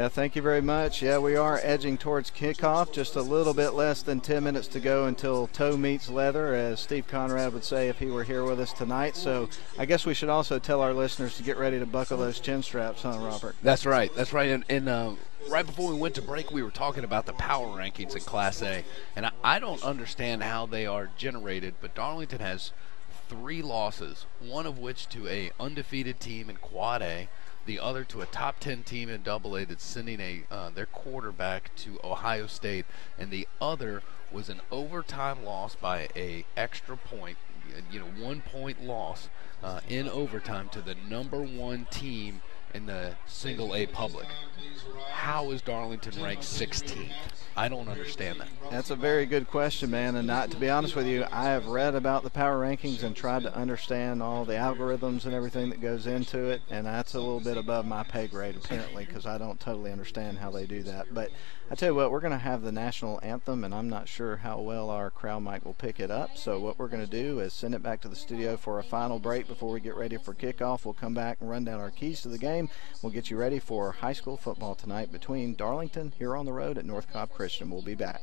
Yeah, thank you very much. Yeah, we are edging towards kickoff. Just a little bit less than 10 minutes to go until toe meets leather, as Steve Conrad would say if he were here with us tonight. So I guess we should also tell our listeners to get ready to buckle those chin straps, huh, Robert? That's right. That's right. And right before we went to break, we were talking about the power rankings in Class A. And I don't understand how they are generated, but Darlington has 3 losses, one of which to a undefeated team in Quad A, the other to a top 10 team in Double A that's sending their quarterback to Ohio State, and the other was an overtime loss by a extra point, 1 point loss in overtime to the #1 team in the single A public. How is Darlington ranked 16th? I don't understand that. That's a very good question, man. And to be honest with you, I have read about the power rankings and tried to understand all the algorithms and everything that goes into it. And that's a little bit above my pay grade, apparently, because I don't totally understand how they do that. But I tell you what, we're going to have the national anthem, and I'm not sure how well our crowd mic will pick it up. So what we're going to do is send it back to the studio for a final break before we get ready for kickoff. We'll come back and run down our keys to the game. We'll get you ready for high school football tonight between Darlington here on the road at North Cobb Christian. We'll be back.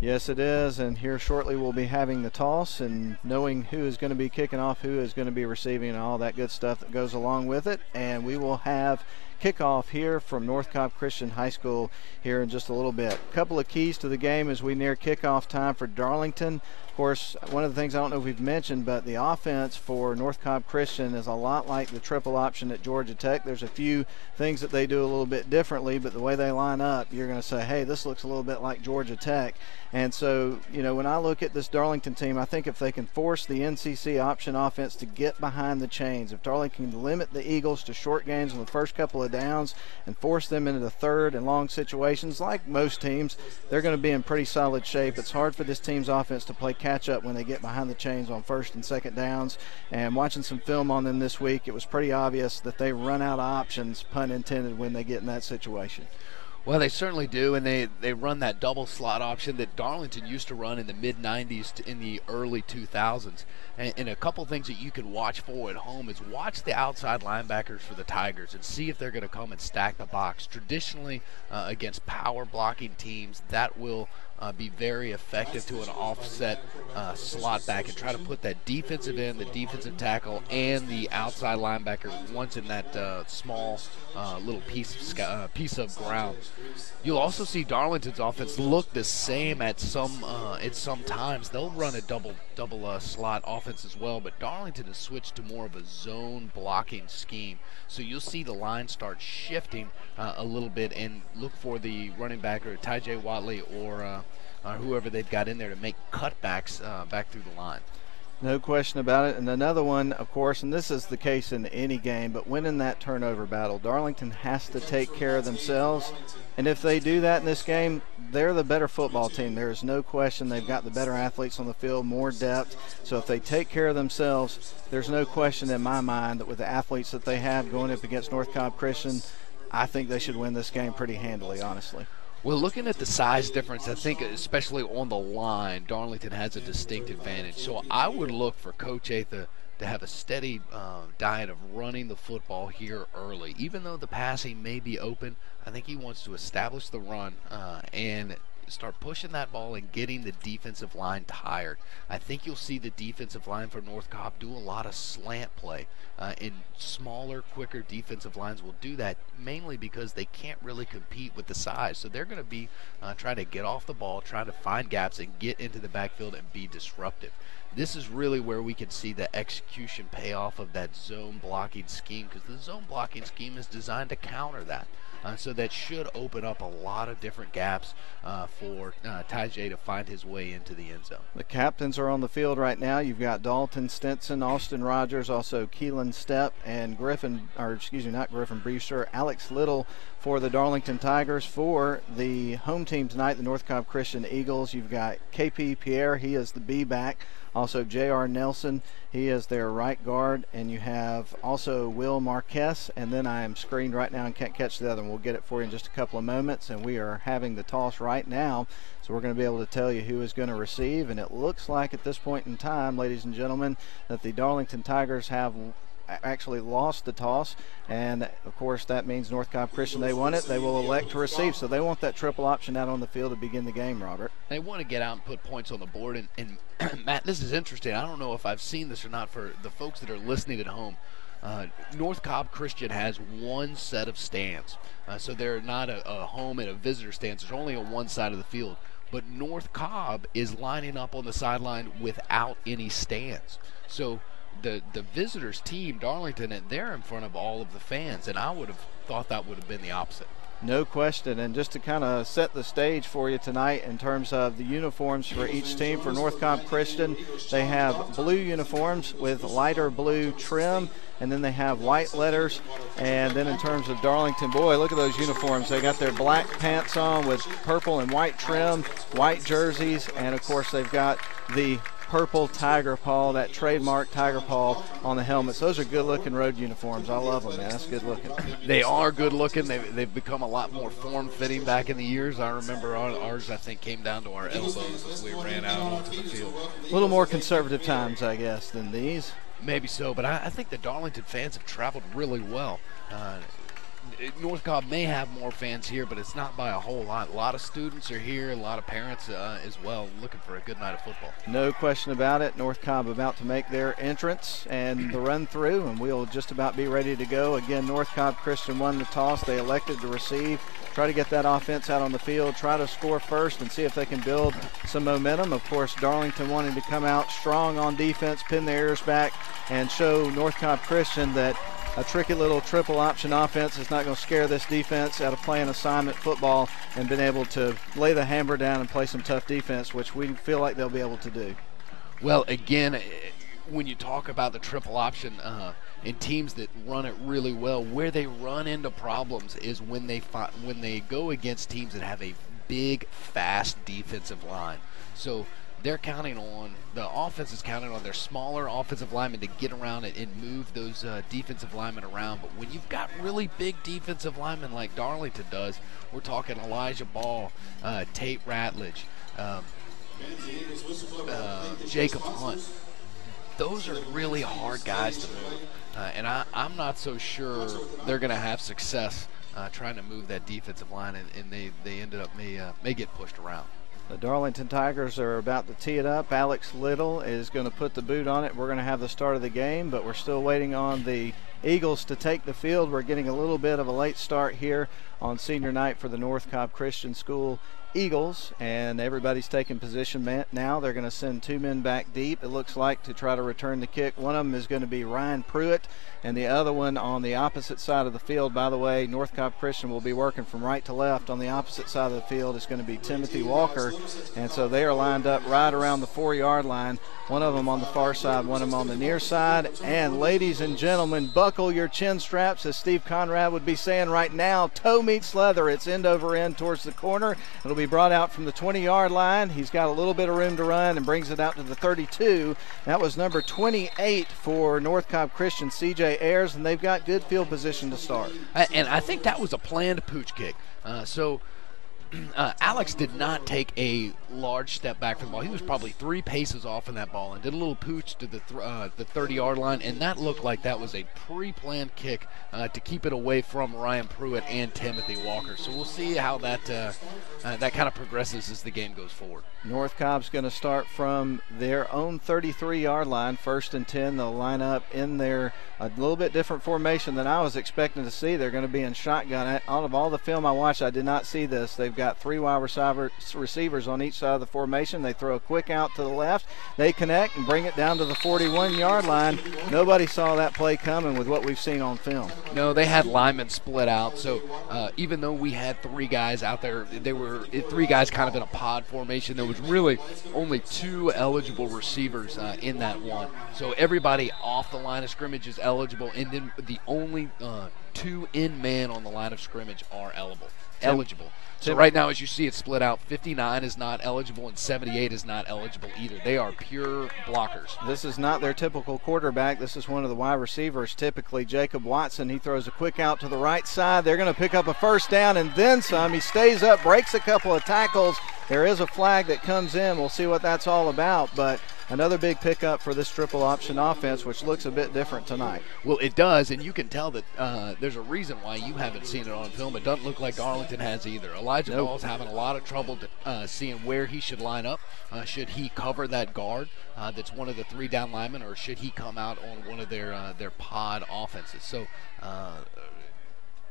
Yes, it is, and here shortly we'll be having the toss and knowing who is going to be kicking off, who is going to be receiving, and all that good stuff that goes along with it. And we will have kickoff here from North Cobb Christian High School here in just a little bit. A couple of keys to the game as we near kickoff time for Darlington. Of course, one of the things I don't know if we've mentioned, but the offense for North Cobb Christian is a lot like the triple option at Georgia Tech. There's a few things that they do a little bit differently, but the way they line up, you're going to say, hey, this looks a little bit like Georgia Tech. And so, when I look at this Darlington team, I think if they can force the NCC option offense to get behind the chains, if Darlington can limit the Eagles to short gains on the first couple of downs and force them into the third and long situations, like most teams, they're going to be in pretty solid shape. It's hard for this team's offense to play catch-up when they get behind the chains on first and second downs. And watching some film on them this week, it was pretty obvious that they run out of options, pun intended, when they get in that situation. Well, they certainly do, and they run that double slot option that Darlington used to run in the mid-'90s to in the early 2000s. And a couple things that you can watch for at home is watch the outside linebackers for the Tigers and see if they're going to come and stack the box. Traditionally, against power blocking teams, that will be very effective to an offset slot back and try to put that defensive end, the defensive tackle, and the outside linebacker once in that small little piece of ground. You'll also see Darlington's offense look the same at some times. They'll run a double slot offense as well, but Darlington has switched to more of a zone blocking scheme. So you'll see the line start shifting a little bit and look for the running back or Ty J. Watley or whoever they've got in there to make cutbacks back through the line. No question about it. And another one, of course, and this is the case in any game, but winning that turnover battle, Darlington has to take care of themselves. And if they do that in this game, they're the better football team. There is no question they've got the better athletes on the field, more depth. So if they take care of themselves, there's no question in my mind that with the athletes that they have going up against North Cobb Christian, I think they should win this game pretty handily, honestly. Well, looking at the size difference, I think especially on the line, Darlington has a distinct advantage. So I would look for Coach Atha to have a steady diet of running the football here early. Even though the passing may be open, I think he wants to establish the run and start pushing that ball and getting the defensive line tired. I think you'll see the defensive line for North Cobb do a lot of slant play. And smaller, quicker defensive lines will do that mainly because they can't really compete with the size. So they're going to be trying to get off the ball, trying to find gaps and get into the backfield and be disruptive. This is really where we can see the execution payoff of that zone blocking scheme, because the zone blocking scheme is designed to counter that. So that should open up a lot of different gaps for Ty J to find his way into the end zone. The captains are on the field right now. You've got Dalton Stinson, Austin Rogers, also Keelan Stepp, and not Griffin Brewster, Alex Little for the Darlington Tigers. For the home team tonight, the North Cobb Christian Eagles, you've got KP Pierre, he is the B-back. Also J.R. Nelson, he is their right guard, and you have also Will Marquez, and then I am screened right now and can't catch the other one. We'll get it for you in just a couple of moments, and we are having the toss right now, so we're going to be able to tell you who is going to receive, and it looks like at this point in time, ladies and gentlemen, that the Darlington Tigers have actually lost the toss, and of course that means North Cobb Christian, they won it, they will elect to receive. So they want that triple option out on the field to begin the game, Robert. They want to get out and put points on the board, and Matt, this is interesting. I don't know if I've seen this or not for the folks that are listening at home. North Cobb Christian has one set of stands, so they're not a home and a visitor stands. There's only on one side of the field, but North Cobb is lining up on the sideline without any stands. So the visitors team, Darlington, and they're in front of all of the fans, and I would have thought that would have been the opposite. No question. And just to kind of set the stage for you tonight in terms of the uniforms for each team, for North Cobb Christian, they have blue uniforms with lighter blue trim, and then they have white letters. And then in terms of Darlington, boy, look at those uniforms. They got their black pants on with purple and white trim, white jerseys, and of course they've got the purple tiger paw, that trademark tiger paw on the helmets. Those are good-looking road uniforms. I love them, man. That's good-looking. They are good-looking. They've become a lot more form-fitting back in the years. I remember ours, I think, came down to our elbows as we ran out onto the field. A little more conservative times, I guess, than these. Maybe so, but I think the Darlington fans have traveled really well. North Cobb may have more fans here, but it's not by a whole lot. A lot of students are here, a lot of parents as well, looking for a good night of football. No question about it. North Cobb about to make their entrance and the run through, and we'll just about be ready to go. Again, North Cobb Christian won the toss. They elected to receive, try to get that offense out on the field, try to score first and see if they can build some momentum. Of course, Darlington wanting to come out strong on defense, pin their ears back, and show North Cobb Christian that a tricky little triple option offense is not going to scare this defense out of playing assignment football and been able to lay the hammer down and play some tough defense, which we feel like they'll be able to do. Well, again, when you talk about the triple option and teams that run it really well, where they run into problems is when they go against teams that have a big, fast defensive line. So they're counting on, the offense is counting on their smaller offensive linemen to get around it and move those defensive linemen around. But when you've got really big defensive linemen like Darlington does, we're talking Elijah Ball, Tate Ratledge, Jacob Hunt. Those are really hard guys to move, and I'm not so sure they're going to have success trying to move that defensive line, and they ended up may get pushed around. The Darlington Tigers are about to tee it up. Alex Little is going to put the boot on it. We're going to have the start of the game, but we're still waiting on the Eagles to take the field. We're getting a little bit of a late start here on senior night for the North Cobb Christian School Eagles, and everybody's taking position now. They're going to send two men back deep, it looks like, to try to return the kick. One of them is going to be Ryan Pruitt, and the other one on the opposite side of the field. By the way, North Cobb Christian will be working from right to left. On the opposite side of the field is going to be Timothy Walker, and so they are lined up right around the 4-yard line. One of them on the far side, one of them on the near side. And ladies and gentlemen, buckle your chin straps, as Steve Conrad would be saying right now. Toe meets leather. It's end over end towards the corner. It'll be brought out from the 20-yard line. He's got a little bit of room to run and brings it out to the 32. That was number 28 for North Cobb Christian, C.J. Ayers, and they've got good field position to start. And I think that was a planned pooch kick. Alex did not take a large step back from the ball. He was probably 3 paces off from that ball and did a little pooch to the 30-yard line, and that looked like that was a pre-planned kick to keep it away from Ryan Pruitt and Timothy Walker. So we'll see how that kind of progresses as the game goes forward. North Cobb's going to start from their own 33-yard line, 1st and 10. They'll line up in their a little bit different formation than I was expecting to see. They're going to be in shotgun. Out of all the film I watched, I did not see this. They've got 3 wide receivers on each side of the formation. They throw a quick out to the left. They connect and bring it down to the 41-yard line. Nobody saw that play coming with what we've seen on film. No, they had linemen split out. So even though we had 3 guys out there, they were 3 guys kind of in a pod formation. There was really only 2 eligible receivers in that one. So everybody off the line of scrimmage is eligible, and then the only 2 in man on the line of scrimmage are eligible. So right now, as you see it split out, 59 is not eligible and 78 is not eligible either. They are pure blockers. This is not their typical quarterback. This is one of the wide receivers, typically Jacob Watson. He throws a quick out to the right side. They're going to pick up a first down and then some. He stays up, breaks a couple of tackles. There is a flag that comes in. We'll see what that's all about, but another big pickup for this triple option offense, which looks a bit different tonight. Well, it does, and you can tell that there's a reason why you haven't seen it on film. It doesn't look like Darlington has either. Elijah Ball's having a lot of trouble seeing where he should line up. Should he cover that guard that's one of the 3 down linemen, or should he come out on one of their pod offenses? So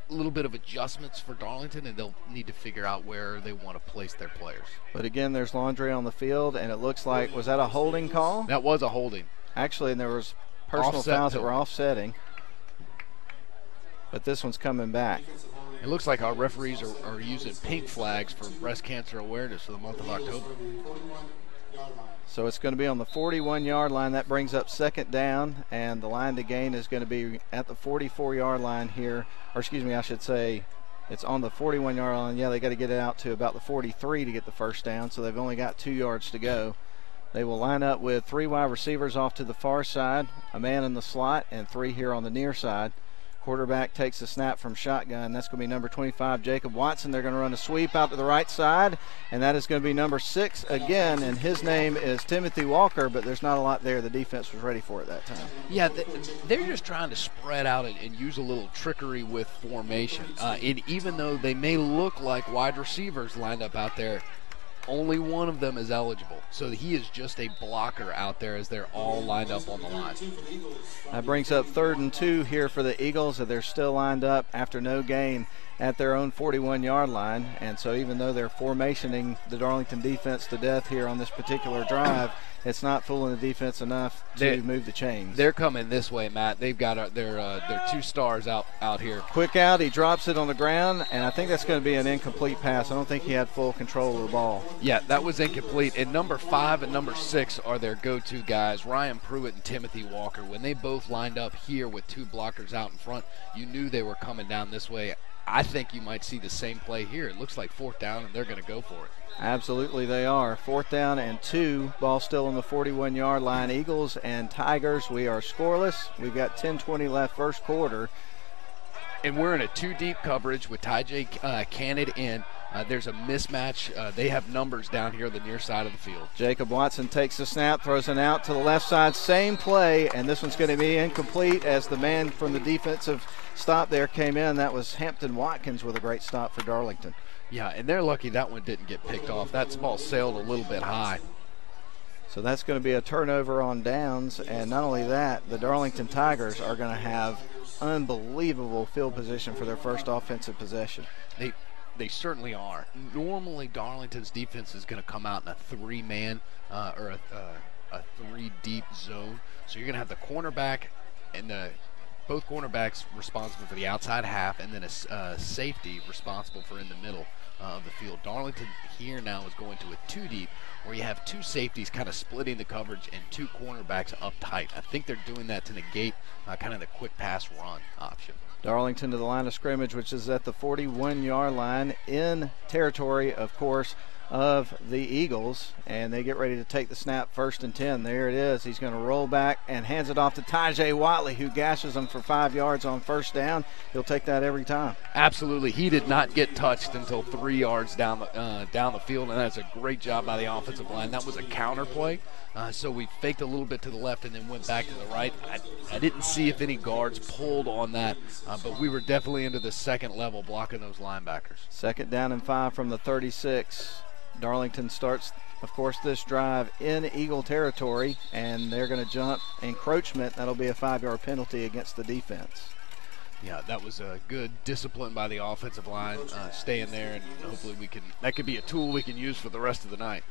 a little bit of adjustments for Darlington, and they'll need to figure out where they want to place their players. But again, there's laundry on the field, and it looks like, was that a holding call? That was a holding. Actually, and there was personal fouls that were offsetting. But this one's coming back. It looks like our referees are using pink flags for breast cancer awareness for the month of October. So it's going to be on the 41-yard line. That brings up 2nd down, and the line to gain is going to be at the 44-yard line here. Or excuse me, I should say it's on the 41-yard line. Yeah, they got to get it out to about the 43 to get the first down, so they've only got 2 yards to go. They will line up with 3 wide receivers off to the far side, a man in the slot, and 3 here on the near side. Quarterback takes the snap from shotgun. That's going to be number 25, Jacob Watson. They're going to run a sweep out to the right side, and that is going to be number 6 again, and his name is Timothy Walker, but there's not a lot there. The defense was ready for it that time. Yeah, they're just trying to spread out and use a little trickery with formation. And even though they may look like wide receivers lined up out there, only one of them is eligible. So he is just a blocker out there as they're all lined up on the line. That brings up 3rd and 2 here for the Eagles, and they're still lined up after no gain at their own 41-yard line. And so even though they're formationing the Darlington defense to death here on this particular drive, it's not fooling the defense enough to move the chains. They're coming this way, Matt. They've got their 2 stars out here. Quick out, he drops it on the ground, and I think that's going to be an incomplete pass. I don't think he had full control of the ball. Yeah, that was incomplete. And number 5 and number 6 are their go-to guys, Ryan Pruitt and Timothy Walker. When they both lined up here with 2 blockers out in front, you knew they were coming down this way. I think you might see the same play here. It looks like 4th down, and they're going to go for it. Absolutely they are. 4th down and 2. Ball still on the 41-yard line. Eagles and Tigers, we are scoreless. We've got 10:20 left first quarter. And we're in a 2-deep coverage with Ty J. Cannad in. There's a mismatch. They have numbers down here on the near side of the field. Jacob Watson takes the snap, throws it out to the left side. Same play, and this one's going to be incomplete as the man from the defensive stop there came in. That was Hampton Watkins with a great stop for Darlington. Yeah, and they're lucky that one didn't get picked off. That ball sailed a little bit high. So that's going to be a turnover on downs, and not only that, the Darlington Tigers are going to have unbelievable field position for their first offensive possession. They certainly are. Normally, Darlington's defense is going to come out in a 3-man or a 3-deep zone. So you're going to have the cornerback and both cornerbacks responsible for the outside half, and then a safety responsible for in the middle of the field. Darlington here now is going to a 2-deep, where you have 2 safeties kind of splitting the coverage and 2 cornerbacks up tight. I think they're doing that to negate kind of the quick pass run option. Darlington to the line of scrimmage, which is at the 41-yard line, in territory, of course, of the Eagles, and they get ready to take the snap. 1st and 10. There it is. He's going to roll back and hands it off to Ty-J Watley, who gashes him for 5 yards on 1st down. He'll take that every time. Absolutely. He did not get touched until 3 yards down the field, and that's a great job by the offensive line. That was a counter play. So we faked a little bit to the left and then went back to the right. I didn't see if any guards pulled on that, but we were definitely into the second level blocking those linebackers. 2nd down and 5 from the 36. Darlington starts, of course, this drive in Eagle territory, and they're going to jump encroachment. That'll be a 5-yard penalty against the defense. Yeah, that was a good discipline by the offensive line, staying there, and hopefully that could be a tool we can use for the rest of the night.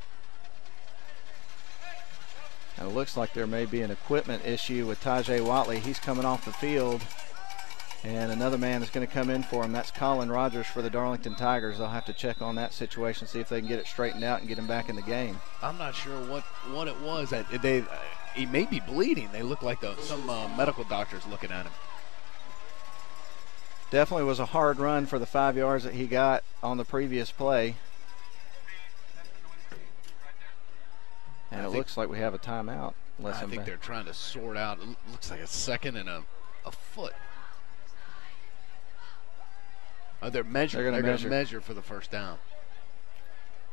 And it looks like there may be an equipment issue with Ty-J Watley. He's coming off the field, and another man is going to come in for him. That's Colin Rogers for the Darlington Tigers. They'll have to check on that situation, see if they can get it straightened out and get him back in the game. I'm not sure what it was. He may be bleeding. They look like some medical doctors looking at him. Definitely was a hard run for the 5 yards that he got on the previous play. And it looks like we have a timeout. I think they're trying to sort out. It looks like a second and a foot. They're going to measure for the 1st down.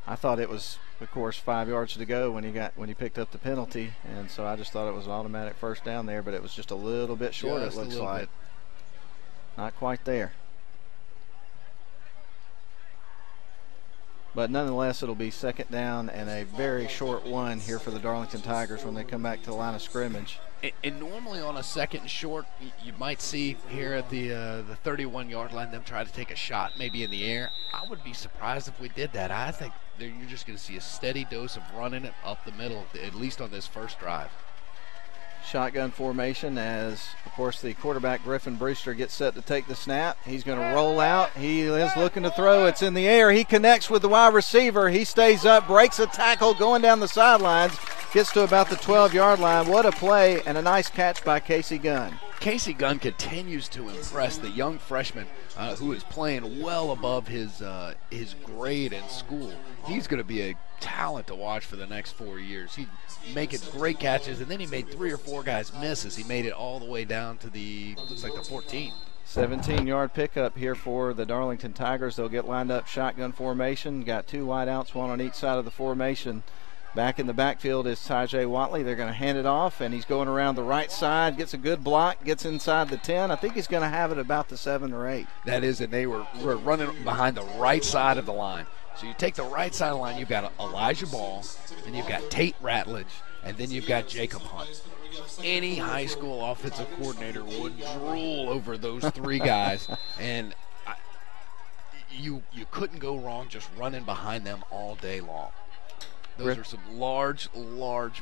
I thought it was, of course, 5 yards to go when he picked up the penalty, and so I just thought it was an automatic 1st down there, but it was just a little bit short. It looks like not quite there. But nonetheless, it'll be 2nd down and a very short one here for the Darlington Tigers when they come back to the line of scrimmage. And normally on a 2nd and short, you might see here at the 31-yard line them try to take a shot maybe in the air. I would be surprised if we did that. I think you're just going to see a steady dose of running it up the middle, at least on this first drive. Shotgun formation as, of course, the quarterback Griffin Brewster gets set to take the snap. He's going to roll out. He is looking to throw. It's in the air. He connects with the wide receiver. He stays up, breaks a tackle going down the sidelines, gets to about the 12-yard line. What a play and a nice catch by Casey Gunn. Casey Gunn continues to impress, the young freshman who is playing well above his grade in school. He's going to be a talent to watch for the next 4 years. He's making great catches, and then he made 3 or 4 guys miss as he made it all the way down to looks like the 14. 17-yard pickup here for the Darlington Tigers. They'll get lined up shotgun formation. Got 2 wideouts, 1 on each side of the formation. Back in the backfield is Ty-J Watley. They're going to hand it off, and he's going around the right side, gets a good block, gets inside the 10. I think he's going to have it about the 7 or 8. That is, and they were running behind the right side of the line. So you take the right side of the line, you've got Elijah Ball, and you've got Tate Ratledge, and then you've got Jacob Hunt. Any high school offensive coordinator would drool over those 3 guys, and you couldn't go wrong just running behind them all day long. Those are some large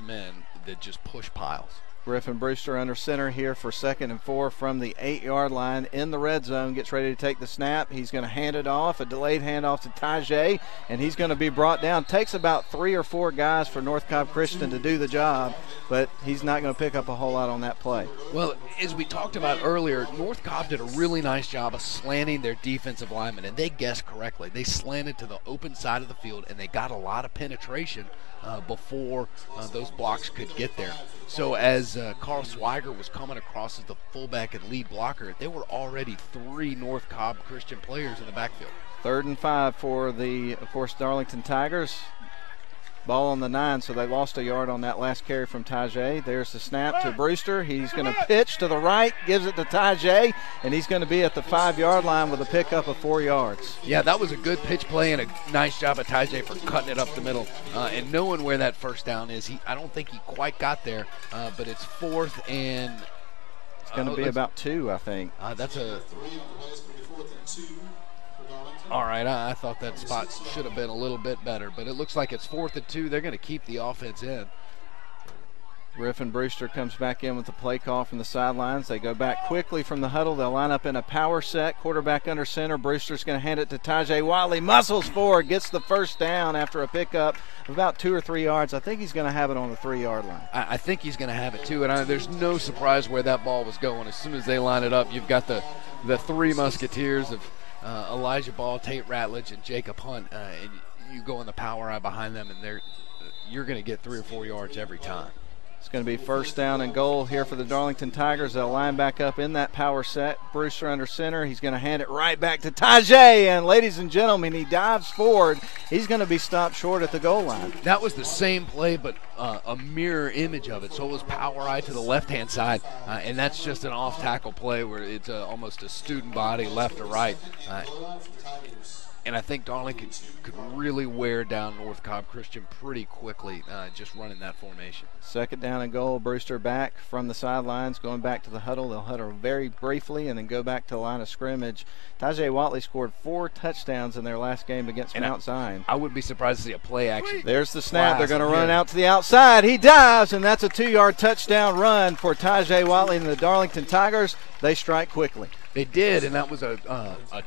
men that just push piles. Griffin Brewster under center here for 2nd and 4 from the 8-yard line in the red zone. Gets ready to take the snap. He's going to hand it off, a delayed handoff to Tajay, and he's going to be brought down. Takes about 3 or 4 guys for North Cobb Christian to do the job, but he's not going to pick up a whole lot on that play. Well, as we talked about earlier, North Cobb did a really nice job of slanting their defensive linemen, and they guessed correctly. They slanted to the open side of the field, and they got a lot of penetration before those blocks could get there. So as Carl Swiger was coming across as the fullback and lead blocker, there were already 3 North Cobb Christian players in the backfield. 3rd and 5 for the, of course, Darlington Tigers. Ball on the 9, so they lost a yard on that last carry from Tajay. There's the snap to Brewster. He's going to pitch to the right, gives it to Tajay, and he's going to be at the 5-yard line with a pickup of 4 yards. Yeah, that was a good pitch play and a nice job of Tajay for cutting it up the middle and knowing where that first down is. I don't think he quite got there, but it's 4th and it's going to be about 2, I think. That's a. All right, I thought that spot should have been a little bit better, but it looks like it's 4th and 2. They're going to keep the offense in. Griffin Brewster comes back in with the play call from the sidelines. They go back quickly from the huddle. They'll line up in a power set. Quarterback under center. Brewster's going to hand it to Tajay Watley. Muscles forward, gets the first down after a pickup of about 2 or 3 yards. I think he's going to have it on the 3-yard line. I think he's going to have it too, and there's no surprise where that ball was going. As soon as they line it up, you've got the 3 Musketeers of Elijah Ball, Tate Ratledge, and Jacob Hunt, and you go in the power eye behind them, and you're going to get 3 or 4 yards every time. It's going to be 1st down and goal here for the Darlington Tigers. They'll line back up in that power set. Brewster under center. He's going to hand it right back to Tajay, and ladies and gentlemen, he dives forward. He's going to be stopped short at the goal line. That was the same play, but a mirror image of it. So it was power eye to the left-hand side, and that's just an off-tackle play where it's almost a student body left or right. And I think Darlington could really wear down North Cobb Christian pretty quickly just running that formation. 2nd down and goal. Brewster back from the sidelines, going back to the huddle. They'll huddle very briefly and then go back to the line of scrimmage. Tajay Watley scored 4 touchdowns in their last game against Mount Zion. I would be surprised to see a play action. There's the snap. They're going to run out to the outside. He dives, and that's a 2-yard touchdown run for Tajay Watley and the Darlington Tigers. They strike quickly. They did, and that was a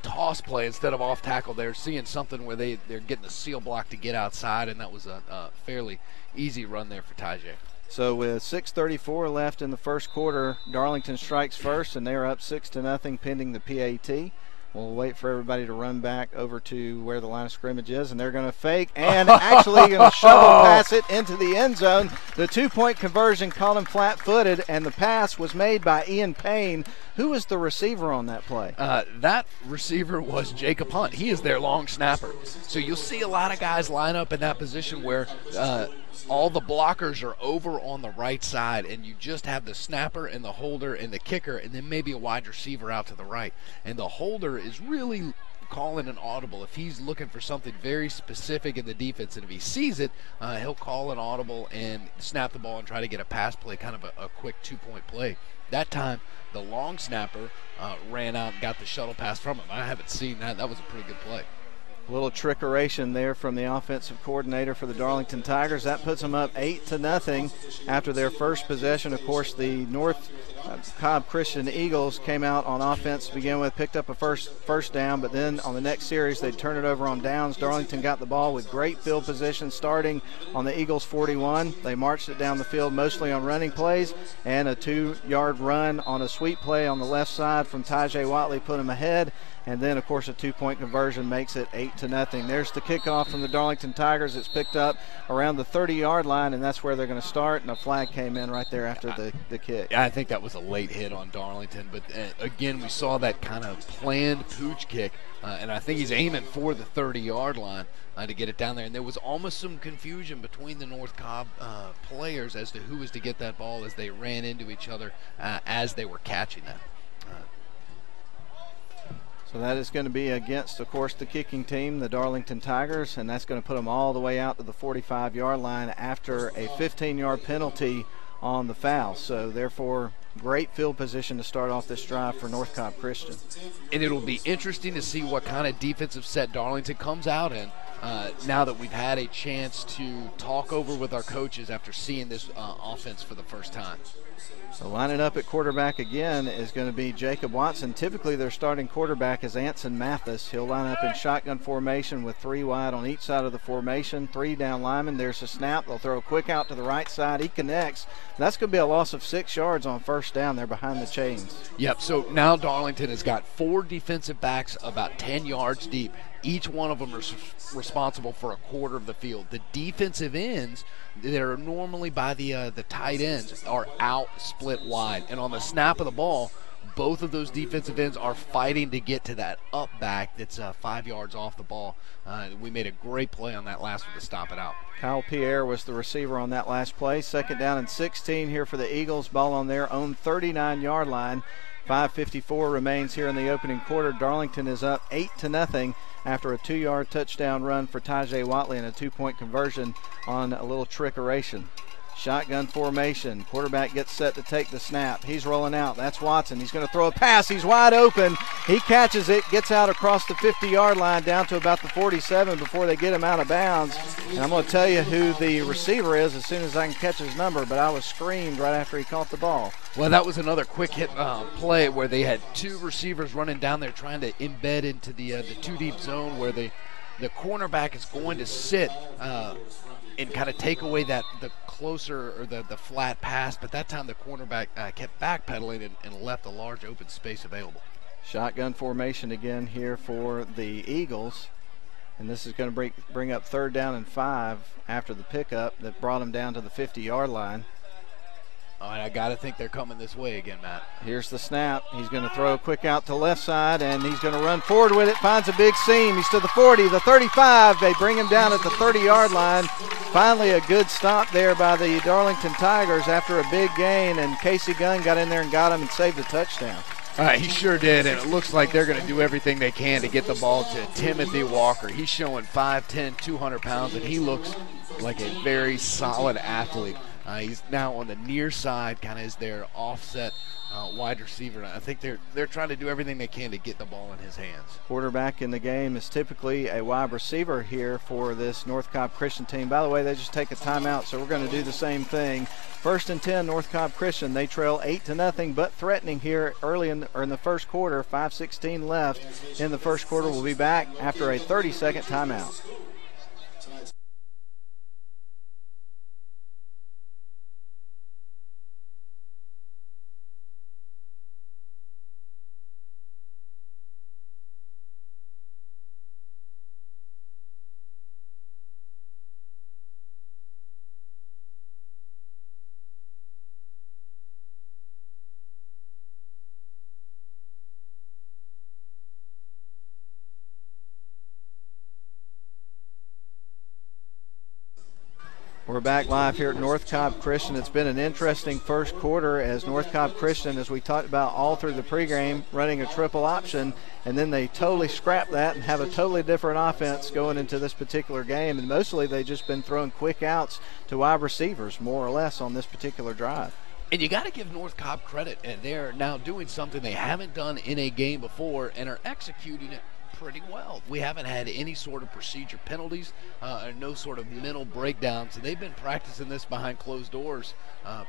toss play instead of off tackle. They're seeing something where they're getting a seal block to get outside, and that was a fairly easy run there for Tajay. So with 6:34 left in the first quarter, Darlington strikes first, and they're up 6-0 pending the PAT. We'll wait for everybody to run back over to where the line of scrimmage is, and they're going to fake and actually going to shovel pass it into the end zone. The 2-point conversion caught him flat-footed, and the pass was made by Ian Payne. Who was the receiver on that play? That receiver was Jacob Hunt. He is their long snapper. So you'll see a lot of guys line up in that position where all the blockers are over on the right side, and you just have the snapper and the holder and the kicker, and then maybe a wide receiver out to the right. And the holder is really calling an audible. If he's looking for something very specific in the defense, and if he sees it, he'll call an audible and snap the ball and try to get a pass play, kind of a quick 2-point play. That time, the long snapper ran out and got the shuttle pass from him. I haven't seen that. That was a pretty good play. A little trickeration there from the offensive coordinator for the Darlington Tigers. That puts them up 8-0 after their first possession. Of course, the North Cobb Christian Eagles came out on offense to begin with, picked up a first down, but then on the next series they turned it over on downs. Darlington got the ball with great field position starting on the Eagles 41. They marched it down the field mostly on running plays, and a 2-yard run on a sweep play on the left side from Tajay Watley put him ahead. And then, of course, a 2-point conversion makes it 8-0. There's the kickoff from the Darlington Tigers. It's picked up around the 30-yard line, and that's where they're going to start. And a flag came in right there after the kick. Yeah, I think that was a late hit on Darlington. But, again, we saw that kind of planned pooch kick. And I think he's aiming for the 30-yard line to get it down there. And there was almost some confusion between the North Cobb players as to who was to get that ball as they ran into each other as they were catching that. So that is going to be against, of course, the kicking team, the Darlington Tigers, and that's going to put them all the way out to the 45-yard line after a 15-yard penalty on the foul. So, therefore, great field position to start off this drive for North Cobb Christian. And it'll be interesting to see what kind of defensive set Darlington comes out in. now that we've had a chance to talk over with our coaches after seeing this offense for the first time. So lining up at quarterback again is going to be Jacob Watson. Typically their starting quarterback is Anson Mathis. He'll line up in shotgun formation with 3 wide on each side of the formation, 3 down linemen. There's a snap. They'll throw a quick out to the right side. He connects. That's going to be a loss of 6 yards on first down. They're behind the chains. Yep, so now Darlington has got 4 defensive backs about 10 yards deep. Each one of them is responsible for a quarter of the field. The defensive ends that are normally by the tight ends are out split wide. And on the snap of the ball, both of those defensive ends are fighting to get to that up back that's 5 yards off the ball. We made a great play on that last one to stop it out. Kyle Pierre was the receiver on that last play. 2nd down and 16 here for the Eagles. Ball on their own 39-yard line. 5:54 remains here in the opening quarter. Darlington is up 8-0 after a 2-yard touchdown run for Tajay Watley and a 2-point conversion on a little trickeration. Shotgun formation. Quarterback gets set to take the snap. He's rolling out. That's Watson. He's going to throw a pass. He's wide open. He catches it, gets out across the 50-yard line down to about the 47 before they get him out of bounds. And I'm going to tell you who the receiver is as soon as I can catch his number, but I was screamed right after he caught the ball. Well, that was another quick hit play where they had 2 receivers running down there trying to embed into the 2-deep zone where the cornerback is going to sit and kind of take away the closer or the flat pass, but that time the cornerback kept backpedaling and left a large open space available. Shotgun formation again here for the Eagles, and this is going to bring up 3rd down and 5 after the pickup that brought them down to the 50-yard line. All right, I got to think they're coming this way again, Matt. Here's the snap. He's going to throw a quick out to left side, and he's going to run forward with it. Finds a big seam. He's to the 40, the 35. They bring him down at the 30-yard line. Finally a good stop there by the Darlington Tigers after a big gain, and Casey Gunn got in there and got him and saved the touchdown. He sure did, and it looks like they're going to do everything they can to get the ball to Timothy Walker. He's showing 5'10", 200 pounds, and he looks like a very solid athlete. He's now on the near side, kind of as their offset wide receiver. I think they're trying to do everything they can to get the ball in his hands. Quarterback in the game is typically a wide receiver here for this North Cobb Christian team. By the way, they just take a timeout, so we're going to do the same thing. 1st and 10, North Cobb Christian. They trail 8-0, but threatening here early in the first quarter. 5:16 left in the first quarter. We'll be back after a 30-second timeout. We're back live here at North Cobb Christian. It's been an interesting first quarter as North Cobb Christian, as we talked about all through the pregame, running a triple option, and then they totally scrap that and have a totally different offense going into this particular game. And mostly they've just been throwing quick outs to wide receivers, more or less, on this particular drive. And you got to give North Cobb credit, and they're now doing something they haven't done in a game before and are executing it pretty well. We haven't had any sort of procedure penalties, no sort of mental breakdowns, and they've been practicing this behind closed doors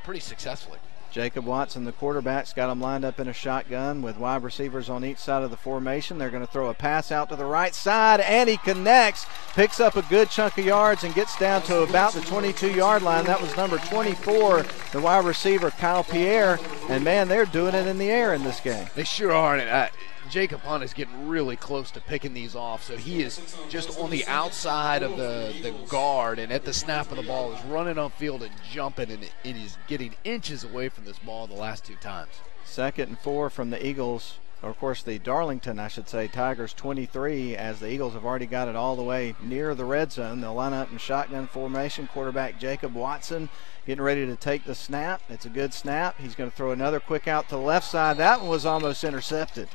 pretty successfully. Jacob Watson, the quarterback's got them lined up in a shotgun with wide receivers on each side of the formation. They're going to throw a pass out to the right side, and he connects, picks up a good chunk of yards, and gets down to about the 22-yard line. That was number 24, the wide receiver, Kyle Pierre. And, man, they're doing it in the air in this game. They sure are. And Jacob Hunt is getting really close to picking these off, so he is just on the outside of the guard, and at the snap of the ball is running upfield and jumping, and he's getting inches away from this ball the last 2 times. 2nd and 4 from the Eagles, or of course the Darlington, I should say, Tigers 23, as the Eagles have already got it all the way near the red zone. They'll line up in shotgun formation. Quarterback Jacob Watson getting ready to take the snap. It's a good snap. He's going to throw another quick out to the left side. That one was almost intercepted.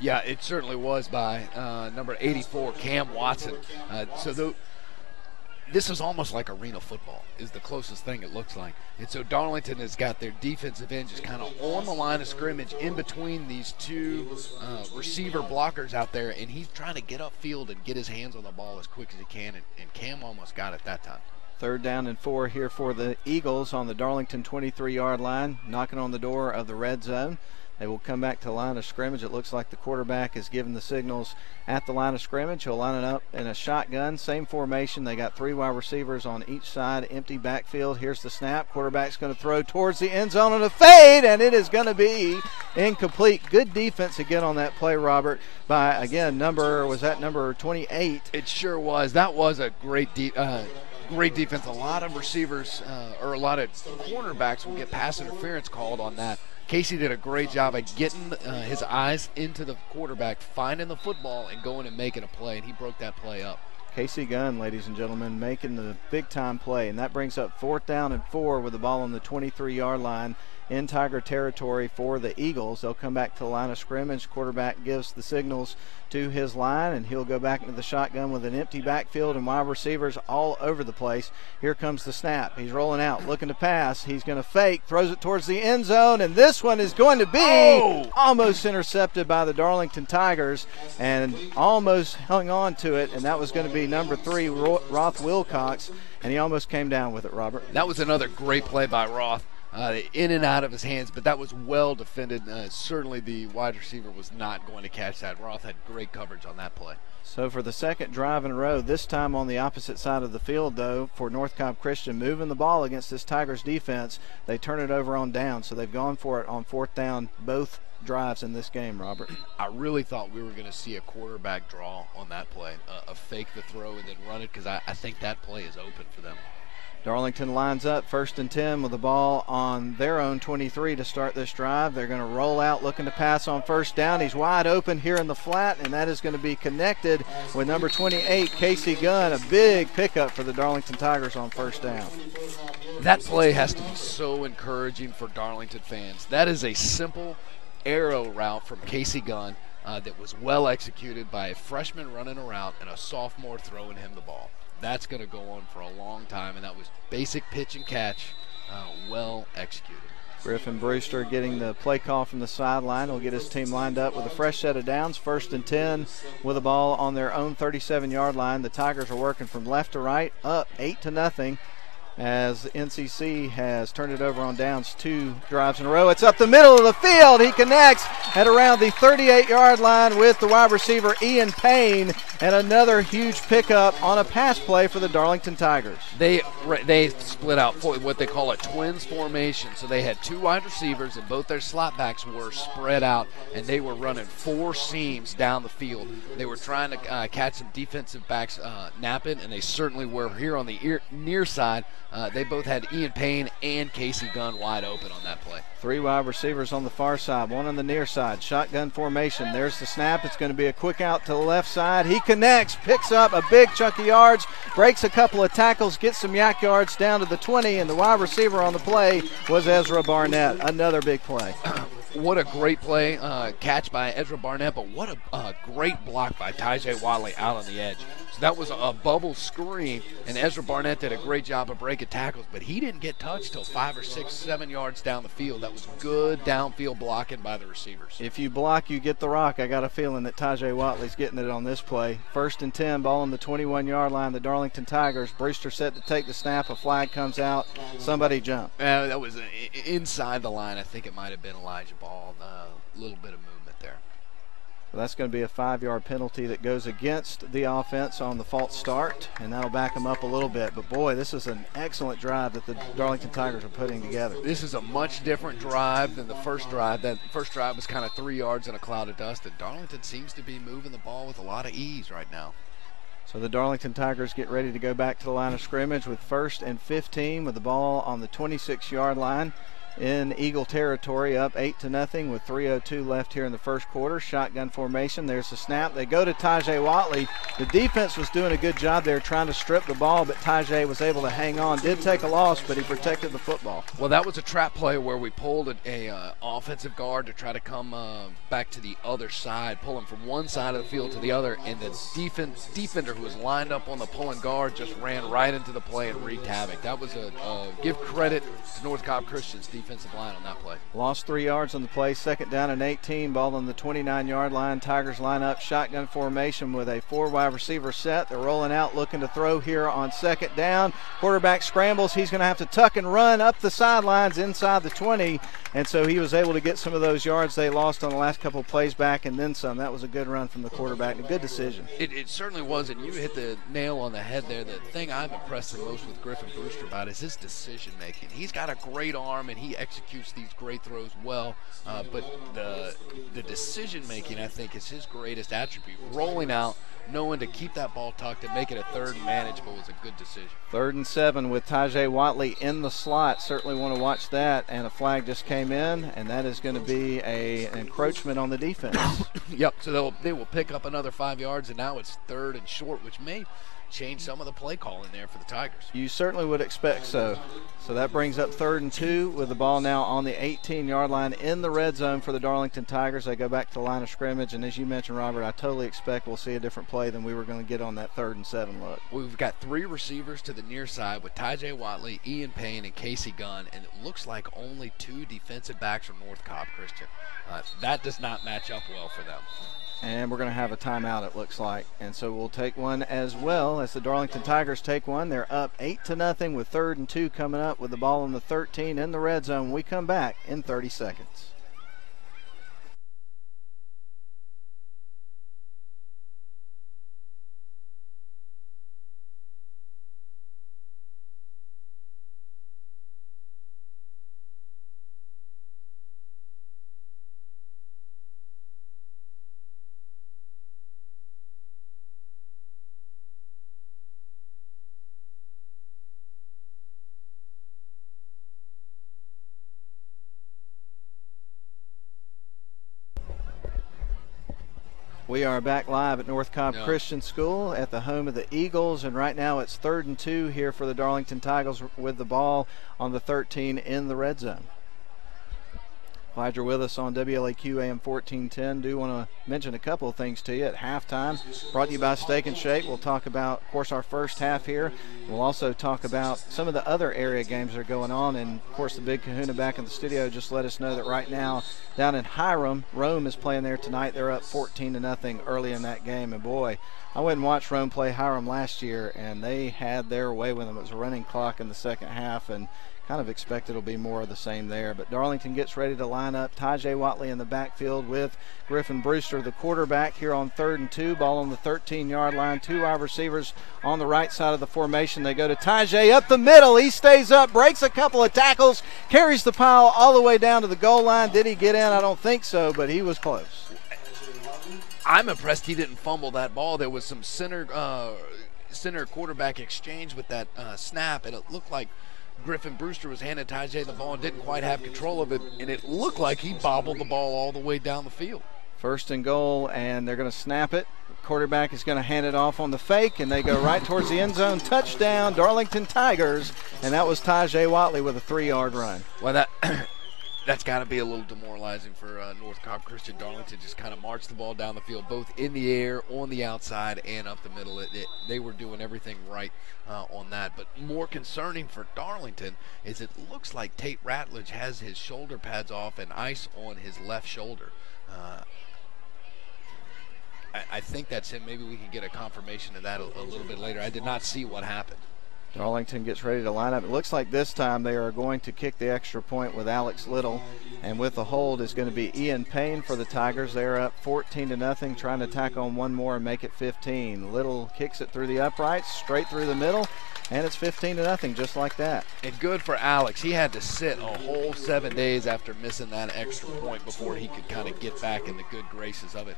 Yeah, it certainly was by number 84, Cam Watson. So this is almost like arena football is the closest thing it looks like. And so Darlington has got their defensive end just kind of on the line of scrimmage in between these two receiver blockers out there, and he's trying to get upfield and get his hands on the ball as quick as he can, and Cam almost got it that time. 3rd down and 4 here for the Eagles on the Darlington 23-yard line, knocking on the door of the red zone. They will come back to the line of scrimmage. It looks like the quarterback is giving the signals at the line of scrimmage. He'll line it up in a shotgun, same formation. They got 3 wide receivers on each side, empty backfield. Here's the snap. Quarterback's going to throw towards the end zone on a fade, and it is going to be incomplete. Good defense again on that play, Robert, by, again, number 28? It sure was. That was a great defense. A lot of receivers or a lot of cornerbacks will get pass interference called on that. Casey did a great job at getting his eyes into the quarterback, finding the football, and going and making a play, and he broke that play up. Casey Gunn, ladies and gentlemen, making the big-time play, and that brings up 4th down and 4 with the ball on the 23-yard line in Tiger territory for the Eagles. They'll come back to the line of scrimmage. Quarterback gives the signals to his line, and he'll go back into the shotgun with an empty backfield and wide receivers all over the place. Here comes the snap. He's rolling out, looking to pass. He's going to fake, throws it towards the end zone, and this one is going to be almost intercepted by the Darlington Tigers and almost hung on to it, and that was going to be number 3, Roth Wilcox, and he almost came down with it, Robert. That was another great play by Roth. In and out of his hands, but that was well defended. Certainly the wide receiver was not going to catch that. Roth had great coverage on that play. So for the 2nd drive in a row, this time on the opposite side of the field, though, for North Cobb Christian, moving the ball against this Tigers defense, they turn it over on down. So they've gone for it on 4th down both drives in this game, Robert. I really thought we were going to see a quarterback draw on that play, a fake the throw and then run it, because I think that play is open for them. Darlington lines up 1st and 10 with the ball on their own 23 to start this drive. They're going to roll out looking to pass on 1st down. He's wide open here in the flat, and that is going to be connected with number 28, Casey Gunn. A big pickup for the Darlington Tigers on 1st down. That play has to be so encouraging for Darlington fans. That is a simple arrow route from Casey Gunn that was well executed by a freshman running a route and a sophomore throwing him the ball. That's going to go on for a long time, and that was basic pitch and catch, well executed. Griffin Brewster getting the play call from the sideline. Will get his team lined up with a fresh set of downs. 1st and 10 with the ball on their own 37-yard line. The Tigers are working from left to right, up 8-0. As NCC has turned it over on downs 2 drives in a row. It's up the middle of the field. He connects at around the 38-yard line with the wide receiver Ian Payne, and another huge pickup on a pass play for the Darlington Tigers. They split out for what they call a twins formation. So they had 2 wide receivers, and both their slot backs were spread out, and they were running 4 seams down the field. They were trying to catch some defensive backs napping, and they certainly were here on the near side. They both had Ian Payne and Casey Gunn wide open on that play. 3 wide receivers on the far side, 1 on the near side. Shotgun formation. There's the snap. It's going to be a quick out to the left side. He connects, picks up a big chunk of yards, breaks a couple of tackles, gets some yak yards down to the 20, and the wide receiver on the play was Ezra Barnett. Another big play. What a great play, catch by Ezra Barnett, but what a great block by Tajay Watley out on the edge. So that was a bubble screen, and Ezra Barnett did a great job of breaking tackles, but he didn't get touched till 5 or 6, 7 yards down the field. That was good downfield blocking by the receivers. If you block, you get the rock. I got a feeling that Tajay Watley's getting it on this play. 1st and 10, ball on the 21-yard line, the Darlington Tigers. Brewster set to take the snap. A flag comes out. Somebody jumped. That was inside the line. I think it might have been Elijah Ball. A little bit of movement there. So that's going to be a 5-yard penalty that goes against the offense on the false start, and that'll back them up a little bit. But, boy, this is an excellent drive that the Darlington Tigers are putting together. This is a much different drive than the first drive. That first drive was kind of 3 yards in a cloud of dust, and Darlington seems to be moving the ball with a lot of ease right now. So the Darlington Tigers get ready to go back to the line of scrimmage with 1st and 15 with the ball on the 26-yard line. in Eagle territory, up 8-0 with 3:02 left here in the first quarter. Shotgun formation. There's the snap. They go to Tajay Watley. The defense was doing a good job there trying to strip the ball, but Tajay was able to hang on. Did take a loss, but he protected the football. Well, that was a trap play where we pulled a offensive guard to try to come back to the other side, pull him from one side of the field to the other, and the defender who was lined up on the pulling guard just ran right into the play and wreaked havoc. That was give credit to North Cobb Christian's defensive line on that play. Lost 3 yards on the play. Second down and 18. Ball on the 29-yard line. Tigers line up shotgun formation with a 4 wide receiver set. They're rolling out, looking to throw here on second down. Quarterback scrambles. He's going to have to tuck and run up the sidelines inside the 20, and so he was able to get some of those yards they lost on the last couple of plays back and then some. That was a good run from the quarterback. A good decision. It certainly was, and you hit the nail on the head there. The thing I'm impressed the most with Griffin Brewster about is his decision making. He's got a great arm and he executes these great throws well, but the decision making, I think, is his greatest attribute. Rolling out, knowing to keep that ball tucked and make it a third and manageable was a good decision. 3rd and 7 with Tajay Watley in the slot. Certainly want to watch that, and a flag just came in, and that is going to be an encroachment on the defense. Yep, so they will pick up another 5 yards, and now it's 3rd and short, which may change some of the play calling there for the Tigers. You certainly would expect so. So that brings up 3rd and 2 with the ball now on the 18-yard line in the red zone for the Darlington Tigers. They go back to the line of scrimmage, and as you mentioned, Robert, I totally expect we'll see a different play than we were going to get on that 3rd and 7 look. We've got 3 receivers to the near side with Tajay Watley, Ian Payne, and Casey Gunn, and it looks like only 2 defensive backs from North Cobb Christian. That does not match up well for them. And we're going to have a timeout, it looks like. And so we'll take one as well as the Darlington Tigers take one. They're up 8-0 with 3rd and 2 coming up with the ball on the 13 in the red zone. We come back in 30 seconds. We are back live at North Cobb Christian School at the home of the Eagles, and right now it's 3rd and 2 here for the Darlington Tigers with the ball on the 13 in the red zone. Glad you're with us on WLAQ AM 1410. Do want to mention a couple of things to you at halftime. Brought to you by Steak and Shake. We'll talk about, of course, our first half here. We'll also talk about some of the other area games that are going on. And, of course, the Big Kahuna back in the studio just let us know that right now down in Hiram, Rome is playing there tonight. They're up 14-0 early in that game. And, boy, I went and watched Rome play Hiram last year, and they had their way with them. It was a running clock in the second half, and kind of expect it'll be more of the same there. But Darlington gets ready to line up. Tajay Watley in the backfield with Griffin Brewster, the quarterback, here on 3rd and 2. Ball on the 13-yard line. 2 wide receivers on the right side of the formation. They go to Tajay up the middle. He stays up, breaks a couple of tackles, carries the pile all the way down to the goal line. Did he get in? I don't think so, but he was close. I'm impressed he didn't fumble that ball. There was some center quarterback exchange with that snap, and it looked like Griffin Brewster was handed Tajay the ball and didn't quite have control of it, and it looked like he bobbled the ball all the way down the field. 1st and goal, and they're going to snap it. Quarterback is going to hand it off on the fake, and they go right towards the end zone. Touchdown, Darlington Tigers, and that was Tajay Watley with a 3-yard run. Well, that's got to be a little demoralizing for North Cobb Christian. Darlington just kind of marched the ball down the field, both in the air, on the outside, and up the middle. They were doing everything right on that. But more concerning for Darlington is it looks like Tate Ratledge has his shoulder pads off and ice on his left shoulder. I think that's him. Maybe we can get a confirmation of that a little bit later. I did not see what happened. Darlington gets ready to line up. It looks like this time they are going to kick the extra point with Alex Little. And with the hold is going to be Ian Payne for the Tigers. They're up 14-0, trying to tack on one more and make it 15. Little kicks it through the uprights, straight through the middle, and it's 15-0, just like that. And good for Alex. He had to sit a whole 7 days after missing that extra point before he could kind of get back in the good graces of it.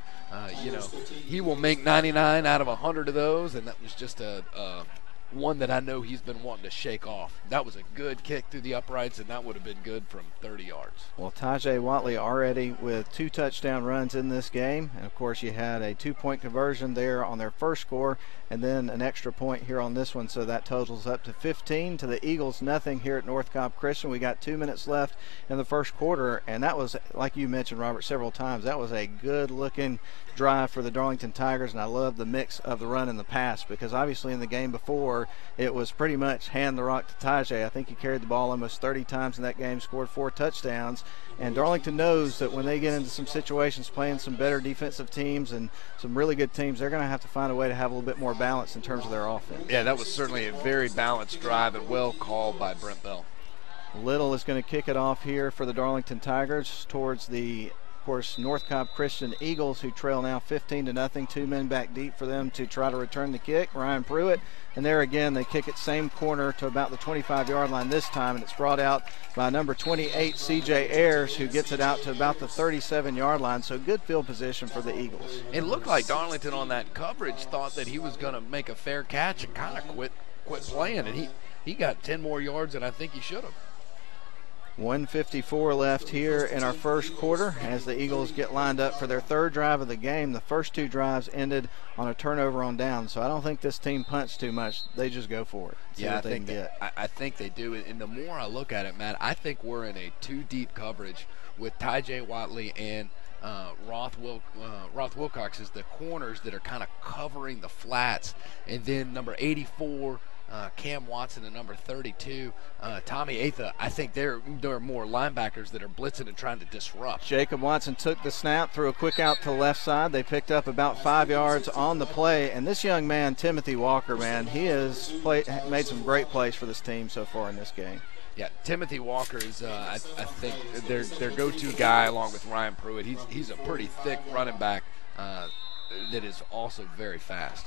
You know, he will make 99 out of 100 of those, and that was just a one that I know he's been wanting to shake off. That was a good kick through the uprights, and that would have been good from 30 yards. Well, Tajay Watley already with 2 touchdown runs in this game. And, of course, you had a 2-point conversion there on their first score and then an extra point here on this one. So that totals up to 15 to the Eagles, nothing here at North Cobb Christian. We got 2 minutes left in the first quarter, and that was, like you mentioned, Robert, several times, that was a good-looking drive for the Darlington Tigers, and I love the mix of the run and the pass because obviously in the game before it was pretty much hand the rock to Tajay. I think he carried the ball almost 30 times in that game, scored 4 touchdowns, and Darlington knows that when they get into some situations playing some better defensive teams and some really good teams, they're going to have to find a way to have a little bit more balance in terms of their offense. Yeah, that was certainly a very balanced drive and well called by Brent Bell. Little is going to kick it off here for the Darlington Tigers towards the, of course, North Cobb Christian Eagles, who trail now 15-0. 2 men back deep for them to try to return the kick. Ryan Pruitt, and there again they kick it same corner to about the 25-yard line this time, and it's brought out by number 28 C.J. Ayers, who gets it out to about the 37-yard line. So good field position for the Eagles. It looked like Darlington on that coverage thought that he was going to make a fair catch and kind of quit playing, and he got 10 more yards than I think he should have. 1:54 left here in our first quarter as the Eagles get lined up for their third drive of the game. The first 2 drives ended on a turnover on down, so I don't think this team punched too much. They just go for it. Yeah, I think they do. And the more I look at it, Matt, I think we're in a 2-deep coverage with Tajay Watley and Roth Wilcox as the corners that are kind of covering the flats. And then number 84, Cam Watson, and number 32, Tommy Atha. I think there are more linebackers that are blitzing and trying to disrupt. Jacob Watson took the snap, threw a quick out to the left side. They picked up about 5 yards on the play. And this young man, Timothy Walker, man, he has made some great plays for this team so far in this game. Yeah, Timothy Walker is, I think, their go-to guy along with Ryan Pruitt. He's a pretty thick running back that is also very fast.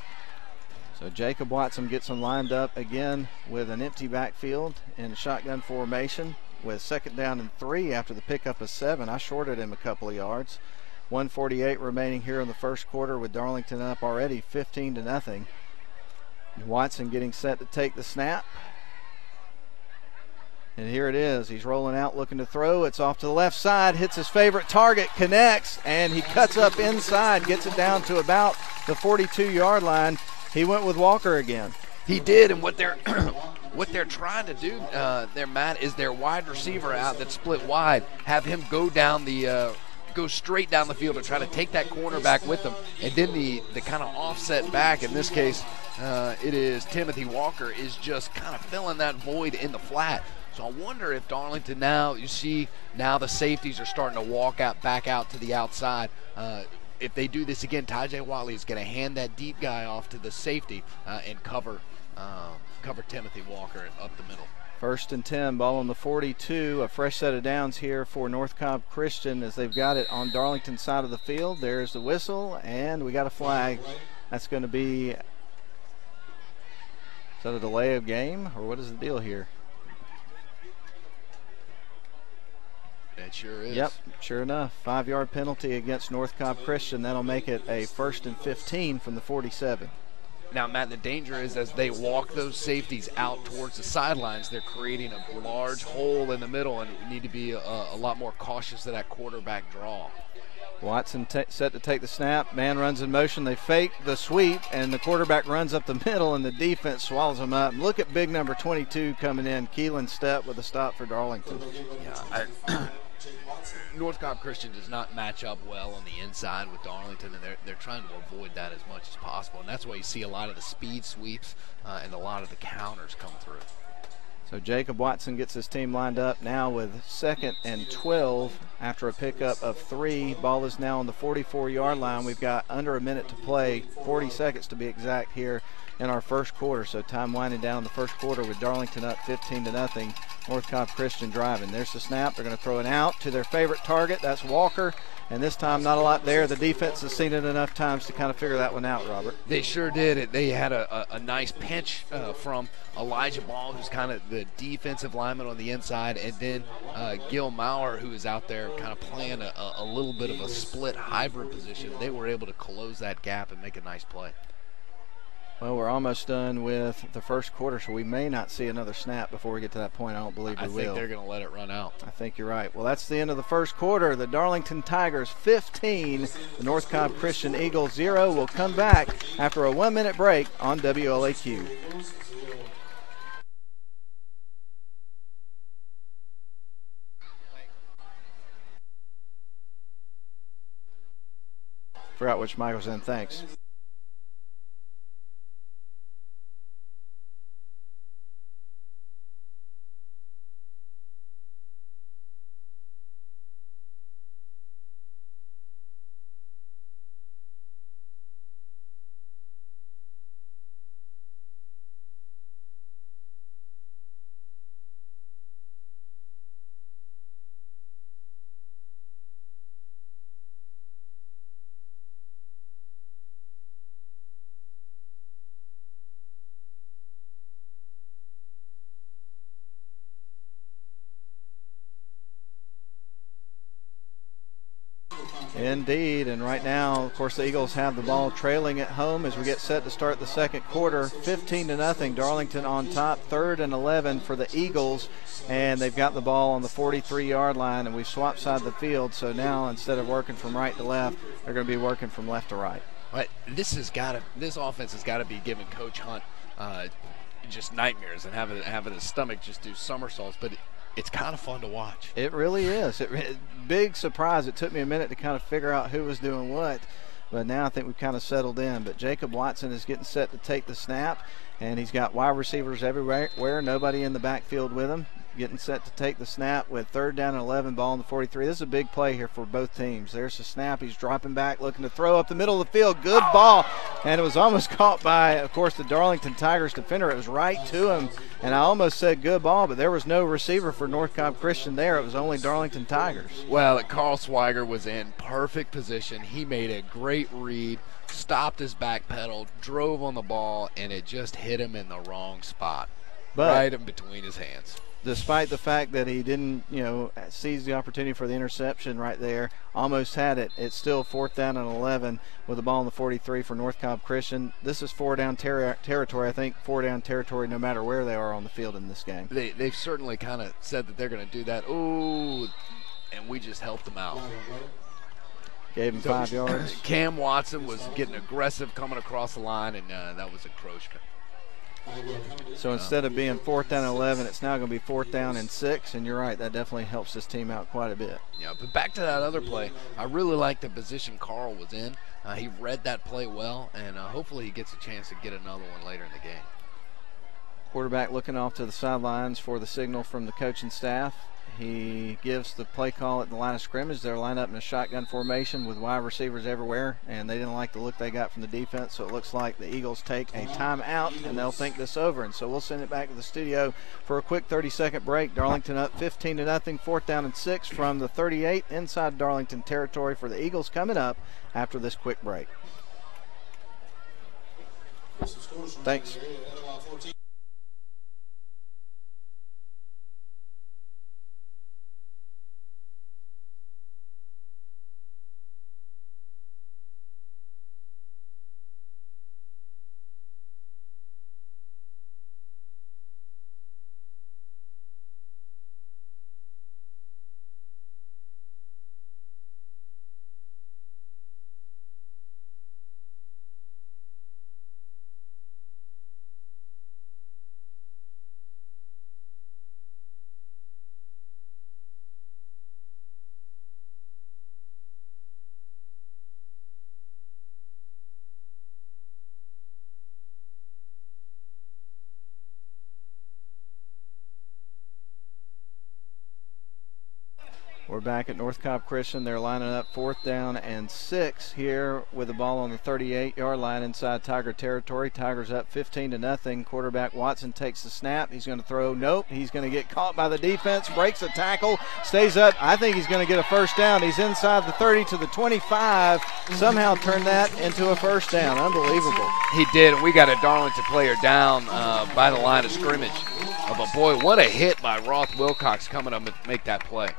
So Jacob Watson gets them lined up again with an empty backfield in a shotgun formation with 2nd down and 3 after the pickup of 7. I shorted him a couple of yards. 1:48 remaining here in the first quarter with Darlington up already 15-0. Watson getting set to take the snap. And here it is. He's rolling out, looking to throw. It's off to the left side, hits his favorite target, connects, and he cuts up inside, gets it down to about the 42-yard line. He went with Walker again. He did, and what they're trying to do there, Matt, is their wide receiver out that's split wide, have him go straight down the field and try to take that cornerback with him, and then the kind of offset back. In this case, it is Timothy Walker is just kind of filling that void in the flat. So I wonder if Darlington now, you see now the safeties are starting to walk back out to the outside. If they do this again, Tajay Watley is going to hand that deep guy off to the safety and cover Timothy Walker up the middle. 1st and 10, ball on the 42. A fresh set of downs here for North Cobb Christian as they've got it on Darlington's side of the field. There's the whistle, and we got a flag. That's going to be, is that a delay of game, or what is the deal here? It sure is. Yep, sure enough. 5-yard penalty against North Cobb Christian. That'll make it a 1st and 15 from the 47. Now, Matt, the danger is as they walk those safeties out towards the sidelines, they're creating a large hole in the middle, and we need to be a lot more cautious of that quarterback draw. Watson set to take the snap. Man runs in motion. They fake the sweep, and the quarterback runs up the middle, and the defense swallows him up. Look at big number 22 coming in. Keelan Stepp with a stop for Darlington. Yeah, North Cobb Christian does not match up well on the inside with Darlington, and they're trying to avoid that as much as possible. And that's why you see a lot of the speed sweeps and a lot of the counters come through. So Jacob Watson gets his team lined up now with 2nd and 12 after a pickup of 3. Ball is now on the 44-yard line. We've got under a minute to play, 40 seconds to be exact here in our first quarter. So time winding down in the first quarter with Darlington up 15-0. North Cobb Christian driving. There's the snap. They're going to throw it out to their favorite target. That's Walker. And this time not a lot there. The defense has seen it enough times to kind of figure that one out, Robert. They sure did. They had a nice pinch from Elijah Ball, who's kind of the defensive lineman on the inside, and then Gil Maurer, who is out there kind of playing a little bit of a split hybrid position. They were able to close that gap and make a nice play. Well, we're almost done with the first quarter, so we may not see another snap before we get to that point. I don't believe we will. I think they're going to let it run out. I think you're right. Well, that's the end of the first quarter. The Darlington Tigers 15, the North Cobb Christian Eagles 0. We'll come back after a 1-minute break on WLAQ. Forgot which mic was in. Thanks. Indeed, and right now, of course, the Eagles have the ball trailing at home as we get set to start the second quarter. 15-0, Darlington on top, 3rd and 11 for the Eagles, and they've got the ball on the 43-yard line, and we've swapped side of the field, so now instead of working from right to left, they're going to be working from left to right. Right. This offense has got to be giving Coach Hunt just nightmares and having his stomach just do somersaults, but it's kind of fun to watch. It really is. Big surprise. It took me a minute to kind of figure out who was doing what, but now I think we've kind of settled in. But Jacob Watson is getting set to take the snap, and he's got wide receivers everywhere, nobody in the backfield with him. Getting set to take the snap with 3rd down and 11, ball on the 43. This is a big play here for both teams. There's the snap. He's dropping back, looking to throw up the middle of the field. Good ball, and it was almost caught by, of course, the Darlington Tigers defender. It was right to him, and I almost said good ball, but there was no receiver for North Cobb Christian there. It was only Darlington Tigers. Well, Carl Swiger was in perfect position. He made a great read, stopped his back pedal, drove on the ball, and it just hit him in the wrong spot, right in between his hands. Despite the fact that he didn't, seize the opportunity for the interception right there, almost had it. It's still 4th down and 11 with the ball on the 43 for North Cobb Christian. This is 4-down territory. I think 4-down territory no matter where they are on the field in this game. They've certainly kind of said that they're going to do that. Ooh, and we just helped them out. Gave him 5 yards. Cam Watson was getting aggressive coming across the line, and that was encroachment. So instead of being 4th down and 11, it's now going to be 4th down and 6, and you're right, that definitely helps this team out quite a bit. Yeah, but back to that other play, I really like the position Carl was in. He read that play well, and hopefully he gets a chance to get another one later in the game. Quarterback looking off to the sidelines for the signal from the coaching staff. He gives the play call at the line of scrimmage. They're lined up in a shotgun formation with wide receivers everywhere, and they didn't like the look they got from the defense, so it looks like the Eagles take a timeout, and they'll think this over. And so we'll send it back to the studio for a quick 30-second break. Darlington up 15-0, 4th down and 6 from the 38 inside Darlington territory for the Eagles coming up after this quick break. Thanks. We're back at North Cobb Christian. They're lining up 4th down and 6 here with the ball on the 38-yard line inside Tiger territory. Tigers up 15-0. Quarterback Watson takes the snap. He's going to throw. Nope. He's going to get caught by the defense. Breaks a tackle. Stays up. I think he's going to get a first down. He's inside the 30 to the 25. Somehow turned that into a first down. Unbelievable. He did. We got a Darlington player down by the line of scrimmage. But boy, what a hit by Roth Wilcox coming up to make that play.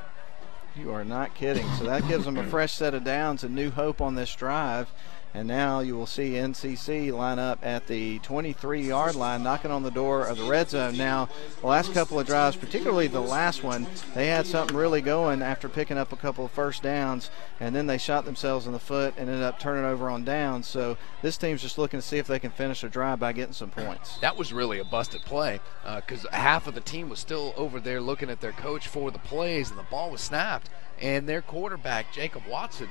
You are not kidding. So that gives them a fresh set of downs and new hope on this drive. And now you will see NCC line up at the 23-yard line, knocking on the door of the red zone. Now, the last couple of drives, particularly the last one, they had something really going after picking up a couple of first downs, and then they shot themselves in the foot and ended up turning over on downs. So this team's just looking to see if they can finish a drive by getting some points. That was really a busted play because half of the team was still over there looking at their coach for the plays, and the ball was snapped. And their quarterback, Jacob Watson,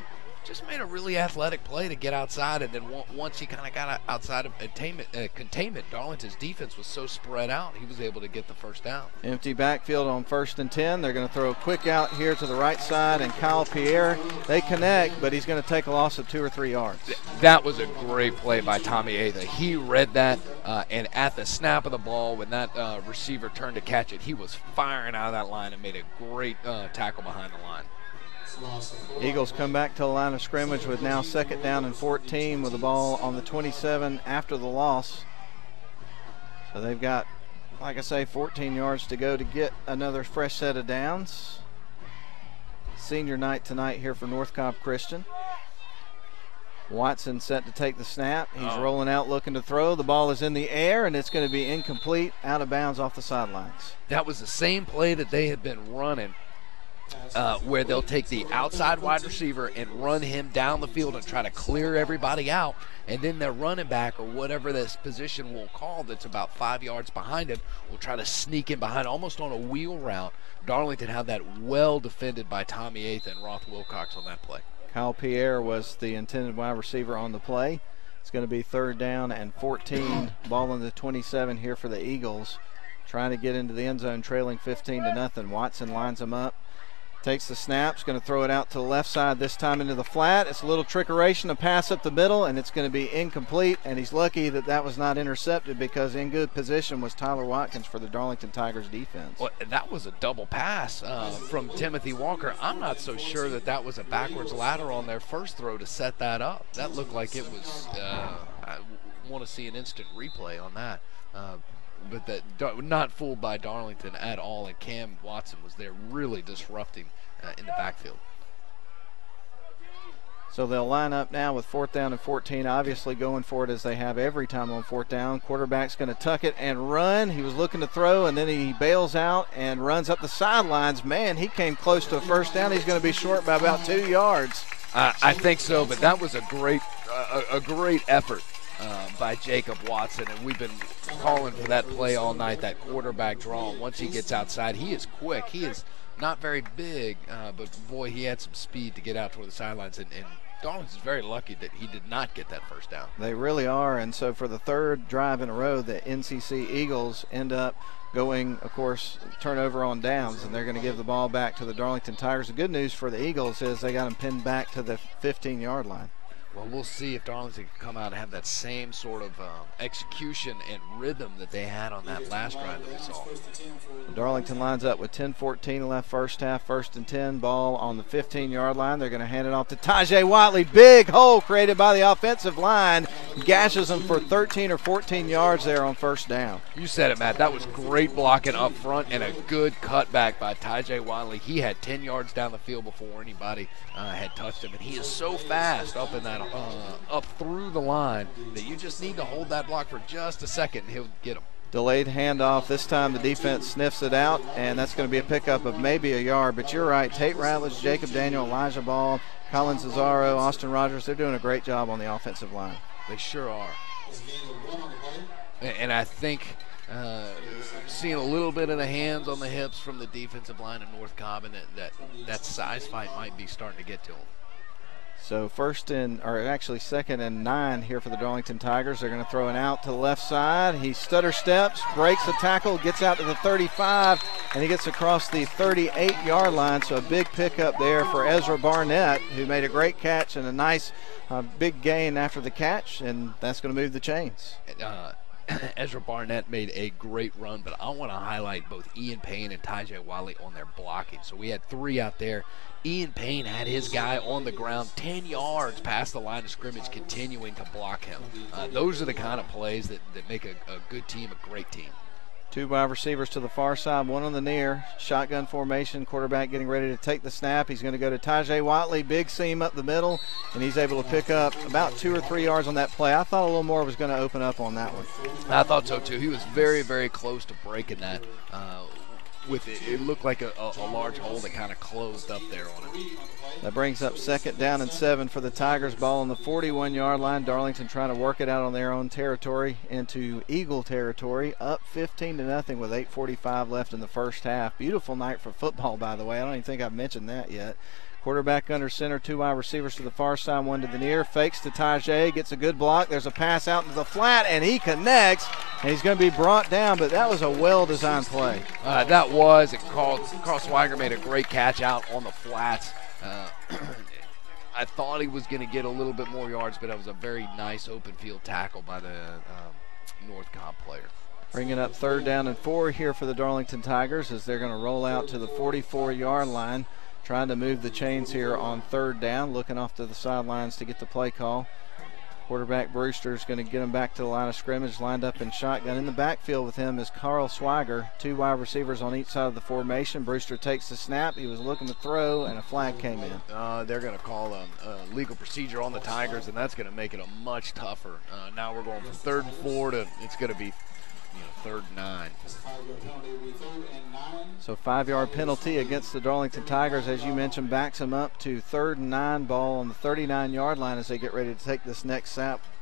just made a really athletic play to get outside, and then once he kind of got outside of containment, Darlington's defense was so spread out, he was able to get the first down. Empty backfield on 1st and 10. They're going to throw a quick out here to the right side, and Kyle Pierre, they connect, but he's going to take a loss of 2 or 3 yards. That was a great play by Tommy Atha. He read that, and at the snap of the ball, when that receiver turned to catch it, he was firing out of that line and made a great tackle behind the line. Eagles come back to the line of scrimmage with now 2nd down and 14 with the ball on the 27 after the loss. So they've got, like I say, 14 yards to go to get another fresh set of downs. Senior night tonight here for North Cobb Christian. Watson set to take the snap. He's rolling out looking to throw. The ball is in the air, and it's going to be incomplete, out of bounds off the sidelines. That was the same play that they had been running. Where they'll take the outside wide receiver and run him down the field and try to clear everybody out, and then their running back or whatever this position will call that's about 5 yards behind him will try to sneak in behind almost on a wheel route. Darlington had that well defended by Tommy Atha and Roth Wilcox on that play. Kyle Pierre was the intended wide receiver on the play. It's going to be 3rd down and 14, ball on the 27 here for the Eagles, trying to get into the end zone, trailing 15-0. Watson lines them up. Takes the snaps, going to throw it out to the left side, this time into the flat. It's a little trickeration, a pass up the middle, and it's going to be incomplete. And he's lucky that that was not intercepted because in good position was Tyler Watkins for the Darlington Tigers defense. Well, that was a double pass from Timothy Walker. I'm not so sure that that was a backwards lateral on their first throw to set that up. That looked like it was, I want to see an instant replay on that. But that not fooled by Darlington at all, and Cam Watson was there really disrupting in the backfield. So they'll line up now with 4th down and 14, obviously going for it as they have every time on 4th down. Quarterback's going to tuck it and run. He was looking to throw, and then he bails out and runs up the sidelines. Man, he came close to a first down. He's going to be short by about 2 yards. I think so, but that was a great effort by Jacob Watson, and we've been calling for that play all night, that quarterback draw. Once he gets outside, he is quick. He is not very big, but boy, he had some speed to get out toward the sidelines, and Darlington's very lucky that he did not get that first down. They really are, and so for the 3rd drive in a row, the NCC Eagles end up going, of course, turnover on downs, and they're going to give the ball back to the Darlington Tigers. The good news for the Eagles is they got them pinned back to the 15-yard line. Well, we'll see if Darlington can come out and have that same sort of execution and rhythm that they had on that last drive that we saw. Darlington lines up with 10-14 left first half, 1st and 10, ball on the 15-yard line. They're going to hand it off to Tajay Watley. Big hole created by the offensive line. Gashes them for 13 or 14 yards there on 1st down. You said it, Matt. That was great blocking up front and a good cutback by Tajay Watley. He had 10 yards down the field before anybody had touched him, and he is so fast up in that up through the line that you just need to hold that block for just a second and he'll get him. Delayed handoff. This time the defense sniffs it out, and that's going to be a pickup of maybe a yard. But you're right, Tate Ratledge, Jacob Daniel, Elijah Ball, Colin Cesaro, Austin Rogers, they're doing a great job on the offensive line. They sure are. And I think seeing a little bit of the hands on the hips from the defensive line of North Cobb, and that size fight might be starting to get to them. So 2nd and 9 here for the Darlington Tigers. They're going to throw it out to the left side. He stutter steps, breaks the tackle, gets out to the 35, and he gets across the 38-yard line. So a big pickup there for Ezra Barnett, who made a great catch and a nice big gain after the catch, and that's going to move the chains. Ezra Barnett made a great run, but I want to highlight both Ian Payne and Tajay Wiley on their blocking. So we had 3 out there. Ian Payne had his guy on the ground 10 yards past the line of scrimmage, continuing to block him. Those are the kind of plays that make a good team a great team. Two wide receivers to the far side, one on the near. Shotgun formation, quarterback getting ready to take the snap. He's going to go to Tajay Watley, big seam up the middle, and he's able to pick up about 2 or 3 yards on that play. I thought a little more was going to open up on that one. I thought so too. He was very, very close to breaking that. With it looked like a large hole that kind of closed up there on it. That brings up 2nd down and 7 for the Tigers. Ball on the 41-yard line. Darlington trying to work it out on their own territory into Eagle territory. Up 15-0 with 8:45 left in the first half. Beautiful night for football, by the way. I don't even think I've mentioned that yet. Quarterback under center, 2 wide receivers to the far side, 1 to the near. Fakes to Tajay, gets a good block. There's a pass out into the flat, and he connects, and he's going to be brought down, but that was a well-designed play. That was, and Carl Swiger made a great catch out on the flats. I thought he was going to get a little bit more yards, but it was a very nice open field tackle by the North Cobb player. Bringing up 3rd down and 4 here for the Darlington Tigers as they're going to roll out to the 44-yard line. Trying to move the chains here on 3rd down, looking off to the sidelines to get the play call. Quarterback Brewster is going to get him back to the line of scrimmage, lined up in shotgun. In the backfield with him is Carl Swiger, 2 wide receivers on each side of the formation. Brewster takes the snap. He was looking to throw, and a flag came in. They're going to call a legal procedure on the Tigers, and that's going to make it a much tougher. Now we're going from 3rd and 4 to it's going to be 3rd and 9. So 5-yard penalty against the Darlington Tigers, as you mentioned, backs them up to 3rd and 9, ball on the 39-yard line as they get ready to take this next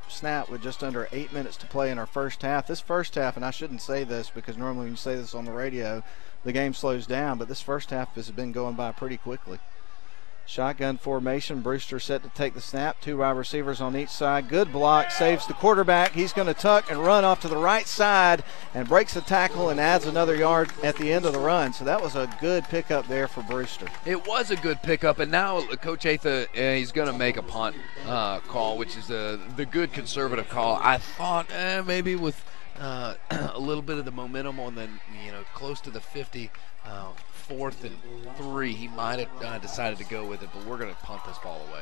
snap with just under 8 minutes to play in our first half. This first half, and I shouldn't say this because normally when you say this on the radio, the game slows down, but this first half has been going by pretty quickly. Shotgun formation, Brewster set to take the snap. 2 wide receivers on each side. Good block, saves the quarterback. He's going to tuck and run off to the right side and breaks the tackle and adds another yard at the end of the run. So that was a good pickup there for Brewster. It was a good pickup, and now Coach Atha, he's going to make a punt call, which is the good conservative call. I thought maybe with a little bit of the momentum on the, close to the 50, 4th and 3, he might have decided to go with it, but we're going to punt this ball away.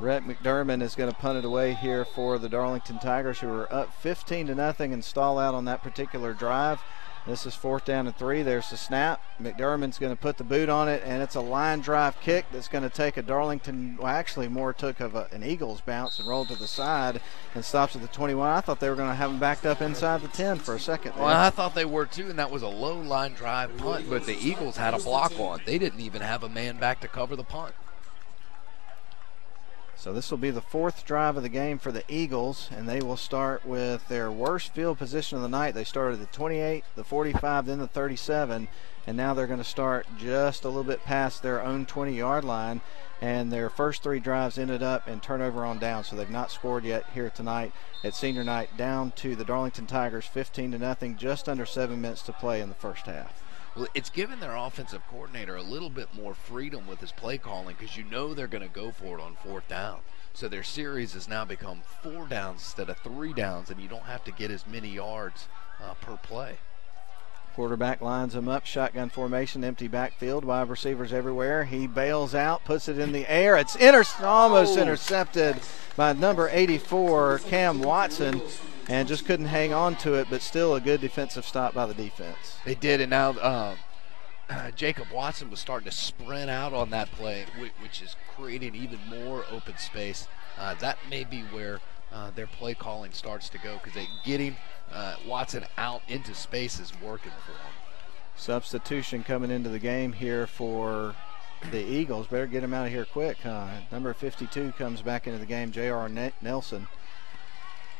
Rhett McDermott is going to punt it away here for the Darlington Tigers, who are up 15-0 and stall out on that particular drive. This is 4th down and 3. There's the snap. McDermott's going to put the boot on it, and it's a line drive kick that's going to take a Darlington, well, actually more took of an Eagles bounce and rolled to the side and stops at the 21. I thought they were going to have him backed up inside the 10 for a second there. Well, I thought they were too, and that was a low line drive punt, but the Eagles had a block on. They didn't even have a man back to cover the punt. So this will be the 4th drive of the game for the Eagles, and they will start with their worst field position of the night. They started at the 28, the 45, then the 37, and now they're going to start just a little bit past their own 20-yard line, and their first 3 drives ended up in turnover on down, so they've not scored yet here tonight at senior night, down to the Darlington Tigers 15-0, just under 7 minutes to play in the first half. Well, it's given their offensive coordinator a little bit more freedom with his play calling because they're going to go for it on 4th down. So their series has now become 4 downs instead of 3 downs, and you don't have to get as many yards per play. Quarterback lines him up, shotgun formation, empty backfield, wide receivers everywhere. He bails out, puts it in the air. It's almost intercepted by number 84, Cam Watson, and just couldn't hang on to it, but still a good defensive stop by the defense. They did, and now Jacob Watson was starting to sprint out on that play, which is creating even more open space. That may be where their play calling starts to go, because getting Watson out into space is working for them. Substitution coming into the game here for the Eagles. Better get him out of here quick, huh? Number 52 comes back into the game, J.R. Nelson.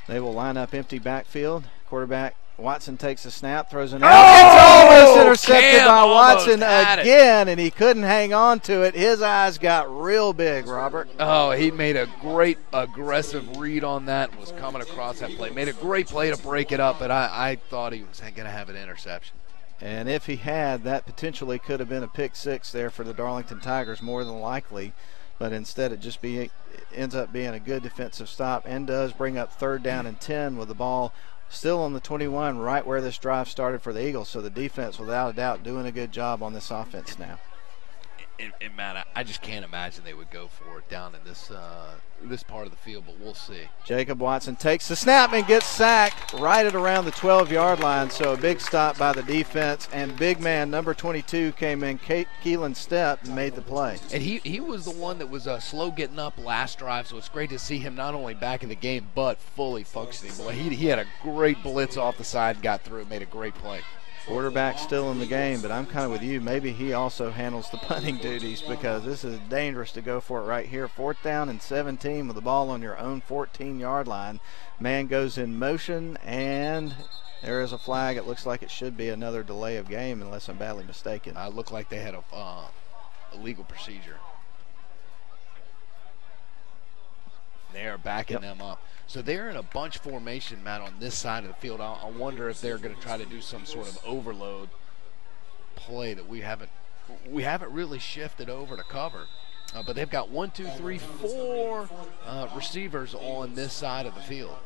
They will line up empty backfield. Quarterback Watson takes a snap, throws an out. It's almost intercepted by Watson again, and he couldn't hang on to it. His eyes got real big, Robert. Oh, he made a great aggressive read on that, was coming across that play. Made a great play to break it up, but I thought he was going to have an interception. And if he had, that potentially could have been a pick 6 there for the Darlington Tigers, more than likely. But instead it ends up being a good defensive stop and does bring up 3rd down and 10 with the ball still on the 21, right where this drive started for the Eagles. So the defense, without a doubt, doing a good job on this offense now. And Matt, I just can't imagine they would go for it down in this part of the field, but we'll see. Jacob Watson takes the snap and gets sacked right at around the 12-yard line. So a big stop by the defense, and big man number 22 came in, Keelan Stepp, and made the play. And he was the one that was slow getting up last drive, so it's great to see him not only back in the game but fully functioning. Boy, he had a great blitz off the side, got through, made a great play. Quarterback still in the game, but I'm kind of with you. Maybe he also handles the punting duties, because this is dangerous to go for it right here. 4th down and 17 with the ball on your own 14-yard line. Man goes in motion, and there is a flag. It looks like it should be another delay of game unless I'm badly mistaken. It looked like they had a legal procedure. They're backing them up. So they're in a bunch formation, Matt, on this side of the field. I wonder if they're going to try to do some sort of overload play that we haven't really shifted over to cover. But they've got 1, 2, 3, 4 receivers on this side of the field.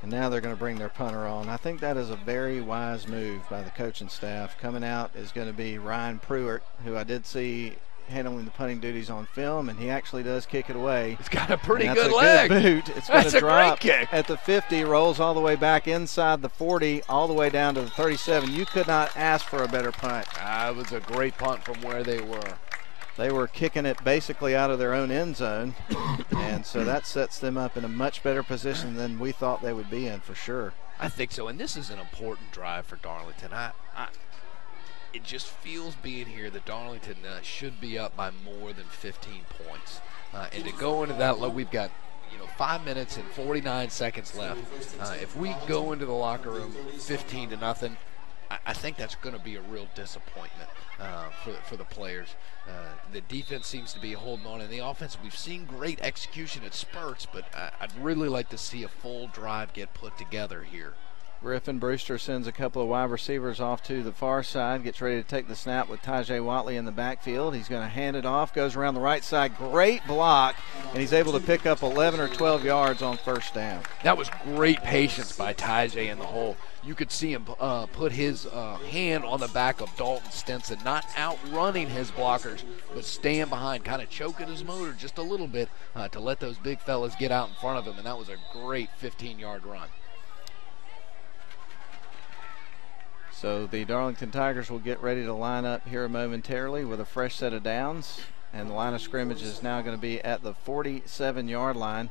And now they're going to bring their punter on. I think that is a very wise move by the coaching staff. Coming out is going to be Ryan Pruitt, who I did see handling the punting duties on film, and he actually does kick it away. He's got a pretty good leg. Good boot. It's going to drop at the 50, rolls all the way back inside the 40, all the way down to the 37. You could not ask for a better punt. It was a great punt from where they were. They were kicking it basically out of their own end zone, and so that sets them up in a much better position than we thought they would be in, for sure. I think so, and this is an important drive for Darlington. It just feels being here that Darlington should be up by more than 15 points. And to go into that, we've got 5 minutes and 49 seconds left. If we go into the locker room 15-0, I think that's going to be a real disappointment for the players. The defense seems to be holding on, and the offense, we've seen great execution at spurts, but I'd really like to see a full drive get put together here. Griffin Brewster sends a couple of wide receivers off to the far side, gets ready to take the snap with Tajay Watley in the backfield. He's going to hand it off, goes around the right side, great block, and he's able to pick up 11 or 12 yards on 1st down. That was great patience by Tajay in the hole. You could see him put his hand on the back of Dalton Stinson, not outrunning his blockers, but staying behind, kind of choking his motor just a little bit to let those big fellas get out in front of him, and that was a great 15-yard run. So the Darlington Tigers will get ready to line up here momentarily with a fresh set of downs, and the line of scrimmage is now going to be at the 47-yard line.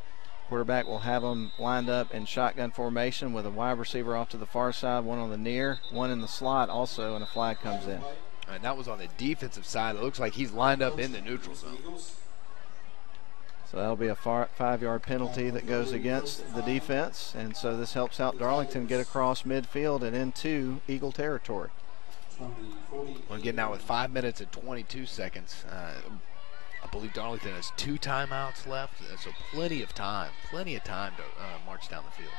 Quarterback will have them lined up in shotgun formation with a wide receiver off to the far side, one on the near, one in the slot also, and a flag comes in. And that was on the defensive side. It looks like he's lined up in the neutral zone. So that'll be a 5-yard penalty that goes against the defense, and so this helps out Darlington get across midfield and into Eagle territory. Well, again, now with 5 minutes and 22 seconds, I believe Darlington has 2 timeouts left, so plenty of time to march down the field.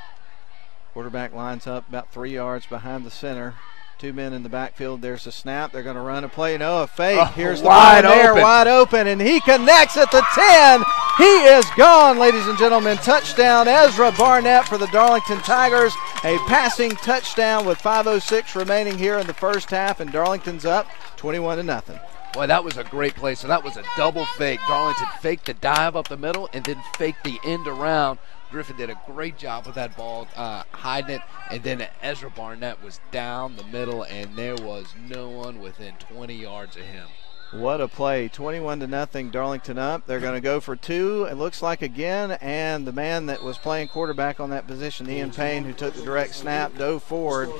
Quarterback lines up about 3 yards behind the center. 2 men in the backfield. There's a snap. They're going to run a play. No, a fake. Here's the ball there, wide open, and he connects at the 10. He is gone, ladies and gentlemen. Touchdown, Ezra Barnett for the Darlington Tigers. A passing touchdown with 5:06 remaining here in the first half, and Darlington's up 21-0. Boy, that was a great play. So that was a double fake. Darlington faked the dive up the middle and then faked the end around. Griffin did a great job with that ball, hiding it, and then Ezra Barnett was down the middle, and there was no one within 20 yards of him. What a play. 21-0, Darlington up. They're going to go for 2, it looks like again, and the man that was playing quarterback on that position, Ian Payne, who took the direct snap, dove forward,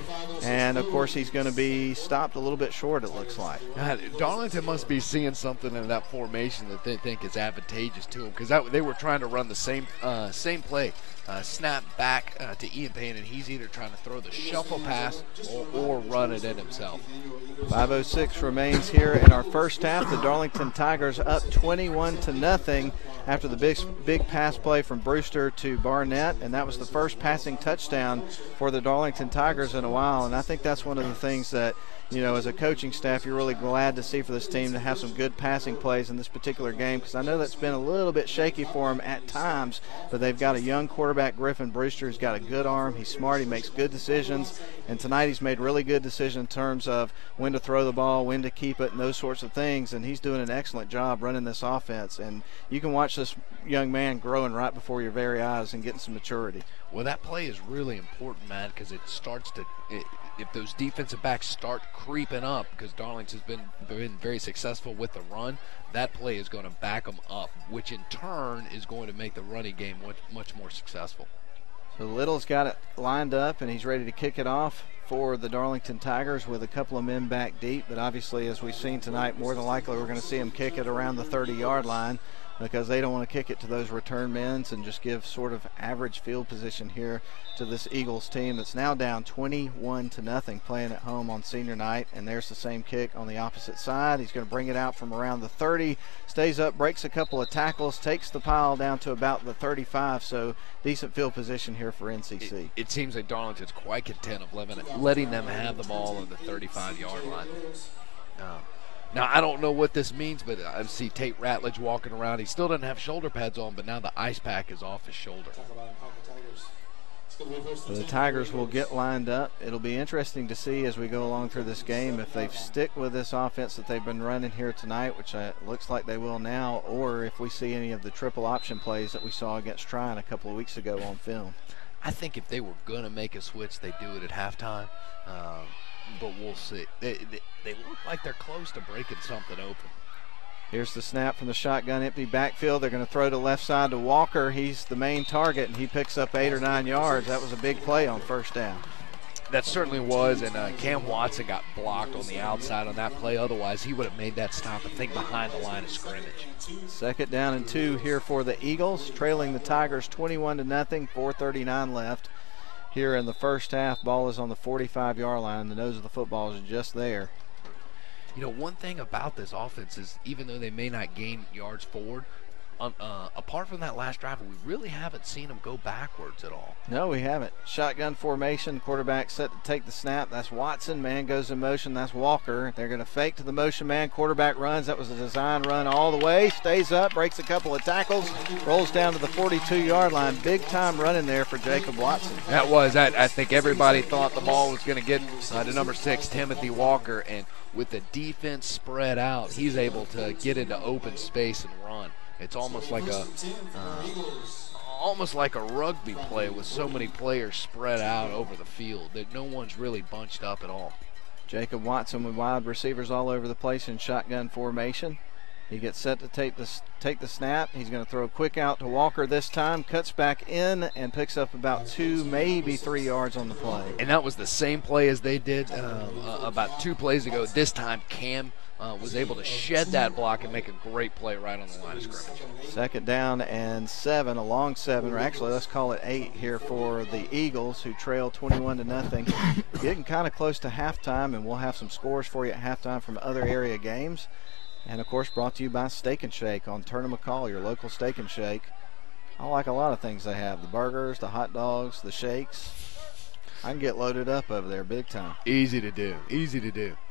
and of course he's going to be stopped a little bit short, it looks like. God, Darlington must be seeing something in that formation that they think is advantageous to them, because they were trying to run the same play. Snap back to Ian Payne, and he's either trying to throw the shuffle pass or run it in himself. 5:06 remains here in our first half. The Darlington Tigers up 21-0 after the big pass play from Brewster to Barnett, and that was the first passing touchdown for the Darlington Tigers in a while. And I think that's one of the things that you know, as a coaching staff, you're really glad to see for this team to have some good passing plays in this particular game, because I know that's been a little bit shaky for them at times, but they've got a young quarterback, Griffin Brewster, who's got a good arm. He's smart. He makes good decisions, and tonight he's made really good decisions in terms of when to throw the ball, when to keep it, and those sorts of things, and he's doing an excellent job running this offense, and you can watch this young man growing right before your very eyes and getting some maturity. Well, that play is really important, man, because it starts to if those defensive backs start creeping up, because Darlington's been very successful with the run, that play is going to back them up, which in turn is going to make the running game much more successful. So Little's got it lined up, and he's ready to kick it off for the Darlington Tigers with a couple of men back deep. But obviously, as we've seen tonight, more than likely we're going to see him kick it around the 30-yard line, because they don't want to kick it to those return men and just give sort of average field position here to this Eagles team that's now down 21-0 playing at home on senior night. And there's the same kick on the opposite side. He's going to bring it out from around the 30, stays up, breaks a couple of tackles, takes the pile down to about the 35, so decent field position here for NCC. It seems like Darlington's quite content of letting them have the ball on the 35-yard line. Now, I don't know what this means, but I see Tate Ratledge walking around. He still doesn't have shoulder pads on, but now the ice pack is off his shoulder. So the Tigers will get lined up. It'll be interesting to see as we go along through this game if they stick with this offense that they've been running here tonight, which looks like they will now, or if we see any of the triple option plays that we saw against Tryon a couple of weeks ago on film. I think if they were going to make a switch, they'd do it at halftime. But we'll see. They look like they're close to breaking something open. Here's the snap from the shotgun, empty backfield. They're going to throw to left side to Walker. He's the main target, and he picks up 8 or 9 yards. That was a big play on first down. That certainly was, and Cam Watson got blocked on the outside on that play. Otherwise, he would have made that stop, I think, behind the line of scrimmage. 2nd down and 2 here for the Eagles, trailing the Tigers 21-0, 4:39 left. Here in the first half, ball is on the 45-yard line. The nose of the football is just there. You know, one thing about this offense is even though they may not gain yards forward, apart from that last drive, we really haven't seen them go backwards at all. No, we haven't. Shotgun formation, quarterback set to take the snap. That's Watson. Man goes in motion. That's Walker. They're going to fake to the motion man. Quarterback runs. That was a design run all the way. Stays up, breaks a couple of tackles, rolls down to the 42-yard line. Big time running there for Jacob Watson. That was. I think everybody thought the ball was going to get to number 6, Timothy Walker, and with the defense spread out, he's able to get into open space and run. It's almost like a rugby play with so many players spread out over the field that no one's really bunched up at all. Jacob Watson with wide receivers all over the place in shotgun formation. He gets set to take the snap. He's going to throw a quick out to Walker this time, cuts back in and picks up about 2, maybe 3 yards on the play. And that was the same play as they did about 2 plays ago. This time Cam was able to shed that block and make a great play right on the line of scrimmage. 2nd down and 7, a long 7, or actually let's call it 8 here for the Eagles, who trail 21-0. Getting kind of close to halftime, and we'll have some scores for you at halftime from other area games. And, of course, brought to you by Steak and Shake on Turner McCall, your local Steak and Shake. I like a lot of things they have, the burgers, the hot dogs, the shakes. I can get loaded up over there big time. Easy to do.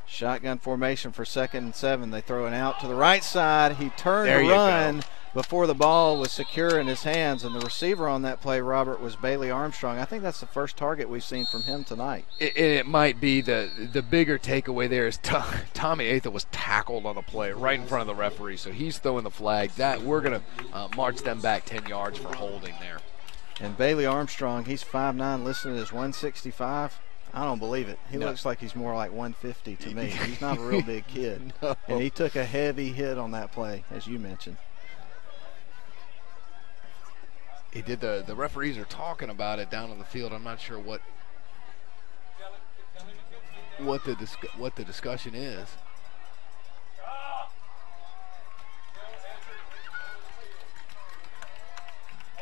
Shotgun formation for 2nd and 7. They throw it out to the right side. He turned to run before the ball was secure in his hands, and the receiver on that play, Robert, was Bailey Armstrong. I think that's the first target we've seen from him tonight. It might be the bigger takeaway there is Tommy Atha was tackled on the play right in front of the referee, so he's throwing the flag. That we're going to march them back 10 yards for holding there. And Bailey Armstrong, he's 5'9", listed as 165. I don't believe it. He looks like he's more like 150 to me. He's not a real big kid. No. And he took a heavy hit on that play, as you mentioned. He did. The referees are talking about it down on the field. I'm not sure what the discussion is.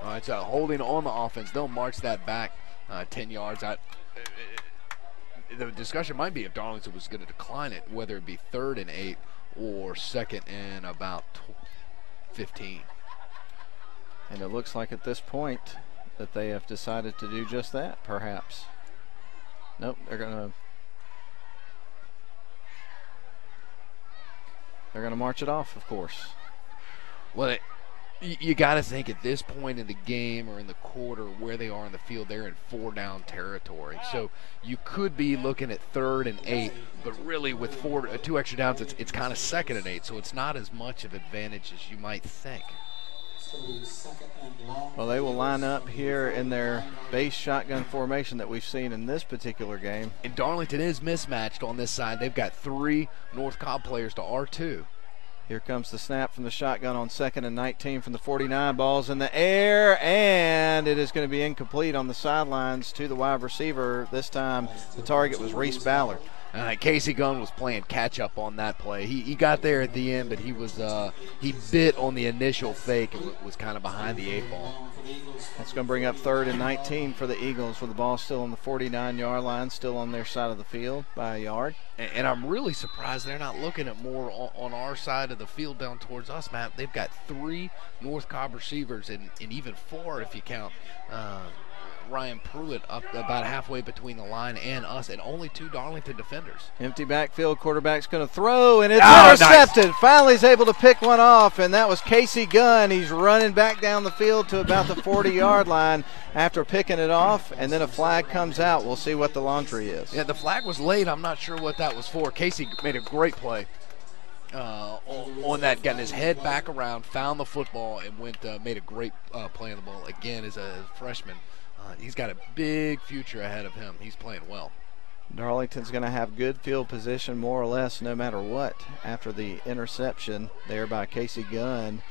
All right, so holding on the offense. They'll march that back 10 yards. The discussion might be if Darlington was going to decline it, whether it be 3rd and 8 or 2nd and about 15. And it looks like at this point that they have decided to do just that, perhaps. Nope, they're going to They're going to march it off, of course. Well, you got to think at this point in the game or in the quarter where they are in the field, they're in 4-down territory. So you could be looking at 3rd and 8, but really with 2 extra downs, it's kind of 2nd and 8, so it's not as much of advantage as you might think. Well, they will line up here in their base shotgun formation that we've seen in this particular game. And Darlington is mismatched on this side. They've got 3 North Cobb players to R2. Here comes the snap from the shotgun on 2nd and 19 from the 49. Ball's in the air, and it is going to be incomplete on the sidelines to the wide receiver. This time the target was Reese Ballard. Casey Gunn was playing catch-up on that play. He got there at the end, but he bit on the initial fake and was kind of behind the 8 ball. That's going to bring up 3rd and 19 for the Eagles with the ball still on the 49-yard line, still on their side of the field by a yard. And I'm really surprised they're not looking at more on our side of the field down towards us, Matt. They've got 3 North Cobb receivers and even 4 if you count Ryan Pruitt up about halfway between the line and us, and only 2 Darlington defenders. Empty backfield, quarterback's going to throw, and it's intercepted. Nice. Finally he's able to pick one off, and that was Casey Gunn. He's running back down the field to about the 40-yard line after picking it off, and then a flag comes out. We'll see what the laundry is. Yeah, the flag was late. I'm not sure what that was for. Casey made a great play on that, getting his head back around, found the football, and made a great play on the ball. Again, as a freshman, he's got a big future ahead of him. He's playing well. Darlington's going to have good field position more or less no matter what after the interception there by Casey Gunn.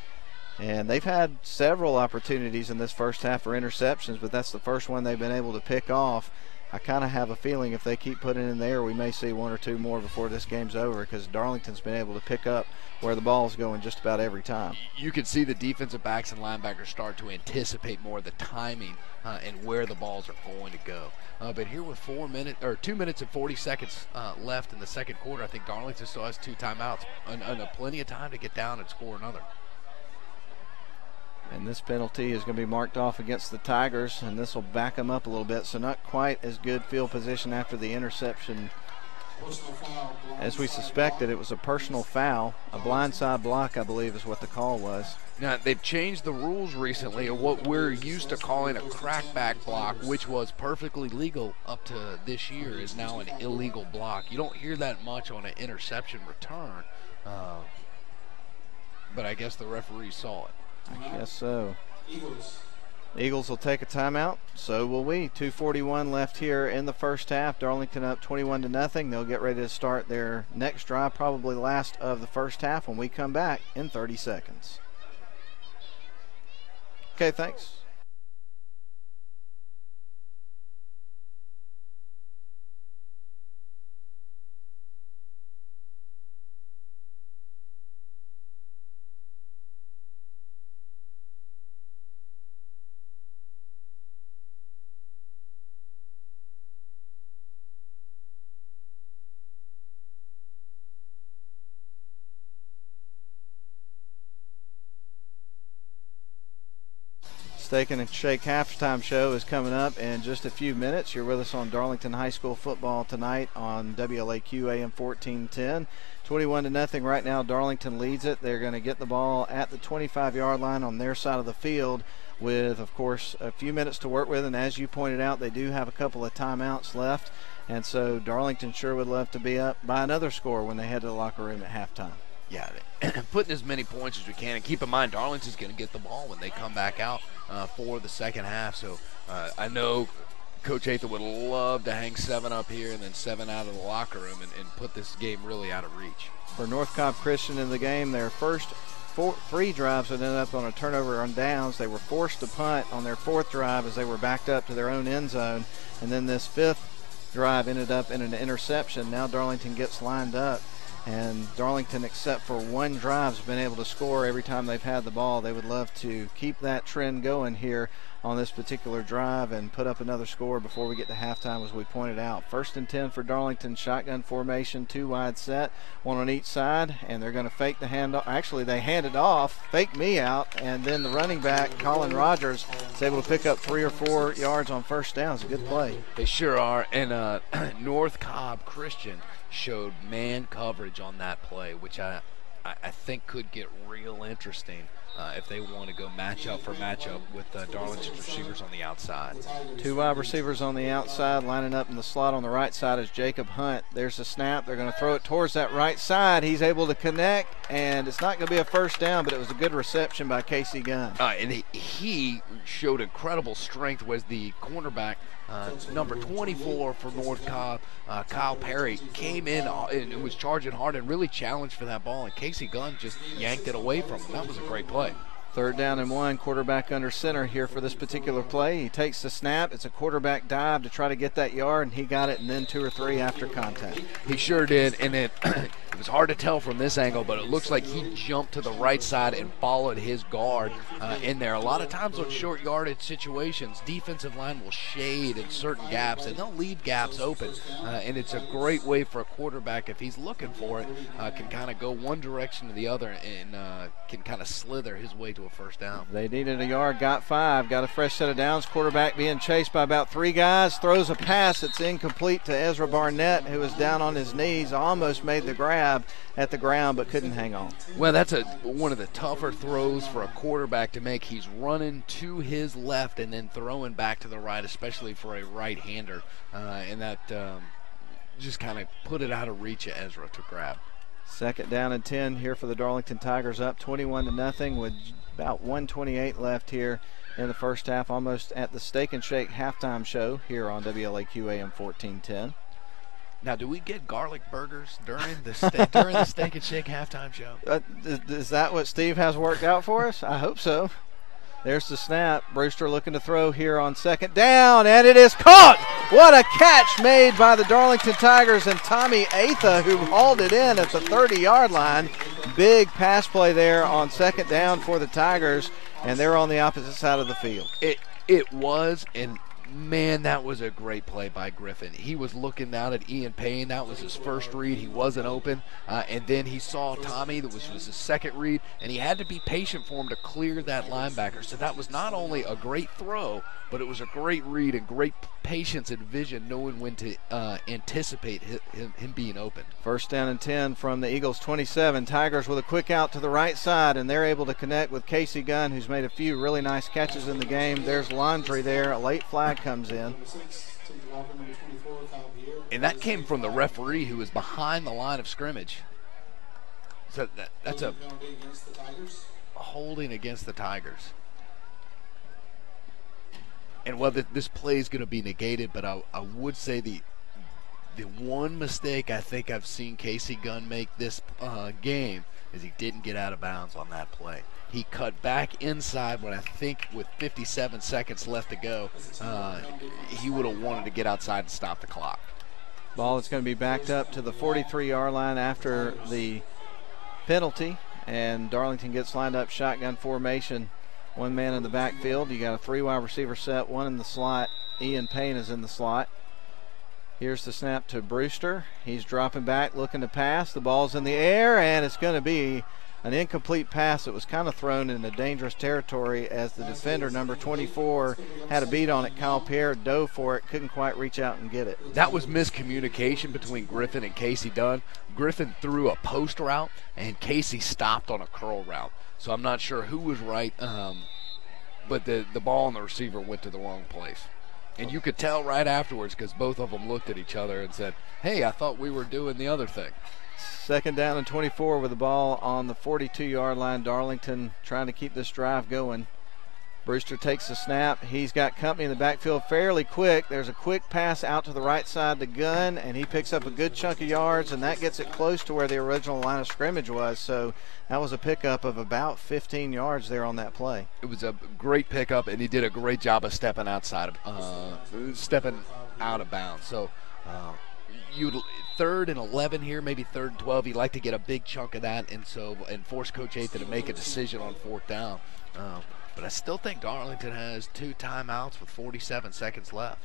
And they've had several opportunities in this first half for interceptions, but that's the first one they've been able to pick off. I kind of have a feeling if they keep putting it in there, we may see 1 or 2 more before this game's over, because Darlington's been able to pick up where the ball's going just about every time. You can see the defensive backs and linebackers start to anticipate more of the timing and where the balls are going to go. But here with 2 minutes and 40 seconds left in the second quarter, I think Darlington still has 2 timeouts and plenty of time to get down and score another. And this penalty is going to be marked off against the Tigers, and this will back them up a little bit. So not quite as good field position after the interception. As we suspected, it was a personal foul. A blindside block, I believe, is what the call was. Now, they've changed the rules recently of what we're used to calling a crackback block, which was perfectly legal up to this year, is now an illegal block. You don't hear that much on an interception return, but I guess the referee saw it. I guess so. Eagles will take a timeout. So will we. 2:41 left here in the first half. Darlington up 21-0. They'll get ready to start their next drive, probably last of the first half, when we come back in 30 seconds. Okay, thanks. Steak and Shake halftime show is coming up in just a few minutes. You're with us on Darlington High School football tonight on WLAQ AM 1410. 21-0 right now. Darlington leads it. They're going to get the ball at the 25-yard line on their side of the field with, of course, a few minutes to work with. And as you pointed out, they do have a couple of timeouts left. And so Darlington sure would love to be up by another score when they head to the locker room at halftime. Yeah, putting as many points as we can. And keep in mind, Darlington's going to get the ball when they come back out for the second half. So I know Coach Atha would love to hang 7 up here and then 7 out of the locker room and put this game really out of reach. For North Cobb Christian in the game, their first 3 drives had ended up on a turnover on downs. They were forced to punt on their 4th drive as they were backed up to their own end zone. And then this 5th drive ended up in an interception. Now Darlington gets lined up. And Darlington, except for 1 drive, has been able to score every time they've had the ball. They would love to keep that trend going here on this particular drive and put up another score before we get to halftime, as we pointed out. 1st and 10 for Darlington, shotgun formation, 2 wide set, 1 on each side, and they're going to fake the handoff. Actually, they hand it off, fake me out, and then the running back, Colin Rogers, is able to pick up 3 or 4 yards on first down. It's a good play. They sure are. And North Cobb Christian showed man coverage on that play, which I think could get real interesting if they want to go matchup for matchup with Darlington's receivers on the outside. Two wide receivers on the outside, lining up in the slot on the right side is Jacob Hunt. There's the snap. They're going to throw it towards that right side. He's able to connect, and it's not going to be a first down, but it was a good reception by Casey Gunn. And he showed incredible strength, was the cornerback. Number 24 for North Cobb, Kyle Perry, came in and was charging hard and really challenged for that ball, and Casey Gunn just yanked it away from him. That was a great play. 3rd down and 1, quarterback under center here for this particular play. He takes the snap. It's a quarterback dive to try to get that yard, and he got it, and then 2 or 3 after contact. He sure did, and it was hard to tell from this angle, but it looks like he jumped to the right side and followed his guard in there. A lot of times on short yardage situations, defensive line will shade in certain gaps, and they'll leave gaps open, and it's a great way for a quarterback, if he's looking for it, can kind of go one direction or the other and can kind of slither his way to a first down. They needed a yard, got 5, got a fresh set of downs. Quarterback being chased by about 3 guys, throws a pass that's incomplete to Ezra Barnett, who was down on his knees, almost made the grab at the ground but couldn't hang on. Well, that's one of the tougher throws for a quarterback to make. He's running to his left and then throwing back to the right, especially for a right-hander, and that just kind of put it out of reach of Ezra to grab. 2nd down and 10 here for the Darlington Tigers, up 21-0 with about 1:28 left here in the first half, almost at the Steak and Shake halftime show here on WLAQ AM 1410. Now, do we get garlic burgers during the Steak and Shake halftime show? Is that what Steve has worked out for us? I hope so. There's the snap. Brewster looking to throw here on 2nd down, and it is caught. What a catch made by the Darlington Tigers and Tommy Atha, who hauled it in at the 30-yard line. Big pass play there on 2nd down for the Tigers, and they're on the opposite side of the field. It was, and man, that was a great play by Griffin. He was looking out at Ian Payne. That was his first read. He wasn't open. And then he saw Tommy, that was his second read, and he had to be patient for him to clear that linebacker. So that was not only a great throw, but it was a great read and great patience and vision, knowing when to anticipate him being open. 1st down and 10 from the Eagles 27. Tigers with a quick out to the right side, and they're able to connect with Casey Gunn, who's made a few really nice catches in the game. There's Laundry there. A late flag comes in. And that came from the referee, who was behind the line of scrimmage. So that's a holding against the Tigers. And well, this play is going to be negated, but I would say the one mistake I think I've seen Casey Gunn make this game is he didn't get out of bounds on that play. He cut back inside when I think with 57 seconds left to go, he would have wanted to get outside and stop the clock. Ball is going to be backed up to the 43-yard line after the penalty, and Darlington gets lined up shotgun formation. 1 man in the backfield. You got a 3 wide receiver set, 1 in the slot. Ian Payne is in the slot. Here's the snap to Brewster. He's dropping back, looking to pass. The ball's in the air, and it's going to be an incomplete pass that was kind of thrown into dangerous territory as the defender, number 24, had a beat on it. Kyle Pierre dove for it, couldn't quite reach out and get it. That was miscommunication between Griffin and Casey Dunn. Griffin threw a post route, and Casey stopped on a curl route. So I'm not sure who was right, but the ball and the receiver went to the wrong place. And you could tell right afterwards because both of them looked at each other and said, hey, I thought we were doing the other thing. 2nd down and 24 with the ball on the 42-yard line. Darlington trying to keep this drive going. Brewster takes the snap. He's got company in the backfield fairly quick. There's a quick pass out to the right side to Gunn, and he picks up a good chunk of yards, and that gets it close to where the original line of scrimmage was. So that was a pickup of about 15 yards there on that play. It was a great pickup, and he did a great job of stepping out of bounds. So you 3rd and 11 here, maybe 3rd and 12. You'd like to get a big chunk of that, and force Coach Atha to make a decision on 4th down. But I still think Darlington has 2 timeouts with 47 seconds left.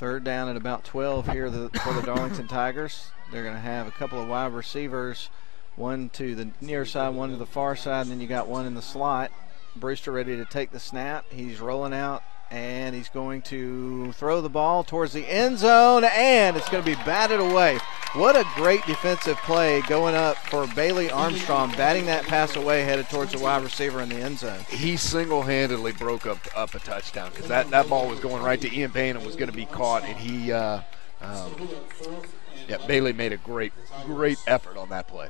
3rd down at about 12 here for the Darlington Tigers. They're going to have a couple of wide receivers, 1 to the near side, 1 to the far side, and then you got 1 in the slot. Brewster ready to take the snap. He's rolling out, and he's going to throw the ball towards the end zone, and it's going to be batted away. What a great defensive play going up for Bailey Armstrong, batting that pass away, headed towards the wide receiver in the end zone. He single-handedly broke up a touchdown because that ball was going right to Ian Payne and was going to be caught, and Bailey made a great effort on that play.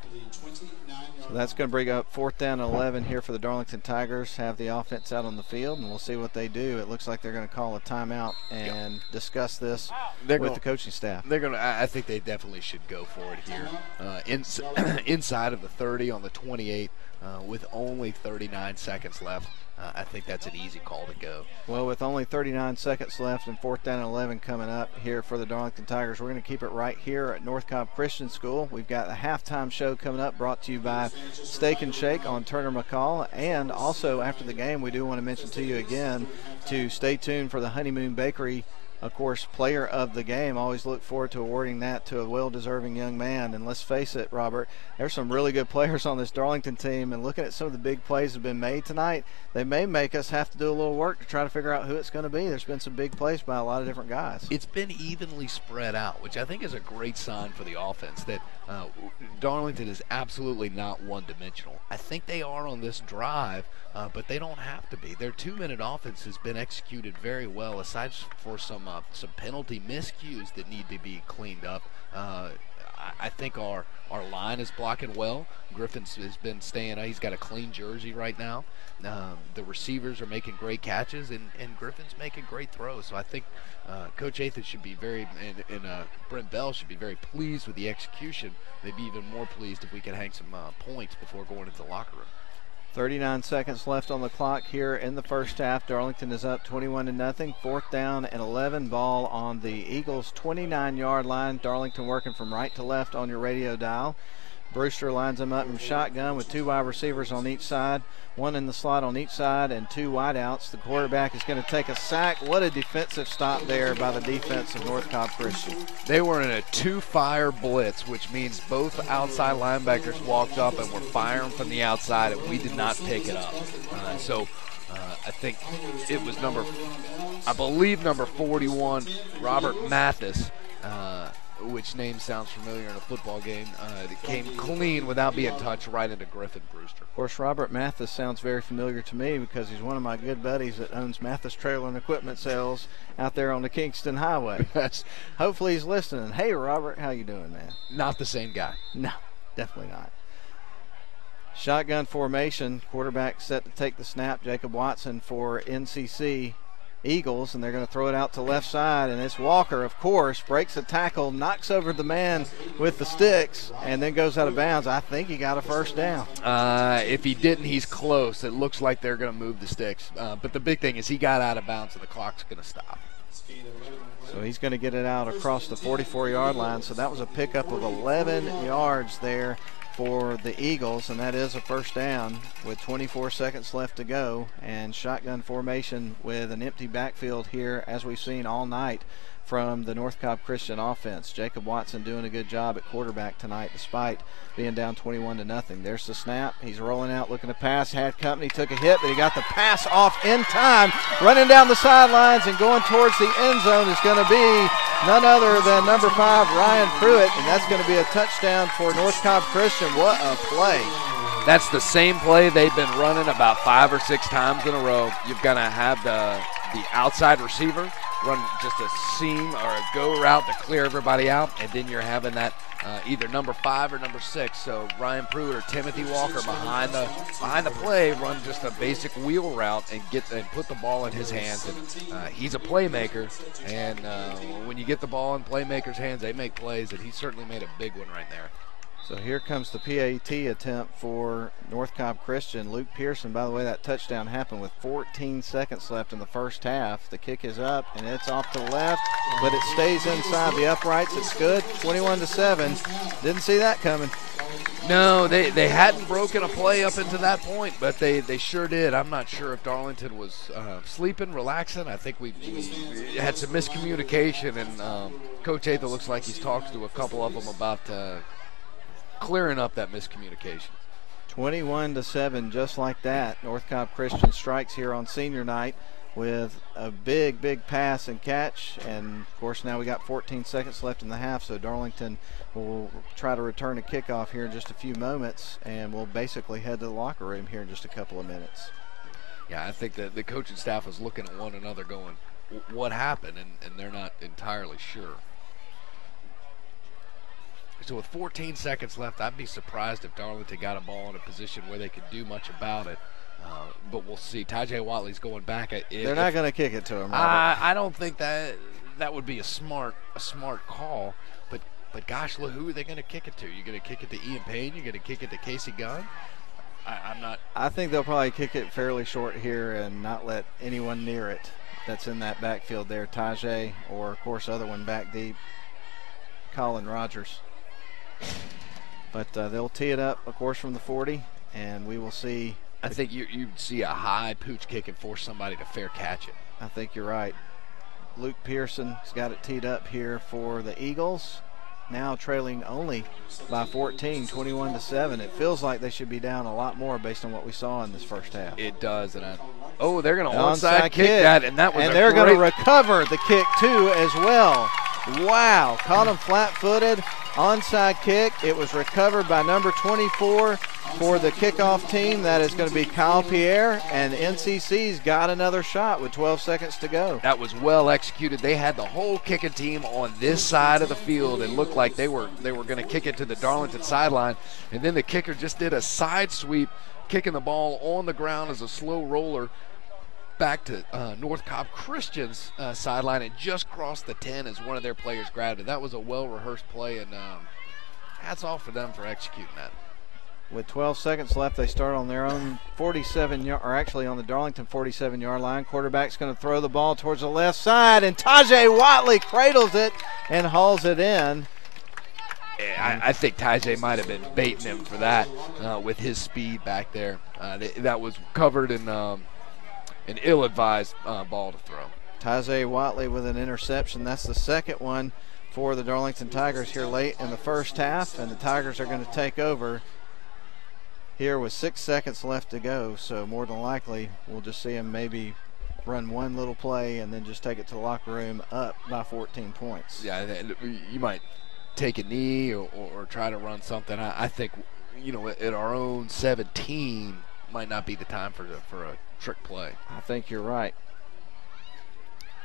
So that's going to bring up 4th down and 11 here for the Darlington Tigers. Have the offense out on the field, and we'll see what they do. It looks like they're going to call a timeout and discuss this with the coaching staff. I think they definitely should go for it here. Inside of the 30 on the 28 with only 39 seconds left. I think that's an easy call to go. Well, with only 39 seconds left and 4th down and 11 coming up here for the Darlington Tigers, we're going to keep it right here at North Cobb Christian School. We've got a halftime show coming up brought to you by Steak and Shake on Turner McCall. And also after the game, we do want to mention to you again to stay tuned for the Honeymoon Bakery, of course, player of the game. Always look forward to awarding that to a well-deserving young man. And let's face it, Robert, there's some really good players on this Darlington team. And looking at some of the big plays that have been made tonight, they may make us have to do a little work to try to figure out who it's going to be. There's been some big plays by a lot of different guys. It's been evenly spread out, which I think is a great sign for the offense, that Darlington is absolutely not one-dimensional. I think they are on this drive, but they don't have to be. Their 2-minute offense has been executed very well, aside for some penalty miscues that need to be cleaned up. I think our line is blocking well. Griffin's has been staying. He's got a clean jersey right now. The receivers are making great catches, and Griffin's making great throws. So I think Coach Athan should be and Brent Bell should be very pleased with the execution. Maybe even more pleased if we can hang some points before going into the locker room. 39 seconds left on the clock here in the first half. Darlington is up 21-0. 4th down and 11. Ball on the Eagles' 29-yard line. Darlington working from right to left on your radio dial. Brewster lines them up in shotgun with 2 wide receivers on each side, 1 in the slot on each side, and 2 wideouts. The quarterback is going to take a sack. What a defensive stop there by the defense of North Cobb Christian. They were in a 2-fire blitz, which means both outside linebackers walked up and were firing from the outside, and we did not pick it up. I think it was number 41, Robert Mathis, which name sounds familiar in a football game. It came clean without being touched right into Griffin Brewster. Of course, Robert Mathis sounds very familiar to me because he's one of my good buddies that owns Mathis Trailer and Equipment Sales out there on the Kingston Highway. Hopefully he's listening. Hey, Robert, how you doing, man? Not the same guy. No, definitely not. Shotgun formation. Quarterback set to take the snap. Jacob Watson for NCC Eagles, and they're going to throw it out to left side, and it's Walker, of course, breaks a tackle, knocks over the man with the sticks, and then goes out of bounds. I think he got a first down. If he didn't, he's close. It looks like they're going to move the sticks, but the big thing is he got out of bounds, so the clock's going to stop. So he's going to get it out across the 44-yard line, so that was a pickup of 11 yards there for the Eagles, and that is a first down with 24 seconds left to go, and shotgun formation with an empty backfield here as we've seen all night from the North Cobb Christian offense. Jacob Watson doing a good job at quarterback tonight despite being down 21-0. There's the snap. He's rolling out looking to pass. Had company, took a hit, but he got the pass off in time. Running down the sidelines and going towards the end zone is going to be none other than number 5, Ryan Pruitt, and that's going to be a touchdown for North Cobb Christian. What a play. That's the same play they've been running about 5 or 6 times in a row. You've got to have the outside receiver run just a seam or a go route to clear everybody out, and then you're having that either number 5 or number 6. So Ryan Pruitt or Timothy Walker behind the play run just a basic wheel route and put the ball in his hands. And he's a playmaker, and when you get the ball in playmakers' hands, they make plays, and he certainly made a big one right there. So here comes the PAT attempt for North Cobb Christian. Luke Pearson, by the way, that touchdown happened with 14 seconds left in the first half. The kick is up, and it's off to the left, but it stays inside the uprights. It's good, 21-7. Didn't see that coming. No, they hadn't broken a play up into that point, but they sure did. I'm not sure if Darlington was sleeping, relaxing. I think we had some miscommunication, and Coach Athan looks like he's talked to a couple of them about clearing up that miscommunication. 21-7, just like that. North Cobb Christian strikes here on senior night. with a big pass and catch. And, of course, now we got 14 seconds left in the half, so Darlington will try to return a kickoff here in just a few moments, and we'll basically head to the locker room here in just a couple of minutes. Yeah, I think that the coaching staff was looking at one another going, what happened? And they're not entirely sure. So with 14 seconds left, I'd be surprised if Darlington got a ball in a position where they could do much about it. But we'll see. Tajay Watley's going back. They're not going to kick it to him, Robert. I don't think that would be a smart call. But gosh, look, who are they going to kick it to? You're going to kick it to Ian Payne? You're going to kick it to Casey Gunn? I'm not. I think they'll probably kick it fairly short here and not let anyone near it that's in that backfield there. Tajay, or, of course, other one back deep, Colin Rogers. But they'll tee it up, of course, from the 40, and we will see. I think you'd see a high pooch kick and force somebody to fair catch it. I think you're right. Luke Pearson's got it teed up here for the Eagles. Now trailing only by 14, 21-7. It feels like they should be down a lot more based on what we saw in this first half. It does, and they're going to onside kick that, and that was. And they're going to recover the kick too as well. Wow, caught him flat-footed, onside kick. It was recovered by number 24 for the kickoff team. That is going to be Kyle Pierre, and NCC's got another shot with 12 seconds to go. That was well executed. They had the whole kicking team on this side of the field and looked like they were going to kick it to the Darlington sideline, and then the kicker just did a side sweep, kicking the ball on the ground as a slow roller back to North Cobb Christian's sideline and just crossed the 10 as one of their players grabbed it. That was a well-rehearsed play, and hats off for them for executing that. With 12 seconds left, they start on their own 47-yard, or actually on the Darlington 47-yard line. Quarterback's going to throw the ball towards the left side, and Tajay Watley cradles it and hauls it in. Yeah, I think Tajay might have been baiting him for that with his speed back there. That was covered in an ill-advised ball to throw. Tajay Watley with an interception. That's the second one for the Darlington Tigers here late in the first half, and the Tigers are going to take over here with 6 seconds left to go. So more than likely we'll just see them maybe run one little play and then just take it to the locker room up by 14 points. Yeah, you might take a knee or try to run something. I think, at our own 17 might not be the time for a trick play. I think you're right.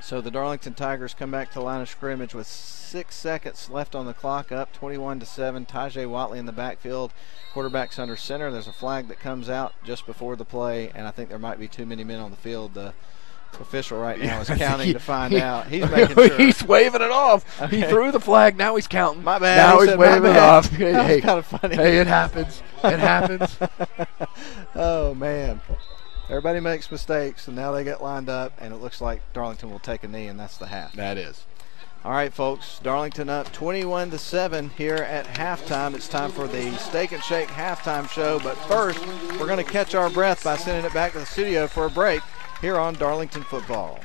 So the Darlington Tigers come back to the line of scrimmage with 6 seconds left on the clock, up 21-7. Tajay Watley in the backfield. Quarterback's under center. There's a flag that comes out just before the play, and I think there might be too many men on the field. The official right now is counting to find out. He's making sure. He's waving it off. Okay. He threw the flag. Now he's counting. My bad. Now he's waving it off. That was kind of funny. Hey, it happens. It happens. Oh, man. Everybody makes mistakes, and now they get lined up, and it looks like Darlington will take a knee, and that's the half. That is. All right, folks, Darlington up 21-7 here at halftime. It's time for the Steak and Shake halftime show, but first we're going to catch our breath by sending it back to the studio for a break here on Darlington Football.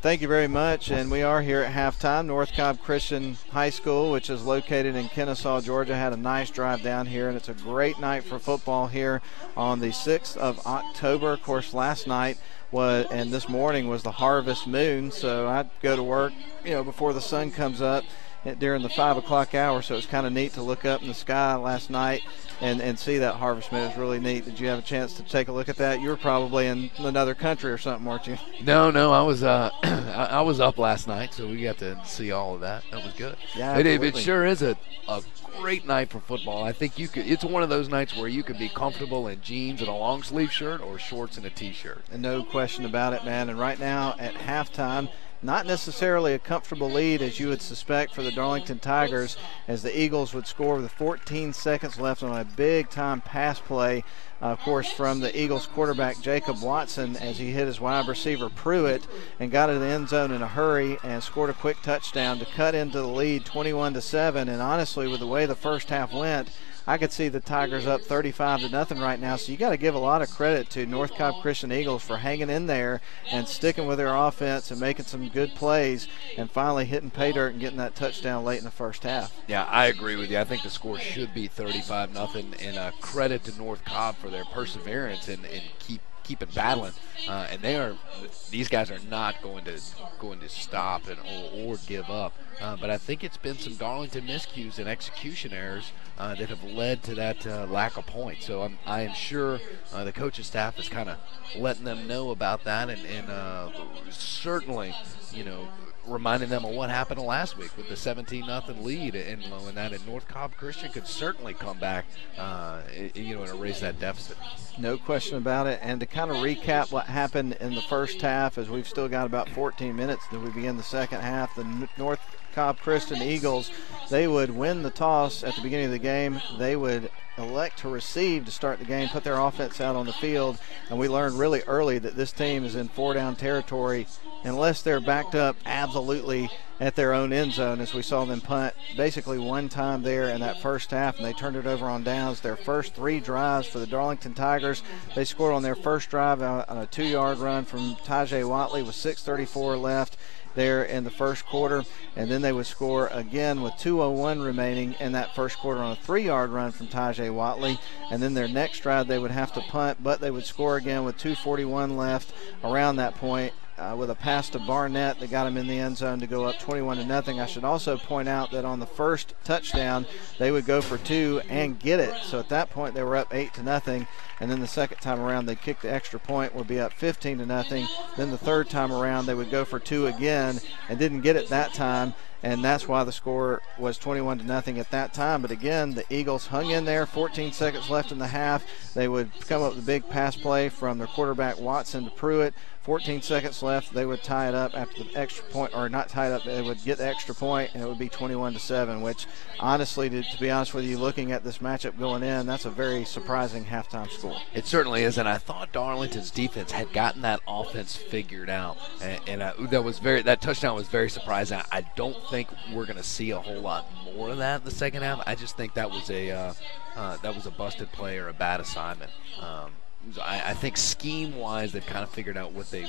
Thank you very much, and we are here at halftime. North Cobb Christian High School, which is located in Kennesaw, Georgia, had a nice drive down here, and it's a great night for football here on the 6th of October. Of course, last night and this morning was the harvest moon, so I'd go to work, before the sun comes up during the 5 o'clock hour, so it's kind of neat to look up in the sky last night and see that harvest moon. It was really neat. Did you have a chance to take a look at that? You were probably in another country or something, weren't you? No, I was I was up last night, so we got to see all of that. That was good. Yeah, it sure is a great night for football. I think it's one of those nights where you can be comfortable in jeans and a long sleeve shirt or shorts and a t-shirt. And no question about it, man. And right now at halftime, not necessarily a comfortable lead as you would suspect for the Darlington Tigers, as the Eagles would score with 14 seconds left on a big-time pass play, of course, from the Eagles quarterback Jacob Watson, as he hit his wide receiver Pruitt and got into the end zone in a hurry and scored a quick touchdown to cut into the lead 21-7. And honestly, with the way the first half went, I could see the Tigers up 35-0 right now. So you got to give a lot of credit to North Cobb Christian Eagles for hanging in there and sticking with their offense and making some good plays and finally hitting pay dirt and getting that touchdown late in the first half. Yeah, I agree with you. I think the score should be 35-0, and credit to North Cobb for their perseverance and keeping battling. And these guys are not going to stop or give up. But I think it's been some Darlington miscues and execution errors that have led to that lack of points. So I am sure the coaching staff is kind of letting them know about that, and certainly, reminding them of what happened last week with the 17-0 lead, and that North Cobb Christian could certainly come back, and erase that deficit. No question about it. And to kind of recap what happened in the first half, as we've still got about 14 minutes that we begin the second half, the North Cobb Christian Eagles, they would win the toss at the beginning of the game. They would elect to receive to start the game, put their offense out on the field, and we learned really early that this team is in four-down territory unless they're backed up absolutely at their own end zone, as we saw them punt basically one time there in that first half, and they turned it over on downs. Their first 3 drives for the Darlington Tigers, they scored on their first drive on a 2-yard run from Tajay Watley with 6:34 left there in the first quarter, and then they would score again with 2:01 remaining in that first quarter on a 3-yard run from Tajay Watley, and then their next drive they would have to punt, but they would score again with 2:41 left around that point, with a pass to Barnett that got him in the end zone to go up 21-0. I should also point out that on the first touchdown, they would go for 2 and get it. So at that point, they were up 8-0. And then the second time around, they kicked the extra point, would be up 15-0. Then the third time around, they would go for 2 again and didn't get it that time. And that's why the score was 21-0 at that time. But again, the Eagles hung in there, 14 seconds left in the half. They would come up with a big pass play from their quarterback Watson to Pruitt. 14 seconds left, they would tie it up after the extra point, or not tie it up, they would get the extra point, and it would be 21-7, which honestly, to be honest with you, looking at this matchup going in, that's a very surprising halftime score. It certainly is, and I thought Darlington's defense had gotten that offense figured out, and that touchdown was very surprising. I don't think we're going to see a whole lot more of that in the second half. I just think that was a busted play or a bad assignment. I think scheme-wise, they've kind of figured out what they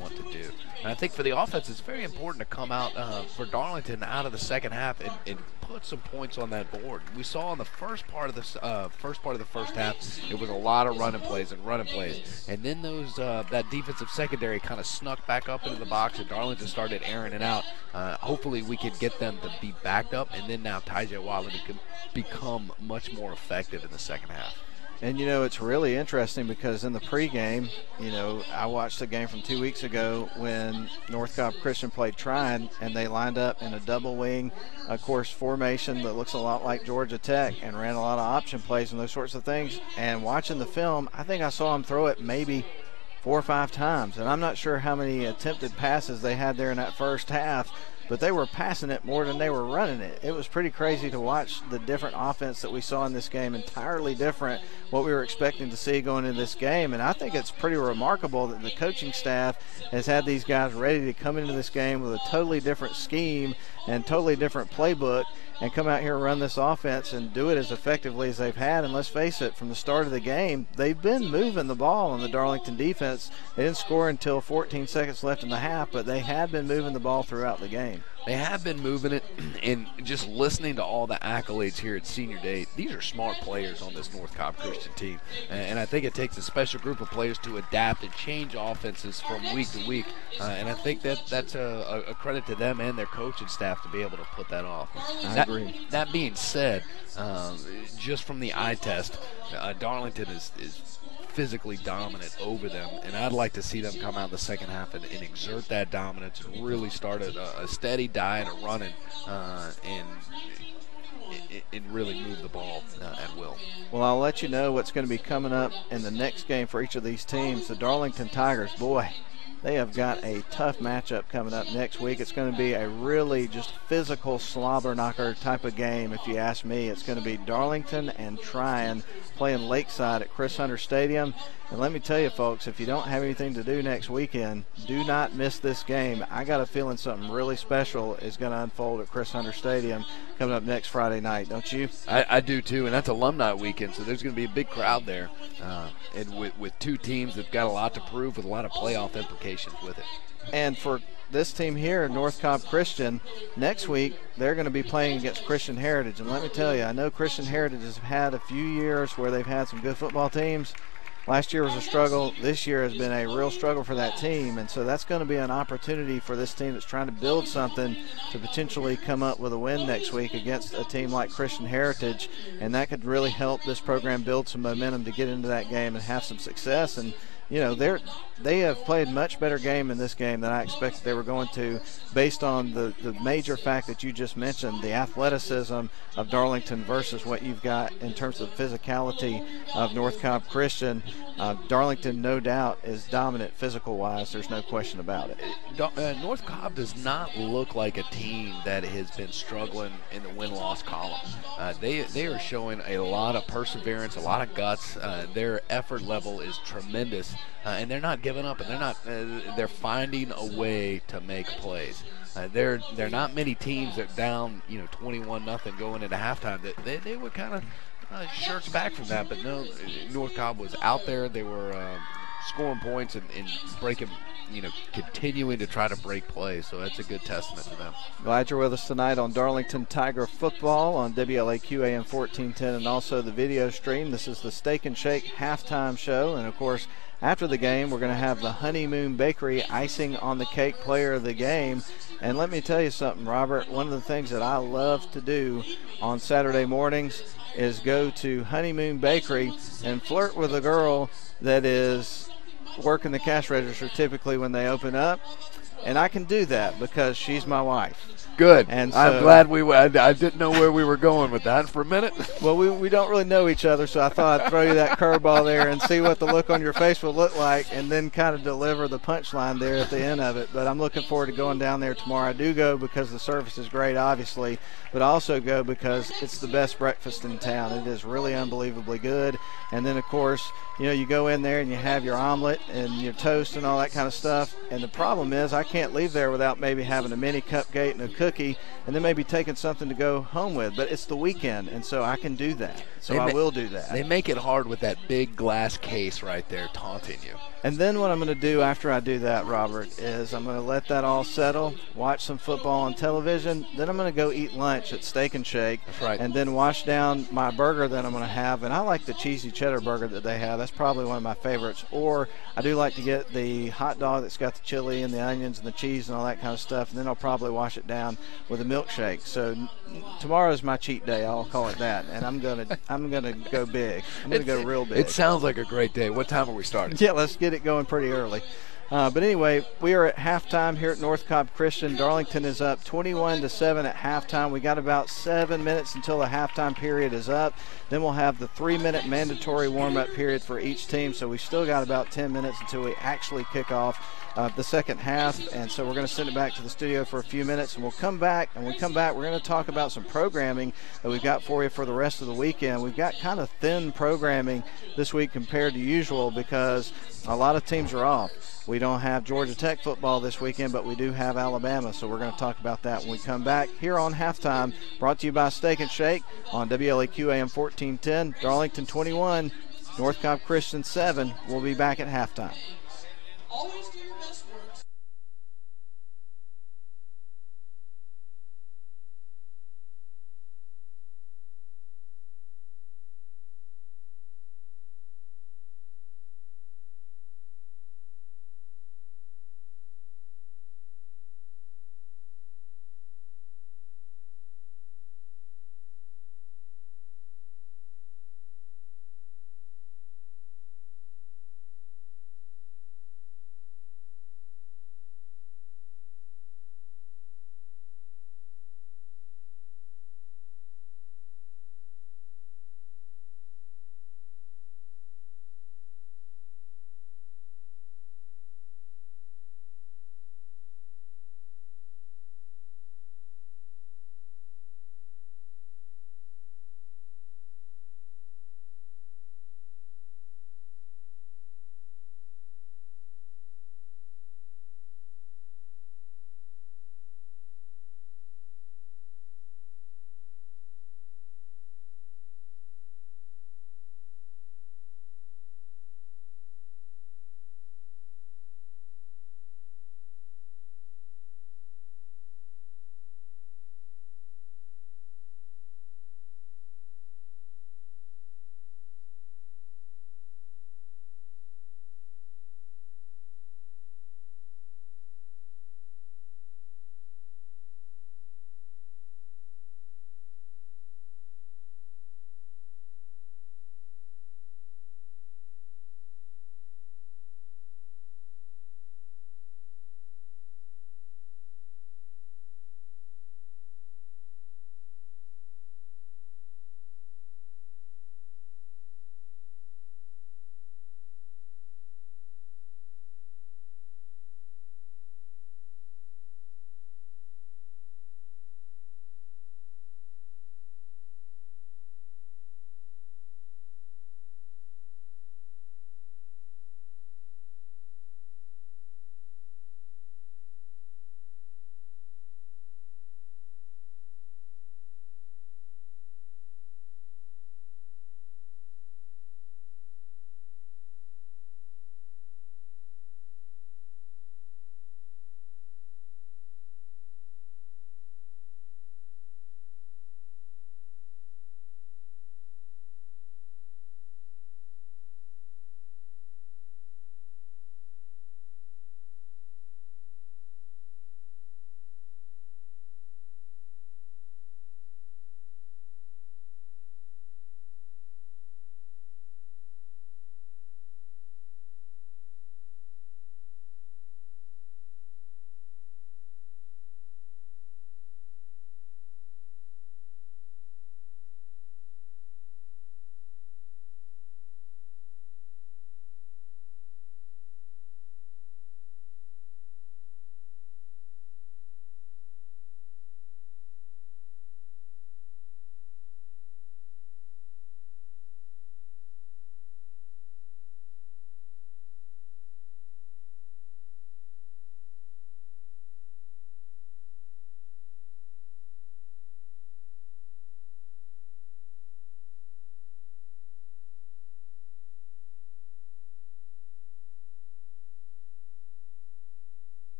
want to do. And I think for the offense, it's very important to come out for Darlington out of the second half and put some points on that board. We saw in the first part of the first half, it was a lot of running plays, and then that defensive secondary kind of snuck back up into the box, and Darlington started airing it out. Hopefully, we could get them to be backed up, and then now Tajay Watley can become much more effective in the second half. And, it's really interesting because in the pregame, I watched a game from 2 weeks ago when North Cobb Christian played Trine, and they lined up in a double wing, of course, formation that looks a lot like Georgia Tech, and ran a lot of option plays and those sorts of things. And watching the film, I think I saw them throw it maybe 4 or 5 times. And I'm not sure how many attempted passes they had there in that first half, but they were passing it more than they were running it. It was pretty crazy to watch the different offense that we saw in this game, entirely different what we were expecting to see going into this game. And I think it's pretty remarkable that the coaching staff has had these guys ready to come into this game with a totally different scheme and totally different playbook and come out here and run this offense and do it as effectively as they've had. And let's face it, from the start of the game, they've been moving the ball on the Darlington defense. They didn't score until 14 seconds left in the half, but they had been moving the ball throughout the game. They have been moving it, and just listening to all the accolades here at Senior Day, these are smart players on this North Cobb Christian team. And I think it takes a special group of players to adapt and change offenses from week to week. And I think that's a credit to them and their coaching staff to be able to put that off. I agree. That being said, just from the eye test, Darlington is physically dominant over them, and I'd like to see them come out in the second half and exert that dominance and really start a steady diet of running and really move the ball at will. Well, I'll let you know what's going to be coming up in the next game for each of these teams. The Darlington Tigers, boy, they have got a tough matchup coming up next week. It's going to be a really just physical slobber knocker type of game, if you ask me. It's going to be Darlington and Tryon playing Lakeside at Chris Hunter Stadium. And let me tell you, folks, if you don't have anything to do next weekend, do not miss this game. I got a feeling something really special is going to unfold at Chris Hunter Stadium coming up next Friday night, don't you? I do too, and that's alumni weekend, so there's going to be a big crowd there. And with two teams that got a lot to prove with a lot of playoff implications with it. And for this team here, North Cobb Christian, next week they're going to be playing against Christian Heritage. And let me tell you, I know Christian Heritage has had a few years where they've had some good football teams. Last year was a struggle. This year has been a real struggle for that team. And so that's going to be an opportunity for this team that's trying to build something to potentially come up with a win next week against a team like Christian Heritage. And that could really help this program build some momentum to get into that game and have some success. And you know, they have played much better game in this game than I expected they were going to, based on the major fact that you just mentioned, the athleticism of Darlington versus what you've got in terms of physicality of North Cobb Christian. Darlington, no doubt, is dominant physical-wise. There's no question about it. North Cobb does not look like a team that has been struggling in the win-loss column. They are showing a lot of perseverance, a lot of guts. Their effort level is tremendous, and they're not giving up, and they're finding a way to make plays. There are not many teams that down 21-0 going into halftime that they would kind of shirks back from that, but no, North Cobb was out there. They were scoring points and breaking, continuing to try to break plays. So that's a good testament to them. Glad you're with us tonight on Darlington Tiger Football on WLAQ AM 1410 and also the video stream. This is the Steak and Shake halftime show, and of course, after the game, we're going to have the Honeymoon Bakery icing on the cake player of the game. And let me tell you something, Robert, one of the things that I love to do on Saturday mornings is go to Honeymoon Bakery and flirt with a girl that is working the cash register typically when they open up. And I can do that because she's my wife. Good. And so, I'm glad I didn't know where we were going with that for a minute. Well, we don't really know each other, so I thought I'd throw you that curveball there and see what the look on your face will look like and then kind of deliver the punchline there at the end of it. But I'm looking forward to going down there tomorrow. I do go because the service is great, obviously, but I also go because it's the best breakfast in town. It is really unbelievably good. And then, of course, you go in there and you have your omelet and your toast and all that kind of stuff. And the problem is I can't leave there without maybe having a mini cupcake and a cookie and then maybe taking something to go home with. But it's the weekend, and so I can do that. So I will do that. They make it hard with that big glass case right there taunting you. And then what I'm going to do after I do that, Robert, is I'm going to let that all settle, watch some football on television. Then I'm going to go eat lunch at Steak and Shake. That's right. And then wash down my burger that I'm going to have. And I like the cheesy cheddar burger that they have. That's probably one of my favorites. Or I do like to get the hot dog that's got the chili and the onions and the cheese and all that kind of stuff. And then I'll probably wash it down with a milkshake. So tomorrow's my cheat day. I'll call it that. And I'm gonna go big. I'm gonna go real big. It sounds like a great day. What time are we starting? Yeah, let's get it going pretty early. But anyway, we are at halftime here at North Cobb Christian. Darlington is up 21-7 at halftime. We got about 7 minutes until the halftime period is up. Then we'll have the 3-minute mandatory warm-up period for each team. So we still got about 10 minutes until we actually kick off the second half, and so we're going to send it back to the studio for a few minutes, and we'll come back. And when we come back, we're going to talk about some programming that we've got for you for the rest of the weekend. We've got kind of thin programming this week compared to usual because a lot of teams are off. We don't have Georgia Tech football this weekend, but we do have Alabama, so we're going to talk about that when we come back here on Halftime, brought to you by Steak and Shake on WLEQ AM 1410, Darlington 21, North Cobb Christian 7. We'll be back at halftime. Always do your best work.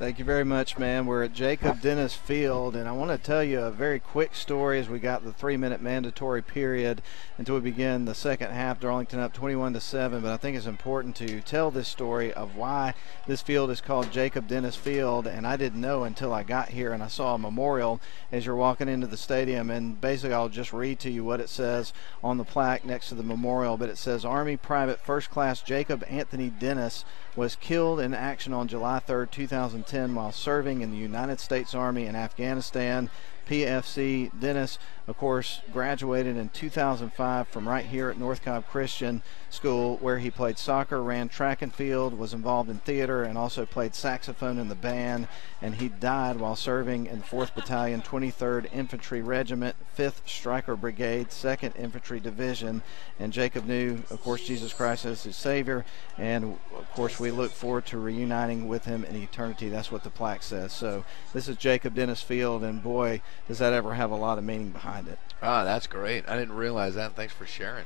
Thank you very much, man. We're at Jacob Dennis Field, and I want to tell you a very quick story as we got the 3-minute mandatory period until we begin the second half. Darlington up 21-7, but I think it's important to tell this story of why this field is called Jacob Dennis Field, and I didn't know until I got here and I saw a memorial as you're walking into the stadium, and basically I'll just read to you what it says on the plaque next to the memorial, but it says Army Private First Class Jacob Anthony Dennis was killed in action on July 3rd, 2010 while serving in the United States Army in Afghanistan. PFC Dennis, of course, graduated in 2005 from right here at North Cobb Christian School, where he played soccer, ran track and field, was involved in theater, and also played saxophone in the band. And he died while serving in 4th Battalion, 23rd Infantry Regiment, 5th Stryker Brigade, 2nd Infantry Division. And Jacob knew, of course, Jesus Christ as his Savior. And, of course, we look forward to reuniting with him in eternity. That's what the plaque says. So this is Jacob Dennis Field, and boy, does that ever have a lot of meaning behind it. Ah, that's great. I didn't realize that. Thanks for sharing.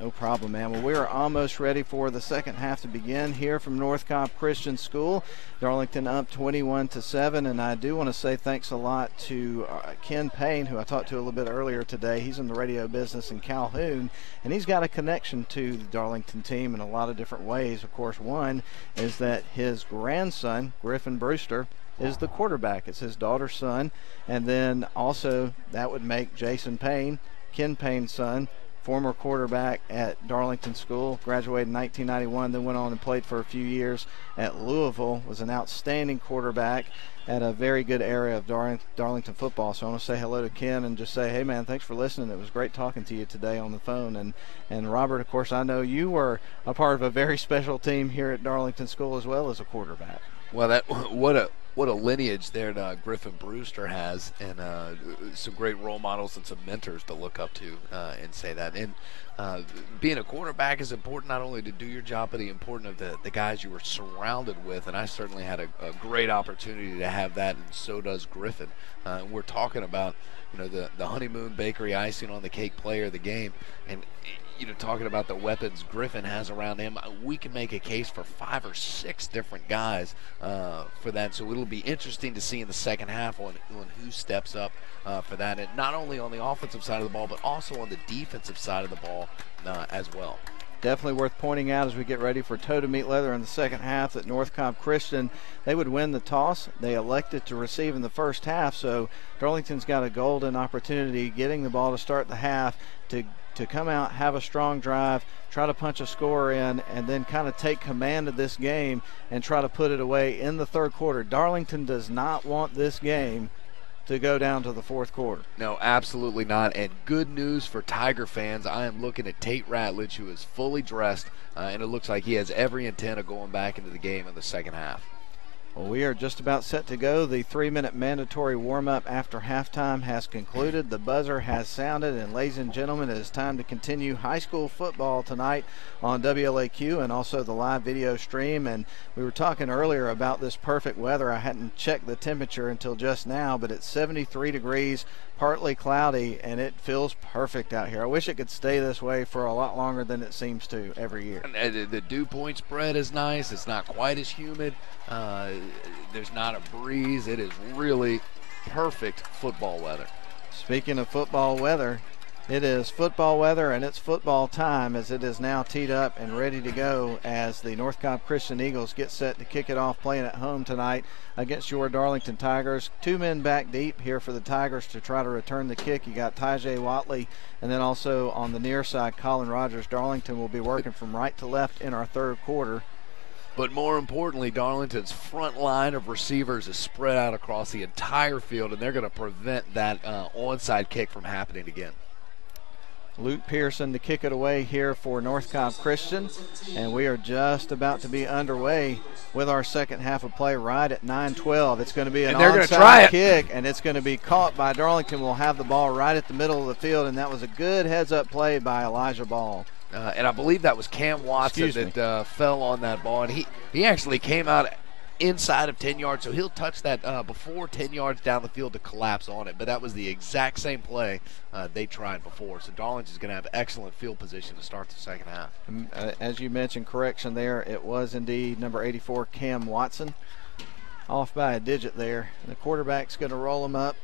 No problem, man. Well, we are almost ready for the second half to begin here from North Cobb Christian School. Darlington up 21-7, and I do want to say thanks a lot to Ken Payne, who I talked to a little bit earlier today. He's in the radio business in Calhoun, and he's got a connection to the Darlington team in a lot of different ways. Of course, one is that his grandson, Griffin Brewster, is the quarterback. It's his daughter's son, and then also that would make Jason Payne, Ken Payne's son, former quarterback at Darlington School, graduated in 1991, then went on and played for a few years at Louisville, was an outstanding quarterback at a very good area of Darlington football. So I want to say hello to Ken and just say, hey, man, thanks for listening. It was great talking to you today on the phone. And Robert, of course, I know you were a part of a very special team here at Darlington School as well as a quarterback. Well, what a lineage there Griffin Brewster has, and some great role models and some mentors to look up to and say that. And being a quarterback is important not only to do your job, but the important of the guys you were surrounded with. And I certainly had a great opportunity to have that, and so does Griffin. We're talking about the honeymoon bakery icing on the cake player of the game, and talking about the weapons Griffin has around him, we can make a case for 5 or 6 different guys for that. So it'll be interesting to see in the second half on who steps up for that, and not only on the offensive side of the ball, but also on the defensive side of the ball as well. Definitely worth pointing out as we get ready for toe to meet leather in the second half that North Cobb Christian, they would win the toss. They elected to receive in the first half, so Darlington's got a golden opportunity getting the ball to start the half to come out, have a strong drive, try to punch a score in, and then kind of take command of this game and try to put it away in the third quarter. Darlington does not want this game to go down to the fourth quarter. No, absolutely not. And good news for Tiger fans. I am looking at Tate Ratledge, who is fully dressed, and it looks like he has every intent of going back into the game in the second half. Well, we are just about set to go. The 3-minute mandatory warm-up after halftime has concluded. The buzzer has sounded, and ladies and gentlemen, it is time to continue high school football tonight on WLAQ and also the live video stream. And we were talking earlier about this perfect weather. I hadn't checked the temperature until just now, but it's 73 degrees, partly cloudy, and it feels perfect out here. I wish it could stay this way for a lot longer than it seems to every year. And the dew point spread is nice. It's not quite as humid. There's not a breeze. It is really perfect football weather. Speaking of football weather, it is football weather and it's football time as it is now teed up and ready to go as the North Cobb Christian Eagles get set to kick it off playing at home tonight against your Darlington Tigers. 2 men back deep here for the Tigers to try to return the kick. You got Tajay Watley, and then also on the near side, Colin Rogers. Darlington will be working from right to left in our third quarter. But more importantly, Darlington's front line of receivers is spread out across the entire field, and they're going to prevent that onside kick from happening again. Luke Pearson to kick it away here for North Cobb Christian, and we are just about to be underway with our second half of play right at 9:12. It's going to be an onside kick, and it's going to be caught by Darlington. We'll have the ball right at the middle of the field, and that was a good heads-up play by Elijah Ball. And I believe that was Cam Watson that fell on that ball. And he actually came out inside of 10 yards, so he'll touch that before 10 yards down the field to collapse on it. But that was the exact same play they tried before. So Darlington's going to have excellent field position to start the second half. As you mentioned, correction there, it was indeed number 84, Cam Watson. off by a digit there. And the quarterback's going to roll them up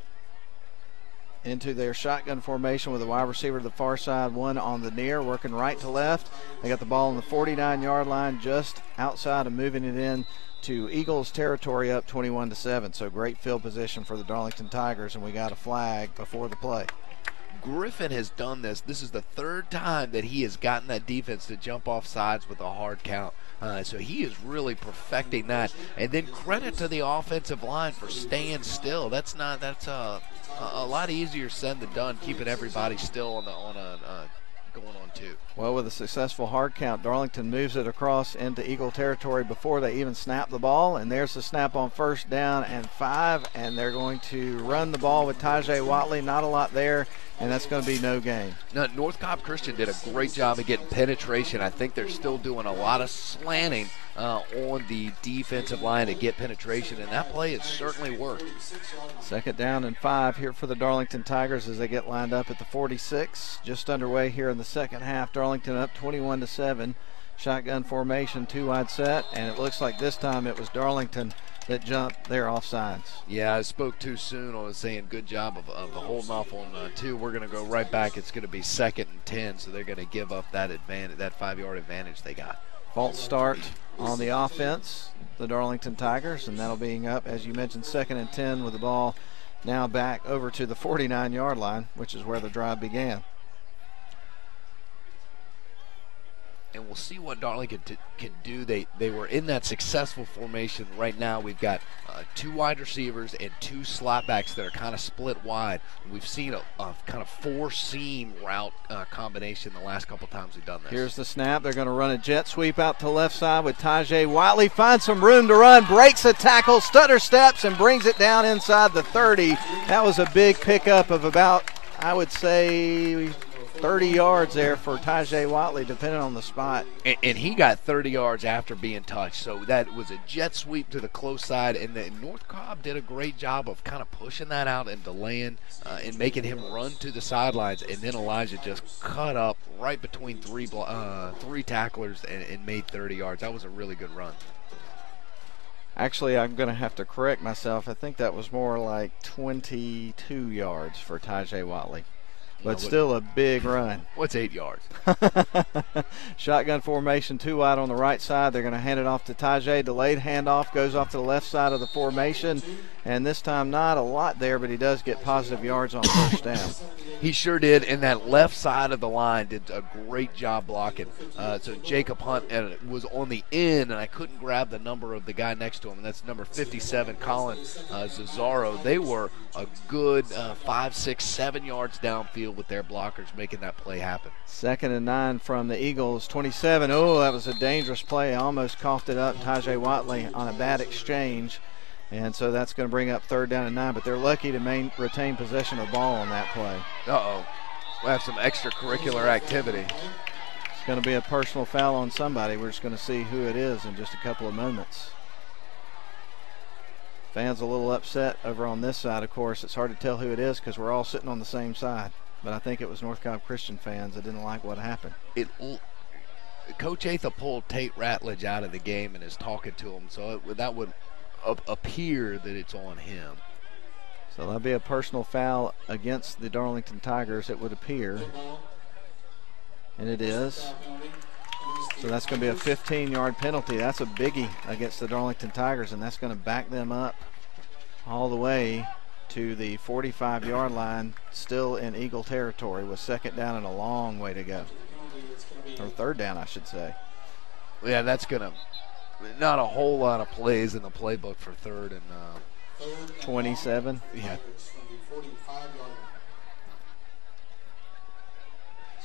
into their shotgun formation with a wide receiver to the far side, one on the near, working right to left. They got the ball on the 49-yard line, just outside of moving it in to Eagles territory, up 21-7. So great field position for the Darlington Tigers, and we got a flag before the play. Griffin has done this. This is the third time that he has gotten that defense to jump off sides with a hard count. So he is really perfecting that. And then credit to the offensive line for staying still. That's a lot easier said than done, keeping everybody still on going on two. Well, with a successful hard count, Darlington moves it across into Eagle territory before they even snap the ball. And there's the snap on 1st down and 5. And they're going to run the ball with Tajay Watley. Not a lot there, and that's going to be no gain. Now, North Cobb Christian did a great job of getting penetration. I think they're still doing a lot of slanting on the defensive line to get penetration, and that play has certainly worked. 2nd down and 5 here for the Darlington Tigers as they get lined up at the 46. Just underway here in the second half. Darlington up 21-7. Shotgun formation, 2-wide set, and it looks like this time it was Darlington that jumped their offsides. Yeah, I spoke too soon. I was saying good job of holding off on 2. We're going to go right back. It's going to be 2nd and 10, so they're going to give up that advantage, that 5-yard advantage they got. False start on the offense, the Darlington Tigers, and that'll be up, as you mentioned, 2nd and 10 with the ball now back over to the 49-yard line, which is where the drive began. And we'll see what Darlington can do. They were in that successful formation. Right now we've got 2 wide receivers and 2 slot backs that are kind of split wide. We've seen a kind of 4-seam route combination the last couple times we've done this. Here's the snap. They're going to run a jet sweep out to left side with Tajay Watley. Finds some room to run, breaks a tackle, stutter steps, and brings it down inside the 30. That was a big pickup of about, I would say, 30 yards there for Tajay Watley, depending on the spot. And he got 30 yards after being touched. So that was a jet sweep to the close side. And North Cobb did a great job of kind of pushing that out and delaying and making him run to the sidelines. And then Elijah just cut up right between three tacklers and made 30 yards. That was a really good run. Actually, I'm going to have to correct myself. I think that was more like 22 yards for Tajay Watley. But still a big run. What's 8 yards? Shotgun formation, 2 wide on the right side. They're going to hand it off to Tajay. Delayed handoff, goes off to the left side of the formation. And this time not a lot there, but he does get positive yards on 1st down. He sure did, and that left side of the line did a great job blocking. So Jacob Hunt was on the end, and I couldn't grab the number of the guy next to him, and that's number 57, Colin Zazzaro. They were a good 5, 6, 7 yards downfield with their blockers making that play happen. 2nd and 9 from the Eagles, 27. Oh, that was a dangerous play. Almost coughed it up. Tajay Watley on a bad exchange. And so that's going to bring up 3rd down and 9, but they're lucky to retain possession of the ball on that play. Uh-oh. We'll have some extracurricular activity. It's going to be a personal foul on somebody. We're just going to see who it is in just a couple of moments. Fans a little upset over on this side, of course. It's hard to tell who it is because we're all sitting on the same side. But I think it was North Cobb Christian fans that didn't like what happened. Coach Atha pulled Tate Ratledge out of the game and is talking to him, so that would appear that it's on him. So that'll be a personal foul against the Darlington Tigers, it would appear. And it is. So that's going to be a 15-yard penalty. That's a biggie against the Darlington Tigers, and that's going to back them up all the way to the 45-yard line, still in Eagle territory with 2nd down and a long way to go. Or 3rd down, I should say. Yeah, that's going to not a whole lot of plays in the playbook for 3rd and 27. Yeah.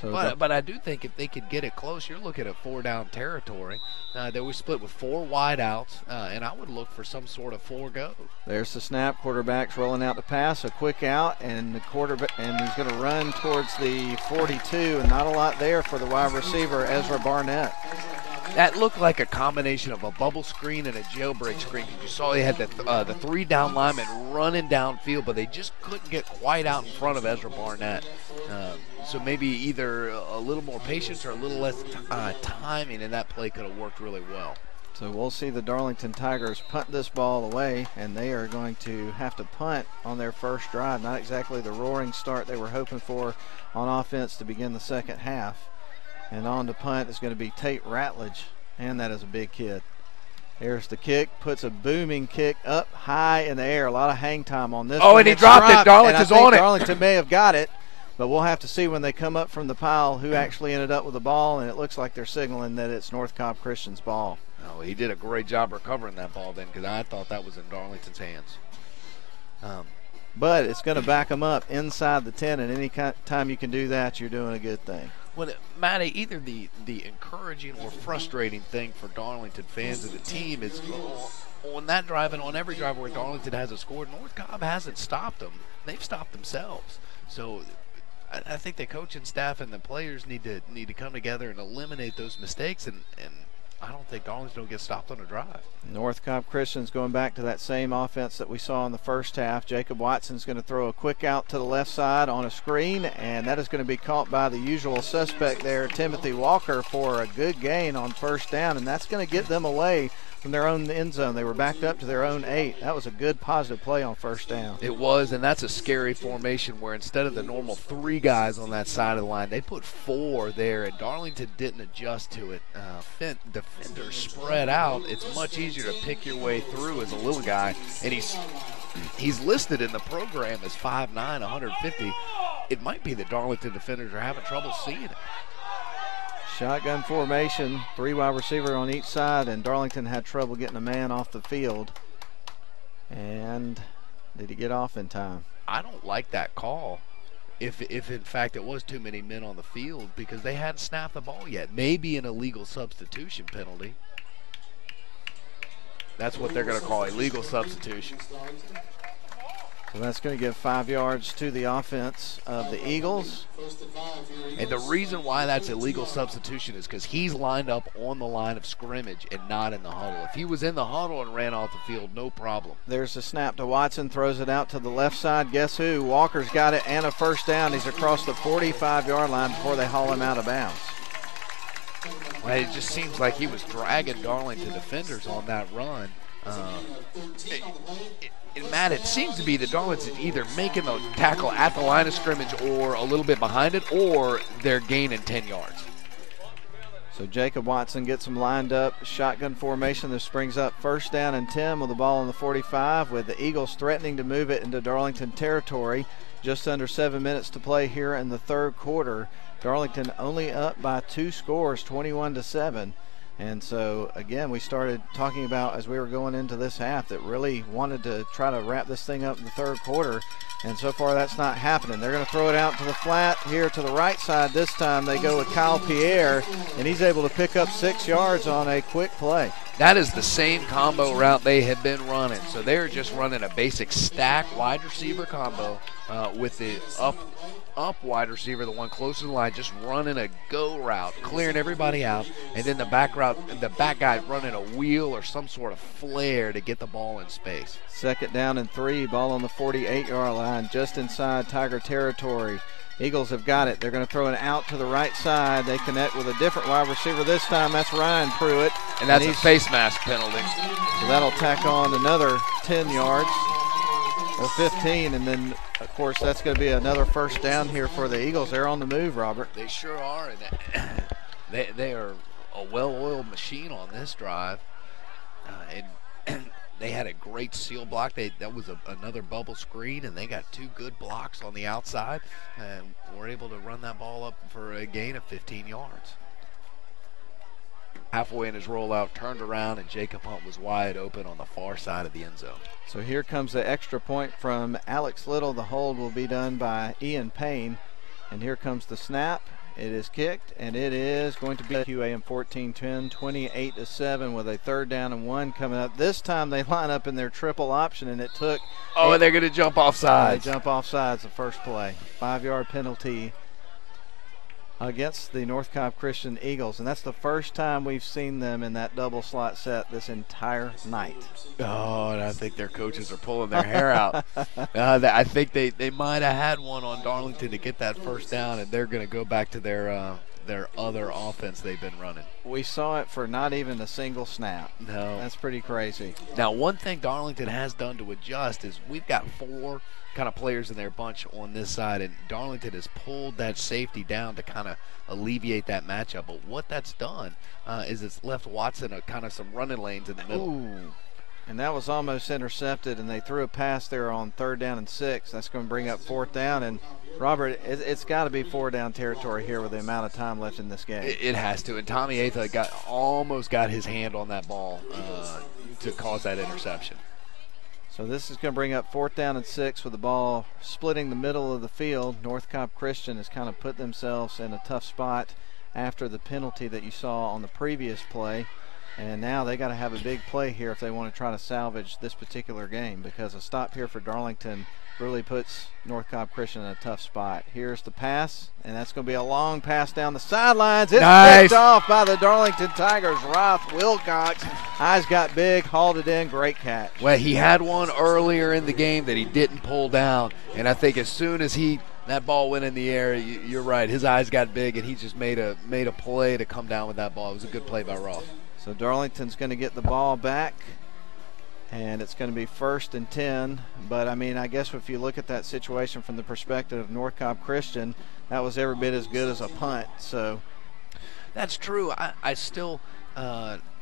So but I do think if they could get it close, you're looking at 4-down territory. They were split with 4 wide outs, and I would look for some sort of 4-go. There's the snap. Quarterback's rolling out to pass, a quick out, and the quarterback, and he's going to run towards the 42, and not a lot there for the wide receiver, Ezra Barnett. That looked like a combination of a bubble screen and a jailbreak screen, because you saw they had the 3-down linemen running downfield, but they just couldn't get quite out in front of Ezra Barnett. So maybe either a little more patience or a little less timing, and that play could have worked really well. So we'll see the Darlington Tigers punt this ball away, and they are going to have to punt on their first drive. Not exactly the roaring start they were hoping for on offense to begin the second half. And on to punt is going to be Tate Ratledge, and that is a big kid. Here's the kick, puts a booming kick up high in the air. A lot of hang time on this. Oh, and he dropped it. Darlington's on it. Darlington may have got it, but we'll have to see when they come up from the pile who actually ended up with the ball, and it looks like they're signaling that it's North Cobb Christian's ball. Oh, he did a great job recovering that ball then, because I thought that was in Darlington's hands. But it's going to back them up inside the 10, and any time you can do that, you're doing a good thing. Well, Matty, either the encouraging or frustrating thing for Darlington fans and the team is on that drive and on every drive where Darlington hasn't scored, North Cobb hasn't stopped them. They've stopped themselves. So I think the coaching staff and the players need to come together and eliminate those mistakes, and I don't think Darlington will get stopped on a drive. North Cobb Christian's going back to that same offense that we saw in the first half. Jacob Watson's going to throw a quick out to the left side on a screen, and that is going to be caught by the usual suspect there, Timothy Walker, for a good gain on first down, and that's going to get them away from their own end zone. They were backed up to their own 8. That was a good positive play on first down. It was, and that's a scary formation where instead of the normal 3 guys on that side of the line, they put 4 there, and Darlington didn't adjust to it. Defenders spread out. It's much easier to pick your way through as a little guy, and he's listed in the program as 5'9", 150. It might be that Darlington defenders are having trouble seeing it. Shotgun formation, 3 wide receiver on each side, and Darlington had trouble getting a man off the field. And did he get off in time? I don't like that call if in fact it was too many men on the field, because they hadn't snapped the ball yet. Maybe an illegal substitution penalty. That's what they're going to call illegal substitution. So that's going to give 5 yards to the offense of the Eagles. And the reason why that's illegal substitution is because he's lined up on the line of scrimmage and not in the huddle. If he was in the huddle and ran off the field, no problem. There's a snap to Watson, throws it out to the left side. Guess who? Walker's got it and a first down. He's across the 45-yard line before they haul him out of bounds. Well, it just seems like he was dragging Darlington defenders on that run. And Matt, it seems to be that Darlington either making the tackle at the line of scrimmage or a little bit behind it, or they're gaining 10 yards. So Jacob Watson gets them lined up. Shotgun formation. This brings up first down and 10 with the ball on the 45, with the Eagles threatening to move it into Darlington territory. Just under 7 minutes to play here in the third quarter. Darlington only up by 2 scores, 21-7. And so, again, we started talking about as we were going into this half that really wanted to try to wrap this thing up in the third quarter. And so far, that's not happening. They're going to throw it out to the flat here to the right side. This time they go with Kyle Pierre, and he's able to pick up 6 yards on a quick play. That is the same combo route they have been running. So they're just running a basic stack wide receiver combo with the up wide receiver, the one close to the line, just running a go route, clearing everybody out, and then the back guy running a wheel or some sort of flare to get the ball in space. Second down and 3, ball on the 48-yard line, just inside Tiger territory. Eagles have got it. They're going to throw it out to the right side. They connect with a different wide receiver this time. That's Ryan Pruitt. And that's a face mask penalty. So that'll tack on another 10 yards or 15, and then, of course, that's going to be another first down here for the Eagles. They're on the move, Robert. They sure are. And they are a well-oiled machine on this drive. And they had a great seal block. That was another bubble screen, and they got 2 good blocks on the outside, and were able to run that ball up for a gain of 15 yards. Halfway in his rollout, turned around, and Jacob Hunt was wide open on the far side of the end zone. So here comes the extra point from Alex Little. The hold will be done by Ian Payne. And here comes the snap. It is kicked, and it is going to be QAM 14-10, 28-7 with a third down and 1 coming up. This time they line up in their triple option, and it took. Oh, and they're going to jump off sides. They jump off sides the first play. 5-yard penalty against the North Cobb Christian Eagles, and that's the first time we've seen them in that double slot set this entire night. Oh, and I think their coaches are pulling their hair out. I think they might have had one on Darlington to get that first down, and they're going to go back to their their other offense they've been running. We saw it for not even a single snap. No. That's pretty crazy. Now, one thing Darlington has done to adjust is we've got 4 kind of players in their bunch on this side, and Darlington has pulled that safety down to kind of alleviate that matchup. But what that's done is it's left Watson a kind of some running lanes in the middle. Ooh. And that was almost intercepted, and they threw a pass there on 3rd down and 6. That's going to bring up 4th down. And, Robert, it's got to be 4-down territory here with the amount of time left in this game. It has to. And Tommy Atha almost got his hand on that ball to cause that interception. So this is going to bring up 4th down and 6 with the ball splitting the middle of the field. North Cobb Christian has kind of put themselves in a tough spot after the penalty that you saw on the previous play. And now they got to have a big play here if they want to try to salvage this particular game, because a stop here for Darlington really puts North Cobb Christian in a tough spot. Here's the pass, and that's going to be a long pass down the sidelines. It's picked off by the Darlington Tigers. Roth Wilcox, eyes got big, hauled it in, great catch. Well, he had one earlier in the game that he didn't pull down, and I think as soon as that ball went in the air, you're right, his eyes got big, and he just made a play to come down with that ball. It was a good play by Roth. So Darlington's going to get the ball back, and it's going to be 1st and 10. But, I mean, I guess if you look at that situation from the perspective of North Cobb Christian, that was every bit as good as a punt. So that's true. I still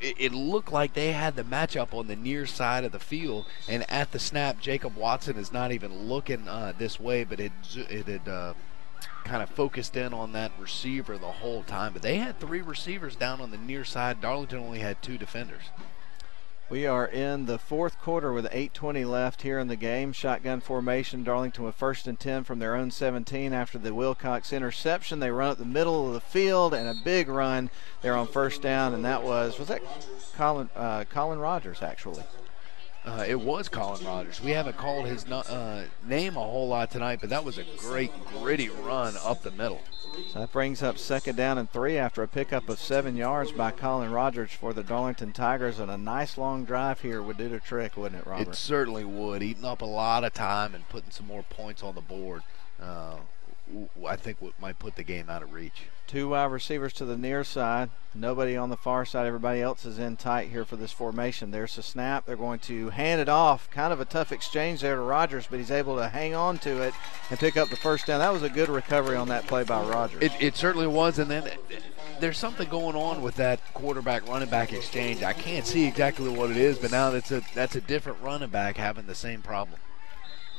it looked like they had the matchup on the near side of the field, and at the snap, Jacob Watson is not even looking this way, but it had kind of focused in on that receiver the whole time. But they had 3 receivers down on the near side. Darlington only had 2 defenders. We are in the 4th quarter with 8:20 left here in the game. Shotgun formation. Darlington with 1st and 10 from their own 17 after the Wilcox interception. They run up the middle of the field, and a big run there on 1st down, and that was that Colin Rogers, actually. It was Colin Rogers. We haven't called his name a whole lot tonight, but that was a great, gritty run up the middle. So that brings up 2nd down and 3 after a pickup of 7 yards by Colin Rogers for the Darlington Tigers, and a nice long drive here would do the trick, wouldn't it, Robert? It certainly would. Eating up a lot of time and putting some more points on the board, I think what might put the game out of reach. 2 wide receivers to the near side. Nobody on the far side. Everybody else is in tight here for this formation. There's the snap. They're going to hand it off. Kind of a tough exchange there to Rogers, but he's able to hang on to it and pick up the 1st down. That was a good recovery on that play by Rogers. It certainly was, and then there's something going on with that quarterback-running back exchange. I can't see exactly what it is, but now that's a different running back having the same problem.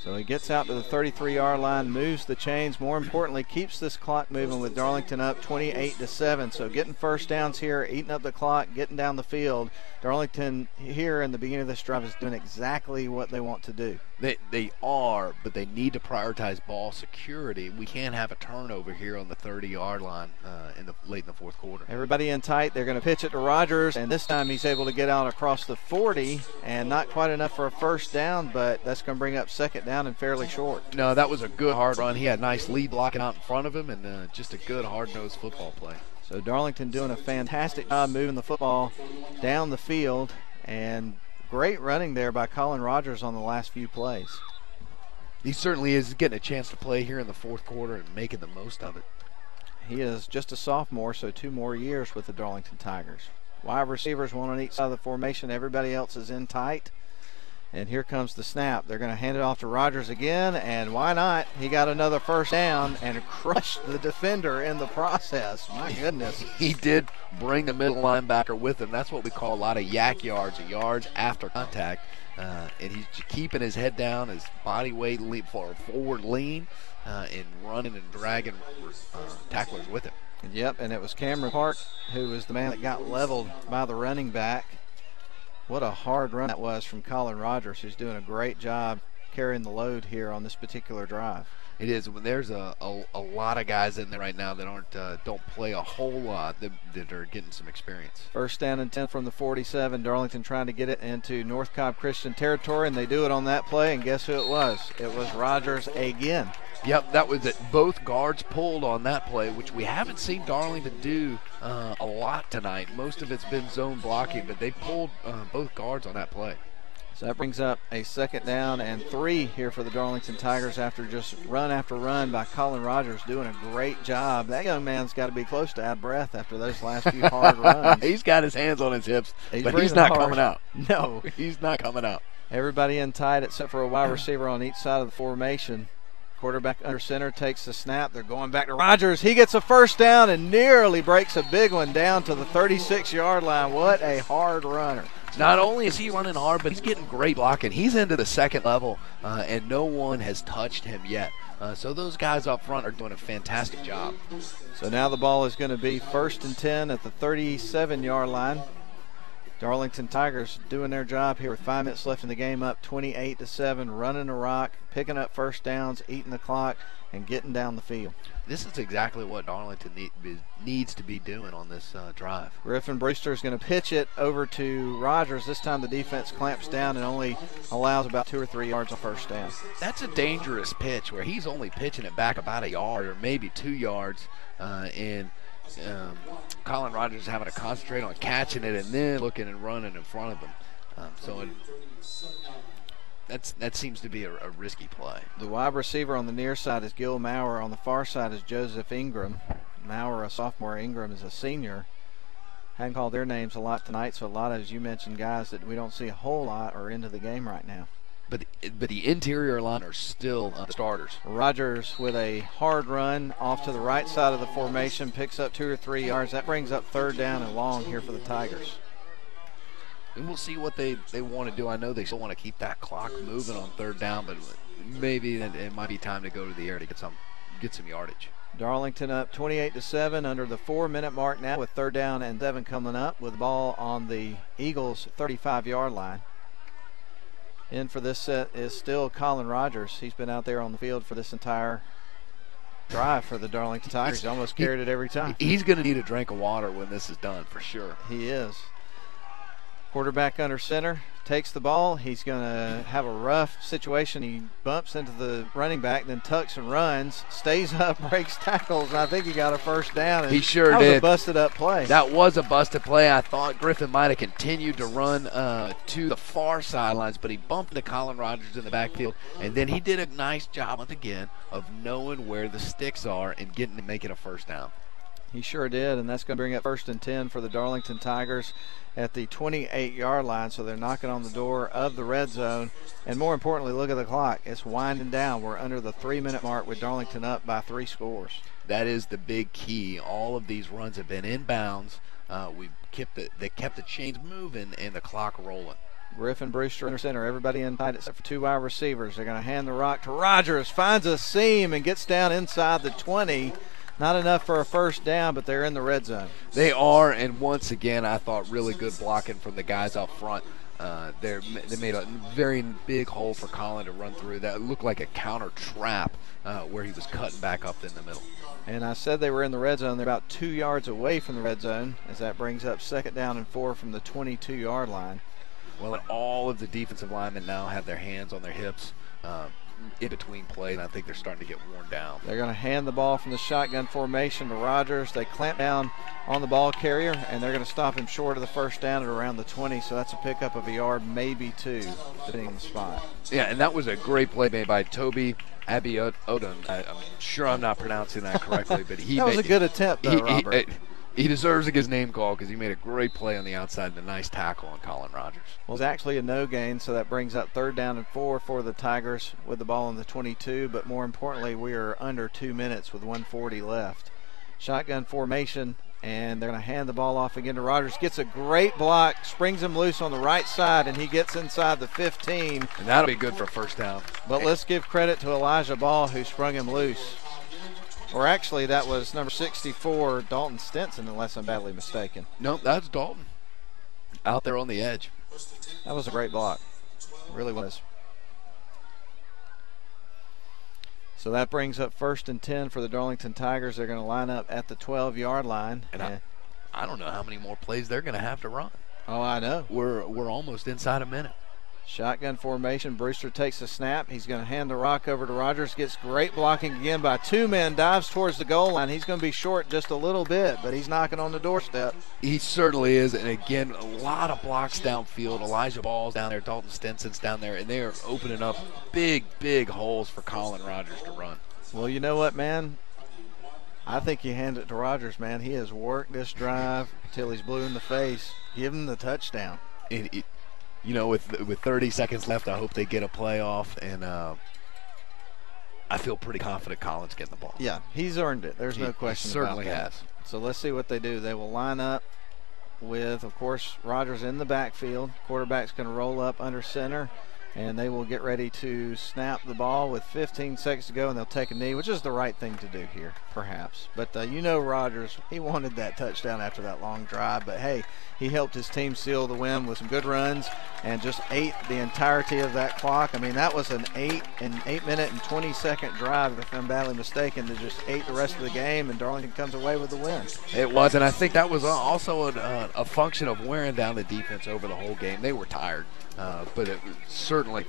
So he gets out to the 33-yard line, moves the chains. More importantly, keeps this clock moving with Darlington up 28-7. So getting 1st downs here, eating up the clock, getting down the field. Darlington here in the beginning of this drive is doing exactly what they want to do. They are, but they need to prioritize ball security. We can't have a turnover here on the 30-yard line late in the 4th quarter. Everybody in tight. They're going to pitch it to Rogers, and this time he's able to get out across the 40, and not quite enough for a 1st down, but that's going to bring up 2nd down and fairly short. No, that was a good hard run. He had nice lead blocking out in front of him, and just a good hard-nosed football play. So Darlington doing a fantastic job moving the football down the field, and great running there by Colin Rogers on the last few plays. He certainly is getting a chance to play here in the 4th quarter and making the most of it. He is just a sophomore, so 2 more years with the Darlington Tigers. Wide receivers, 1 on each side of the formation. Everybody else is in tight. And here comes the snap. They're going to hand it off to Rogers again, and why not? He got another 1st down and crushed the defender in the process. My goodness. He did bring the middle linebacker with him. That's what we call a lot of yak yards, yards after contact. And he's keeping his head down, his body weight forward lean, and running and dragging tacklers with him. Yep, and it was Cameron Park who was the man that got leveled by the running back. What a hard run that was from Colin Rogers, who's doing a great job carrying the load here on this particular drive. It is. When there's a lot of guys in there right now that don't play a whole lot that are getting some experience. 1st down and 10 from the 47. Darlington trying to get it into North Cobb Christian territory, and they do it on that play, and guess who it was? It was Rogers again. Yep, that was it. Both guards pulled on that play, which we haven't seen Darlington do a lot tonight. Most of it's been zone blocking, but they pulled both guards on that play. So that brings up a 2nd down and 3 here for the Darlington Tigers after just run after run by Colin Rogers, doing a great job. That young man's got to be close to out of breath after those last few hard runs. He's got his hands on his hips, but he's breathing not hard. coming out. No. He's not coming out. Everybody in tight except for a wide receiver on each side of the formation. Quarterback under center takes the snap. They're going back to Rogers. He gets a 1st down and nearly breaks a big one down to the 36-yard line. What a hard runner. Not only is he running hard, but he's getting great blocking. He's into the 2nd level, and no one has touched him yet. So those guys up front are doing a fantastic job. So now the ball is going to be 1st and 10 at the 37-yard line. Darlington Tigers doing their job here with 5 minutes left in the game, up 28-7, running the rock, picking up 1st downs, eating the clock, and getting down the field. This is exactly what Darlington needs to be doing on this drive. Griffin Brewster is going to pitch it over to Rogers. This time the defense clamps down and only allows about 2 or 3 yards of 1st down. That's a dangerous pitch where he's only pitching it back about a yard or maybe 2 yards, and Colin Rogers is having to concentrate on catching it and then looking and running in front of him. That seems to be a risky play. The wide receiver on the near side is Gil Maurer. On the far side is Joseph Ingram. Maurer, a sophomore. Ingram is a senior. Hadn't called their names a lot tonight, so a lot of, as you mentioned, guys that we don't see a whole lot are into the game right now. But the interior line are still starters. Rogers with a hard run off to the right side of the formation, picks up 2 or 3 yards. That brings up 3rd down and long here for the Tigers. And we'll see what they want to do. I know they still want to keep that clock moving on 3rd down, but maybe it might be time to go to the air to get some yardage. Darlington up 28-7 under the 4-minute mark now with 3rd down and 7 coming up with the ball on the Eagles' 35-yard line. In for this set is still Colin Rogers. He's been out there on the field for this entire drive for the Darlington Tigers. He almost carried it every time. He's going to need a drink of water when this is done, for sure. He is. Quarterback under center, takes the ball. He's going to have a rough situation. He bumps into the running back, then tucks and runs, stays up, breaks tackles, and I think he got a 1st down. He sure did. That was a busted up play. That was a busted play. I thought Griffin might have continued to run to the far sidelines, but he bumped into Colin Rogers in the backfield, and then he did a nice job once again of knowing where the sticks are and getting to make it a 1st down. He sure did, and that's going to bring up 1st and 10 for the Darlington Tigers at the 28-yard line, so they're knocking on the door of the red zone. And more importantly, look at the clock. It's winding down. We're under the 3-minute mark with Darlington up by 3 scores. That is the big key. All of these runs have been inbounds. They kept the chains moving and the clock rolling. Griffin Brewster under center. Everybody in tight except for 2 wide receivers. They're going to hand the rock to Rogers. Finds a seam and gets down inside the 20. Not enough for a 1st down, but they're in the red zone. They are, and once again, I thought really good blocking from the guys up front. They made a very big hole for Colin to run through. That looked like a counter trap where he was cutting back up in the middle. And I said they were in the red zone. They're about 2 yards away from the red zone, as that brings up 2nd down and 4 from the 22-yard line. Well, and all of the defensive linemen now have their hands on their hips in between plays, and I think they're starting to get worn down. They're going to hand the ball from the shotgun formation to Rogers. They clamp down on the ball carrier, and they're going to stop him short of the 1st down at around the 20, so that's a pickup of a yard, maybe 2, depending on the spot. Yeah, and that was a great play made by Toby Abiodun. I'm sure I'm not pronouncing that correctly, but that was a good attempt, though, Robert. He deserves to get his name called because he made a great play on the outside and a nice tackle on Colin Rogers. Well, it's actually a no gain, so that brings up 3rd down and 4 for the Tigers with the ball on the 22, but more importantly, we are under 2 minutes with 1:40 left. Shotgun formation, and they're going to hand the ball off again to Rogers. Gets a great block, springs him loose on the right side, and he gets inside the 15. And that'll be good for 1st down. But let's give credit to Elijah Ball, who sprung him loose. Or actually, that was number 64, Dalton Stinson, unless I'm badly mistaken. Nope, that's Dalton out there on the edge. That was a great block. It really was. So that brings up 1st and 10 for the Darlington Tigers. They're going to line up at the 12-yard line. And I don't know how many more plays they're going to have to run. Oh, I know. We're almost inside a minute. Shotgun formation. Brewster takes the snap. He's going to hand the rock over to Rogers. Gets great blocking again by two men. Dives towards the goal line. He's going to be short just a little bit, but he's knocking on the doorstep. He certainly is. And again, a lot of blocks downfield. Elijah Ball's down there. Dalton Stinson's down there. And they are opening up big, big holes for Colin Rogers to run. Well, you know what, man? I think you hand it to Rogers, man. He has worked this drive until he's blue in the face. Give him the touchdown. You know, with 30 seconds left, I hope they get a playoff, and I feel pretty confident Colin's getting the ball. Yeah, he's earned it. There's no question about that. He certainly has. So let's see what they do. They will line up with, of course, Rogers in the backfield. Quarterback's going to roll up under center, and they will get ready to snap the ball with 15 seconds to go, and they'll take a knee, which is the right thing to do here, perhaps. But you know Rogers, he wanted that touchdown after that long drive, but hey, he helped his team seal the win with some good runs and just ate the entirety of that clock. I mean, that was an 8 minute and 20-second drive, if I'm badly mistaken, that just ate the rest of the game, and Darlington comes away with the win. It was, and I think that was also a function of wearing down the defense over the whole game. They were tired, but it was certainly